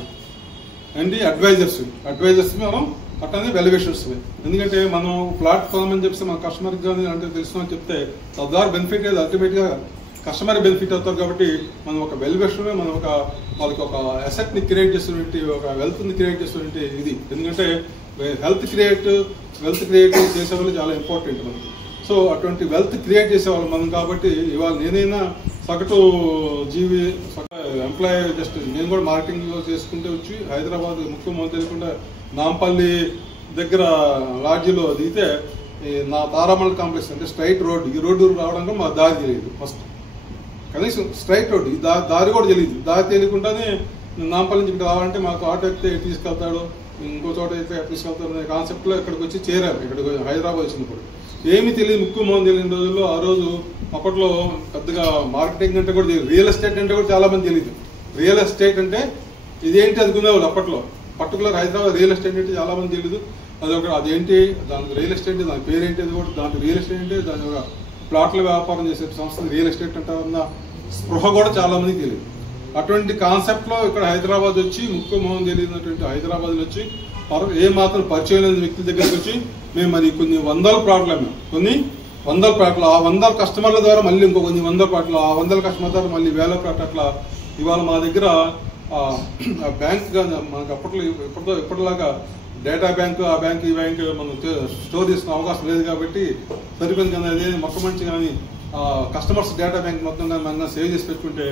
అండ్ అడ్వైజర్స్ మనం అట్లనే వెల్విషర్స్. ఎందుకంటే మనం ప్లాట్ కొనమని చెప్తే మన కస్టమర్కి కానీ అంటే తెలుసుకుని చెప్తే తద్వారా బెనిఫిట్ లేదు, అల్టిమేట్గా కస్టమర్ బెనిఫిట్ అవుతారు. కాబట్టి మనం ఒక వెల్విషర్, మనం వాళ్ళకి ఒక అసెట్ని క్రియేట్ చేస్తున్నటువంటి ఒక వెల్త్ని క్రియేట్ చేస్తున్నటువంటి ఇది. ఎందుకంటే వెల్త్ క్రియేట్ చేసేవాళ్ళు చాలా ఇంపార్టెంట్ మనకి. సో అటువంటి వెల్త్ క్రియేట్ చేసేవాళ్ళు మనం. కాబట్టి ఇవాళ నేనైనా సగటు జీవి ఎంప్లాయీ జస్ట్ నేను కూడా మార్కెటింగ్ చేసుకుంటే వచ్చి హైదరాబాద్ ముఖ్యమంత్రి తెలియకుండా నాంపల్లి దగ్గర లాడ్జీలో దిగితే నా తారామల్ కాంప్లెక్స్ అంటే స్ట్రైట్ రోడ్, ఈ రోడ్డు రావడానికి మా దారి తెలియదు. ఫస్ట్ కనీసం స్ట్రైట్ రోడ్, ఈ దారి కూడా తెలియదు. దారి తెలియకుండానే నాంపల్లి నుంచి ఇక్కడ రావాలంటే మాకు ఆటో ఎక్కితే తీసుకెళ్తాడు, ఇంకో చోట అయితే తీసుకెళ్తాడు అనే కాన్సెప్ట్లో ఇక్కడికి వచ్చి చేరాము. ఇక్కడికి హైదరాబాద్ వచ్చినప్పుడు ఏమీ తెలియదు, ముఖ్యమోహన్ తెలియని రోజుల్లో ఆ రోజు అప్పట్లో పెద్దగా మార్కెటింగ్ అంటే కూడా రియల్ ఎస్టేట్ అంటే కూడా చాలా మంది తెలియదు. రియల్ ఎస్టేట్ అంటే ఇదేంటి అనుకునేవాళ్ళు అప్పట్లో. పర్టికులర్ హైదరాబాద్ రియల్ ఎస్టేట్ అంటే చాలా మంది తెలియదు. అదేంటి దానికి రియల్ ఎస్టేట్, దాని పేరేంటి, అది కూడా దాంట్లో రియల్ ఎస్టేట్ అంటే దాని ఒక ప్లాట్ల వ్యాపారం చేసే సంస్థ రియల్ ఎస్టేట్ అంటారన్న స్పృహ కూడా చాలా మందికి తెలియదు. అటువంటి కాన్సెప్ట్లో ఇక్కడ హైదరాబాద్ వచ్చి ముఖ్యమోహన్ తెలియనటువంటి హైదరాబాద్లో వచ్చి ఏ మాత్రం పరిచయం లేని వ్యక్తుల దగ్గరికి వచ్చి మేము మరి కొన్ని 100 ప్లాట్లు అమ్మాం. కొన్ని 100 ప్లాట్లు, ఆ 100 కస్టమర్ల ద్వారా మళ్ళీ ఇంకో కొన్ని 100 ప్లాట్లు, ఆ 100 కస్టమర్ ద్వారా మళ్ళీ 1000 ప్లాట్లు. అట్లా ఇవాళ మా దగ్గర బ్యాంక్ మనకు ఎప్పటిలాగా డేటా బ్యాంకు, ఆ బ్యాంక్ ఈ బ్యాంక్ మనం స్టోర్ చేసుకునే అవకాశం లేదు. కాబట్టి సరిపోయింది కానీ అదే మొట్టమొదటి కానీ కస్టమర్స్ డేటా బ్యాంక్ మొత్తం కానీ మనం సేవ్ చేసి పెట్టుకుంటే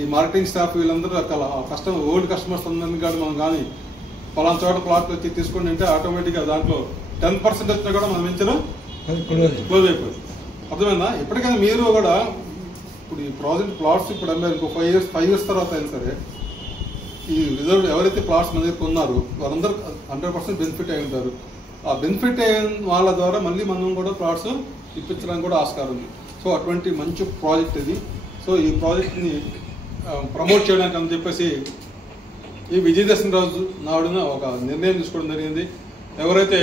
ఈ మార్కెటింగ్ స్టాఫ్ వీళ్ళందరూ ఓల్డ్ కస్టమర్స్ అందరినీ కానీ మనం కానీ పలానా చోట ప్లాట్లు వచ్చి తీసుకోండి అంటే ఆటోమేటిక్గా దాంట్లో 10% వచ్చినా కూడా మనం ఇచ్చిన క్లోజ్ అయిపోయింది. అర్థమైందా? ఎప్పటికైనా మీరు కూడా ఇప్పుడు ఈ ప్రాజెక్ట్ ప్లాట్స్ ఇప్పుడు అమ్మారు ఇంకో 5 years తర్వాత అయినా సరే ఈ రిజర్వ్ ఎవరైతే ప్లాట్స్ మన దగ్గర కొన్నారో వాళ్ళందరూ 100% బెనిఫిట్ అయి ఉంటారు. ఆ బెనిఫిట్ అయిన వాళ్ళ ద్వారా మళ్ళీ మనం కూడా ప్లాట్స్ ఇప్పించడానికి కూడా ఆస్కారం ఉంది. సో అటువంటి మంచి ప్రాజెక్ట్ ఇది. సో ఈ ప్రాజెక్ట్ని ప్రమోట్ చేయడానికి అని చెప్పేసి ఈ విజయదశమి రోజు నాడున ఒక నిర్ణయం తీసుకోవడం జరిగింది. ఎవరైతే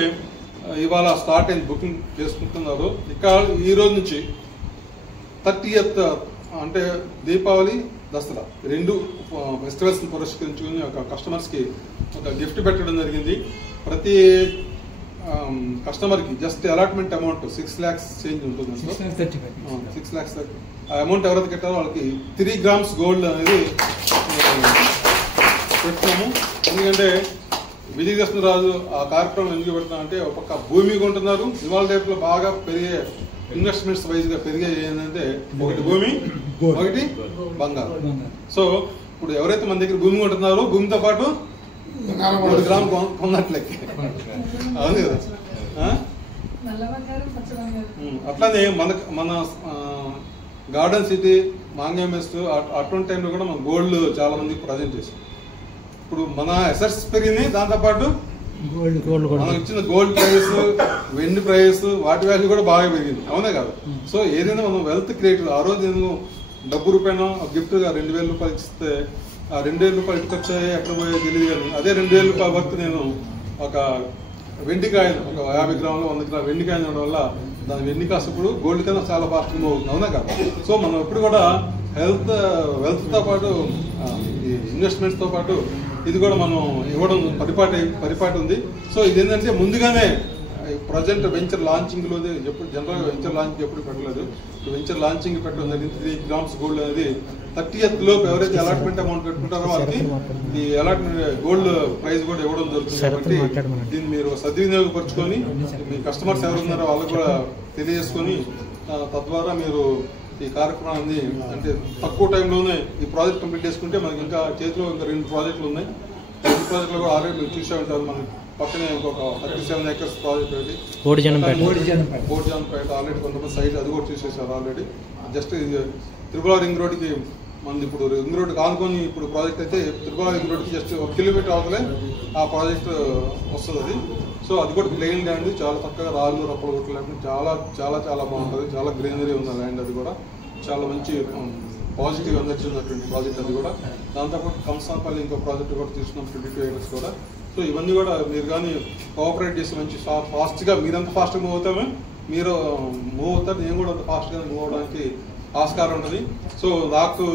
ఇవాళ స్టార్ట్ అయిన బుకింగ్ చేసుకుంటున్నారో ఇక ఈ రోజు నుంచి 30th అంటే దీపావళి దసరా 2 ఫెస్టివల్స్ని పురస్కరించుకుని ఒక కస్టమర్స్కి ఒక గిఫ్ట్ పెట్టడం జరిగింది. ప్రతి కస్టమర్కి just allotment amount 6 lakhs change ఉంటుంది. 6 lakhs ఆ అమౌంట్ ఎవరైతే కట్టారో వాళ్ళకి 3 grams గోల్డ్ అనేది పెట్టుకున్నాము. ఎందుకంటే విజయదశమి రాజు ఆ కార్యక్రమం ఎందుకు పెడతాం అంటే ఒక పక్క భూమి కొంటున్నారు. ఇవాళ రేపులో బాగా పెరిగే ఇన్వెస్ట్మెంట్స్ వైజ్గా పెరిగే ఏంటంటే ఒకటి భూమి, ఒకటి బంగారం. సో ఇప్పుడు ఎవరైతే మన దగ్గర భూమి కొంటున్నారో భూమితో పాటు 3 grams కొన్నట్లయితే అవును కదా. అట్లానే మన గార్డెన్ సిటీ మాంగేమెస్ట్ అటువంటి టైంలో కూడా మనం గోల్డ్ చాలా మందికి ప్రజెంట్ చేసాం. ఇప్పుడు మన అసెట్స్ పెరిగినాయి, దాంతోపాటు మనం ఇచ్చిన గోల్డ్ ప్రైస్, వెండి ప్రైస్, వాటి వాల్యూ కూడా బాగా పెరిగింది. అవునే కాదు. సో ఏదైనా మనం వెల్త్ క్రియేట్ ఆ రోజు నేను డబ్బు రూపాయన గిఫ్ట్గా 2,000 రూపాయలు ఇస్తే ఆ 2,000 రూపాయలు ఎక్కడ వచ్చాయి ఎక్కడ పోయో తెలియదు. కానీ అదే 2,000 రూపాయల వర్త్ నేను ఒక వెండికాయను ఒక 50 గ్రాములు 100 గ్రాములు వెండికాయలు ఉండడం వల్ల దాని వెండి కాస్ట్ ఇప్పుడు గోల్డ్ కన్నా చాలా ఫాస్ట్ మూవ్ అవుతుంది. అవునా కాదు. సో మనం ఎప్పుడు కూడా వెల్త్తో పాటు ఈ ఇన్వెస్ట్మెంట్స్తో పాటు ఇది కూడా మనం ఇవ్వడం పరిపాటి ఉంది. సో ఇది ఏంటంటే ముందుగానే ప్రజెంట్ వెంచర్ లాంచింగ్లో ఎప్పుడు జనరల్గా వెంచర్ లాంచింగ్ ఎప్పుడు పెట్టలేదు. వెంచర్ లాంచింగ్ పెట్టడం జరిగింది. 3 grams గోల్డ్ అనేది 30th లోపు ఎవరైతే అలాట్మెంట్ అమౌంట్ పెట్టుకుంటారో వాళ్ళకి ఈ అలాట్మెంట్ గోల్డ్ ప్రైస్ కూడా ఇవ్వడం జరుగుతుంది. కాబట్టి దీన్ని మీరు సద్వినియోగపరుచుకొని మీ కస్టమర్స్ ఎవరున్నారో వాళ్ళకు కూడా తెలియజేసుకొని తద్వారా మీరు ఈ కార్యక్రమాన్ని అంటే తక్కువ టైంలోనే ఈ ప్రాజెక్ట్ కంప్లీట్ చేసుకుంటే మనకి ఇంకా చేతిలో ఇంకా 2 ప్రాజెక్టులు ఉన్నాయి. 2 ప్రాజెక్టులు కూడా ఆల్రెడీ మీరు చూసే ఉంటారు. మనకి పక్కనే ఇంకొక 37 acres ప్రాజెక్ట్ ఒకటి కోటిజాన్పేట ఆల్రెడీ కొంతమంది సైట్ అది కూడా చూసేసారు ఆల్రెడీ. జస్ట్ త్రిపుర రింగ్ రోడ్కి మనది ఇప్పుడు రింగ్ రోడ్ కానుకొని ఇప్పుడు ప్రాజెక్ట్ అయితే త్రిపుర రింగ్ రోడ్కి జస్ట్ 1 kilometer అవతలే ఆ ప్రాజెక్ట్ వస్తుంది అది. సో అది కూడా ప్లెయిన్ ల్యాండ్, చాలా చక్కగా రాళ్ళు రప్పలు కొట్టు ల్యాండ్, చాలా చాలా చాలా బాగుంటుంది. చాలా గ్రీనరీ ఉంది ల్యాండ్. అది కూడా చాలా మంచి పాజిటివ్ ఎనర్జీ ఉన్నటువంటి ప్రాజెక్ట్ అది కూడా. దాంతోపాటు కంసాన్పల్లి ఇంకో ప్రాజెక్ట్ కూడా తీసుకున్నాం 22 acres కూడా. సో ఇవన్నీ కూడా మీరు కానీ కోఆపరేట్ చేసి మంచి ఫాస్ట్గా మీరంత ఫాస్ట్గా మూవ్ అవుతామే మీరు మూవ్ అవుతారు, నేను కూడా అంత ఫాస్ట్గా మూవ్ అవడానికి ఆస్కారం ఉంటుంది. సో నాకు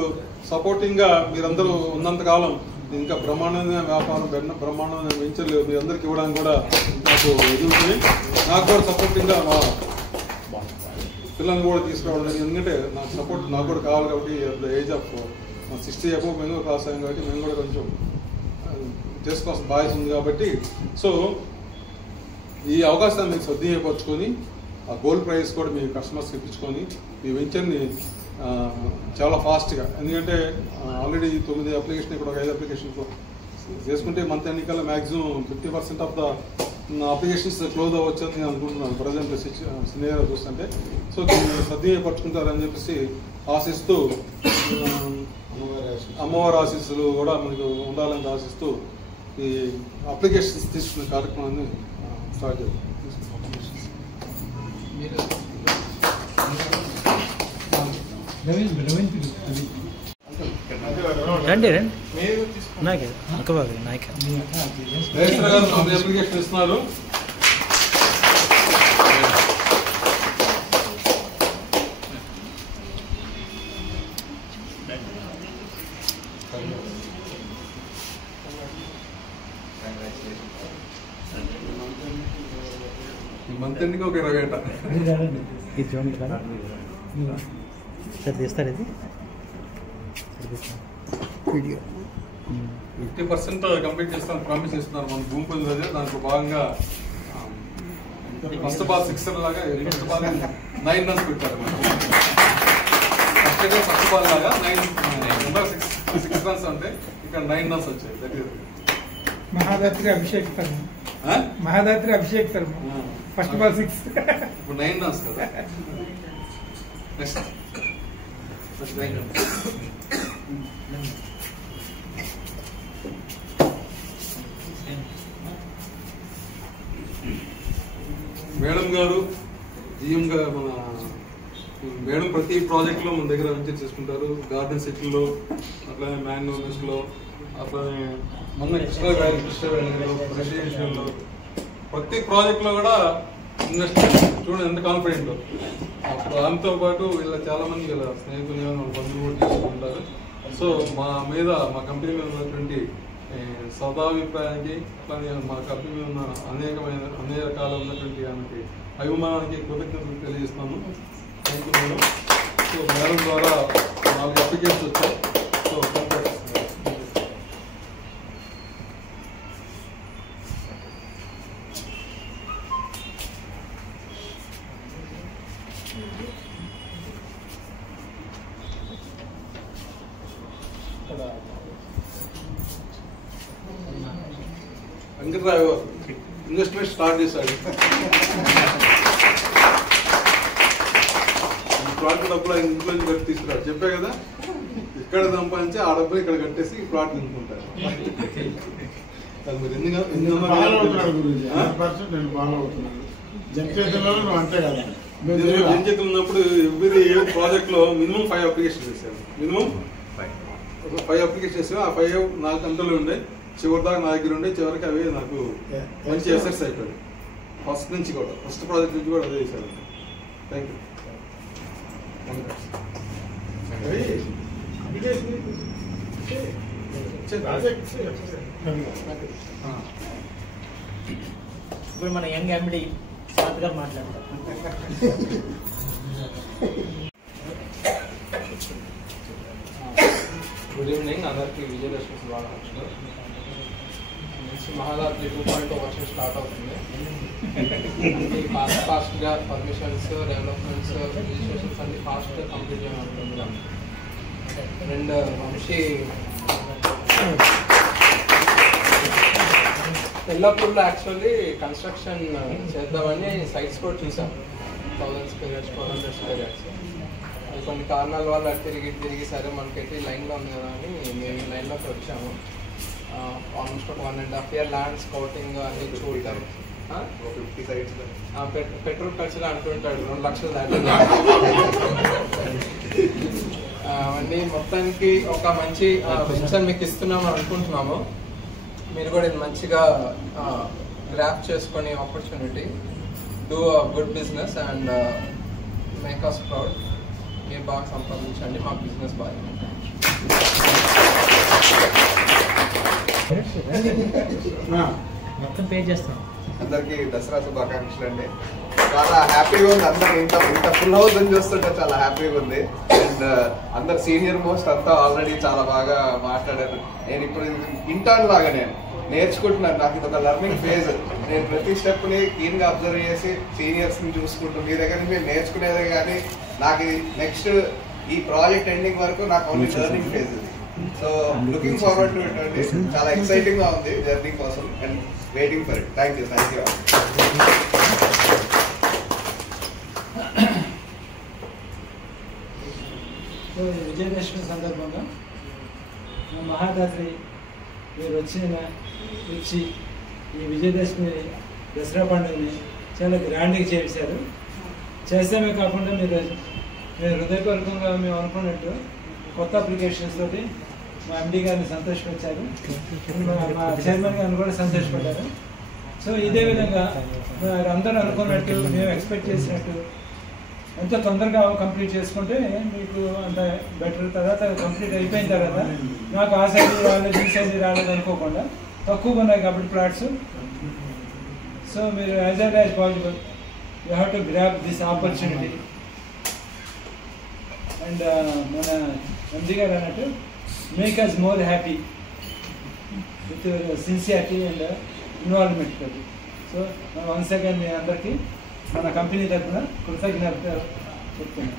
సపోర్టింగ్గా మీరందరూ ఉన్నంతకాలం ఇంకా బ్రహ్మాండమైన వ్యాపారం, బ్రహ్మాండమైన వెంచర్లు మీరందరికీ ఇవ్వడానికి కూడా నాకు ఎదుగుతుంది. నాకు కూడా సపోర్టింగ్గా మా పిల్లల్ని కూడా తీసుకురావడం జరిగింది. ఎందుకంటే నాకు సపోర్ట్ నాకు కూడా కావాలి. కాబట్టి ఏజ్ ఆఫ్ 60 above మేము కూడా క్రాస్ అయ్యాం కాబట్టి మేము కూడా కొంచెం చేసుకోవాల్సిన బాధ్యత ఉంది. కాబట్టి సో ఈ అవకాశాన్ని మీకు సద్వినియోగపరుచుకొని ఆ గోల్డ్ ప్రైస్ కూడా మీ కస్టమర్స్కి ఇప్పించుకొని మీ వెంచర్ని చాలా ఫాస్ట్గా, ఎందుకంటే ఆల్రెడీ 9 అప్లికేషన్ ఇప్పుడు ఒక 5 అప్లికేషన్స్ చేసుకుంటే మంత్ ఎన్నికల్లో maximum 50% of the applications close అవ్వచ్చు అని నేను అనుకుంటున్నాను ప్రజెంట్ సినియర్ చూస్తుంటే. సో దీన్ని సద్వినియోగపరుచుకుంటారని చెప్పేసి ఆశిస్తూ అమ్మవారి ఆశీస్సులు కూడా మనకు ఉండాలని ఆశిస్తూ ఈ అప్లికేషన్స్ తీసుకునే కార్యక్రమాన్ని స్టార్ట్ చేద్దాం. రండి రండి నాకే అక్కబాబు నాయక అప్లికేషన్ ఇస్తున్నారు. మంత్ ఎండ్కి ఒక 20 గంట ఇది చూడండి కదా సార్ తీస్తారు ఇది వీడియో 50% కంప్లీట్ చేస్తాను ప్రామిస్ చేస్తున్నారు. మన భూమి పూజ దాంట్లో భాగంగా ఫస్ట్ బాల్ 6 లాగా ఫస్ట్ బాల్ 9 runs పెట్టారు. ఫస్ట్ బాల్ లాగా 6 runs అంటే ఇక్కడ 9 runs వచ్చాయి. దట్ ఈస్ మహాదాత్రి అభిషేక్ శర్మ. మహాదాత్రి అభిషేక్ శర్మ ఫస్ట్ బాల్ 6 ఇప్పుడు 9 runs కదా. నెక్స్ట్ మేడం గారు జిఎం గారు మన మేడం ప్రతి ప్రాజెక్ట్లో మన దగ్గర వెంచర్ చేసుకుంటారు. గార్డెన్ సెట్లో, అట్లానే మ్యాన్యూర్స్లో, అట్లానే మన రెసిడెన్షియల్లో ప్రతి ప్రాజెక్ట్లో కూడా ఇన్వెస్ట్మెంట్ చూడండి ఎంత కాన్ఫిడెంట్. దాంతో పాటు వీళ్ళ చాలా మంది వీళ్ళ స్నేహితులు బంధువులు కూడా తీసుకుంటారు. సో మా కంపెనీ మీద ఉన్నటువంటి సదాభిప్రాయానికి అట్లానే మా కంపెనీ మీద ఉన్న అనేక రకాల ఉన్నటువంటి ఆమెకి అభిమానానికి కృతజ్ఞతలు తెలియజేస్తున్నాను. Thank you madam. So madam ద్వారా 4 అప్లికేషన్స్ వచ్చాయి. సో వెంకటరావు ఇన్వెస్ట్మెంట్ స్టార్ట్ చేశాడు. ప్లాట్ డబ్బులు ఆయన ఇంట్లో నుంచి కట్టి తీసుకురాడు. చెప్పే కదా, ఇక్కడ సంపాదించి ఆ డబ్బులు ఇక్కడ కట్టేసి ప్లాట్ నింపుకుంటారు. మీరు నేను ఫాలో అవుతున్నాను. జంచేతులు ఉన్నప్పుడు ఎవ్రీ ప్రాజెక్ట్ లో మినిమం 5 అప్లికేషన్ చేశాను. మినిమం 5 అప్లికేషన్ చేసాను. ఆ 5 నాకు అంతలో ఉండే, చివరి దాకా నా దగ్గర ఉండే, చివరికి అవి నాకు మంచి ఎసెట్స్ అయిపోయాయి. ఫస్ట్ ప్రాజెక్ట్ నుంచి కూడా అదే చేశాను. Thank you. ఇప్పుడు మన యంగ్ ఎండి సాత్ గారు మాట్లాడతారు. గుడ్ ఈవినింగ్ అందరికీ. విజయదశమి శుభాకాంక్షలు. నుంచి మహారాత్రి 2.0 వర్షం స్టార్ట్ అవుతుంది. ఫాస్ట్గా పర్మిషన్స్, డెవలప్మెంట్స్, రిజిస్ట్రేషన్స్ అన్ని ఫాస్ట్గా కంప్లీట్ చేయమంటుంది. అండ్ వంశీ ఎల్లప్పుడూ యాక్చువల్లీ కన్స్ట్రక్షన్ చేద్దామని సైట్స్ కూడా చూసాం. 1000 square yards, 400 square yards. అది కొన్ని కారణాల వల్ల తిరిగి సరే మనకైతే లైన్లో ఉంది కదా అని మేము ఈ లైన్లోకి వచ్చాము. ఆల్మోస్ట్ 1.5 year ల్యాండ్ స్కౌటింగ్ అన్ని చూడటం. 50 sites పెట్రోల్ ఖర్చులు అంటుంటాడు 2 లక్షలు దాటి. అవన్నీ మొత్తానికి ఒక మంచి వెంచర్ మీకు ఇస్తున్నాము అనుకుంటున్నాము. మీరు కూడా ఇది మంచిగా గ్రాప్ చేసుకొని opportunity, do good business and make us proud. మీరు బాగా సంపాదించండి, మాకు బిజినెస్ బాగా. మొత్తం పే చేస్తాం. అందరికి దసరా శుభాకాంక్షలు అండి. చాలా హ్యాపీగా ఉంది. అందరు ఇంత ఫుల్ హౌస్ అని చూస్తుంటే చాలా హ్యాపీగా ఉంది. అండ్ అందరు సీనియర్ మోస్ట్ అంతా ఆల్రెడీ చాలా బాగా మాట్లాడారు. నేను ఇప్పుడు ఇంటర్న్ లాగా నేను నేర్చుకుంటున్నాను. నాకు ఇది ఒక లెర్నింగ్ ఫేజ్. నేను ప్రతి స్టెప్ ని క్లీన్ గా అబ్జర్వ్ చేసి సీనియర్స్ ని చూసుకుంటూ మీ దగ్గర నుంచి నేర్చుకునేదే కానీ నాకు ఇది నెక్స్ట్ ఈ ప్రాజెక్ట్ ఎండింగ్ వరకు నాకు ఓన్లీ లెర్నింగ్ ఫేజ్ ఇది. So looking forward to it అండి. చాలా ఎక్సైటింగ్ గా ఉంది జర్నీ కోసం and waiting for it. Thank you. So Vijayadashami సందర్భంగా మహాదాత్రి మీరు వచ్చి ఈ విజయదశమి దసరా పండుగని చాలా గ్రాండ్గా చేశారు. చేస్తామే కాకుండా మీరు హృదయపూర్వకంగా మేము అనుకున్నట్టు కొత్త అప్లికేషన్స్ తోటి మా ఎండి గారిని సంతోషపరిచారు, మా చైర్మన్ గారిని కూడా సంతోషపడ్డారు. సో ఇదే విధంగా అందరూ అనుకున్నట్టు మేము ఎక్స్పెక్ట్ చేసినట్టు ఎంత తొందరగా కంప్లీట్ చేసుకుంటే మీకు అంత బెటర్. తర్వాత కంప్లీట్ అయిపోయిన తర్వాత నాకు ఆ సైడ్ రాలేదు, ఈ సైడ్ రాలేదు అనుకోకుండా తక్కువగా ఉన్నాయి కాబట్టి ప్లాట్స్. సో మీరు as early as possible you have to grab this opportunity. And మన ఎంజీ గారు అన్నట్టు make us more happy with sincerity and involvement తోటి. సో వన్స్ అగైన్ మీ అందరికీ మన కంపెనీ తరఫున కృతజ్ఞత చెప్తున్నాను.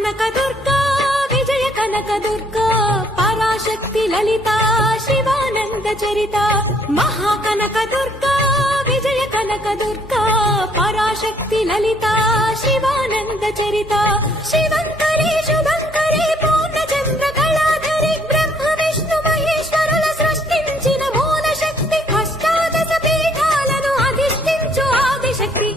కనక దుర్గా విజయ కనక దుర్గా పరాశక్తి లలిత శివానంద చరిత మహాకనక దుర్గా విజయ కనక దుర్గా పరాశక్తి లలిత శివానంద చరిత శివంకరి శుభంకరి పూర్ణచంద్ర కళాధరి బ్రహ్మ విష్ణు మహేశ్వరుల సృష్టించిన మూల శక్తి అష్టాదశ పీఠాలను అధిష్ఠించు ఆదిశక్తి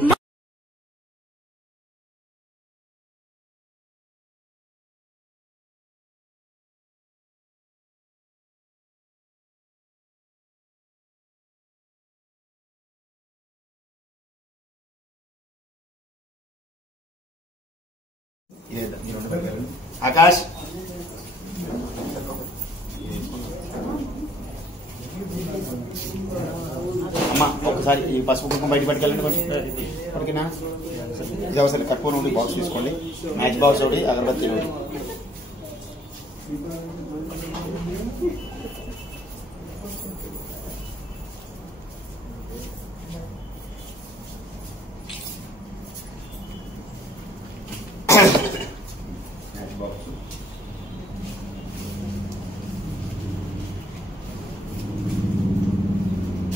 ఆకాష్ అమ్మ ఒకసారి ఈ పసుపు కుంకుమ బయట పట్టుకెళ్ళండి కొంచెం ఓకేనా. ఇది అవసరం కర్పూరం ఒకటి బాక్స్ తీసుకోండి, మ్యాచ్ బాక్స్ ఒకటి, అగరబత్తి ఒకటి.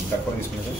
కర్పూరం తీసుకున్నారా?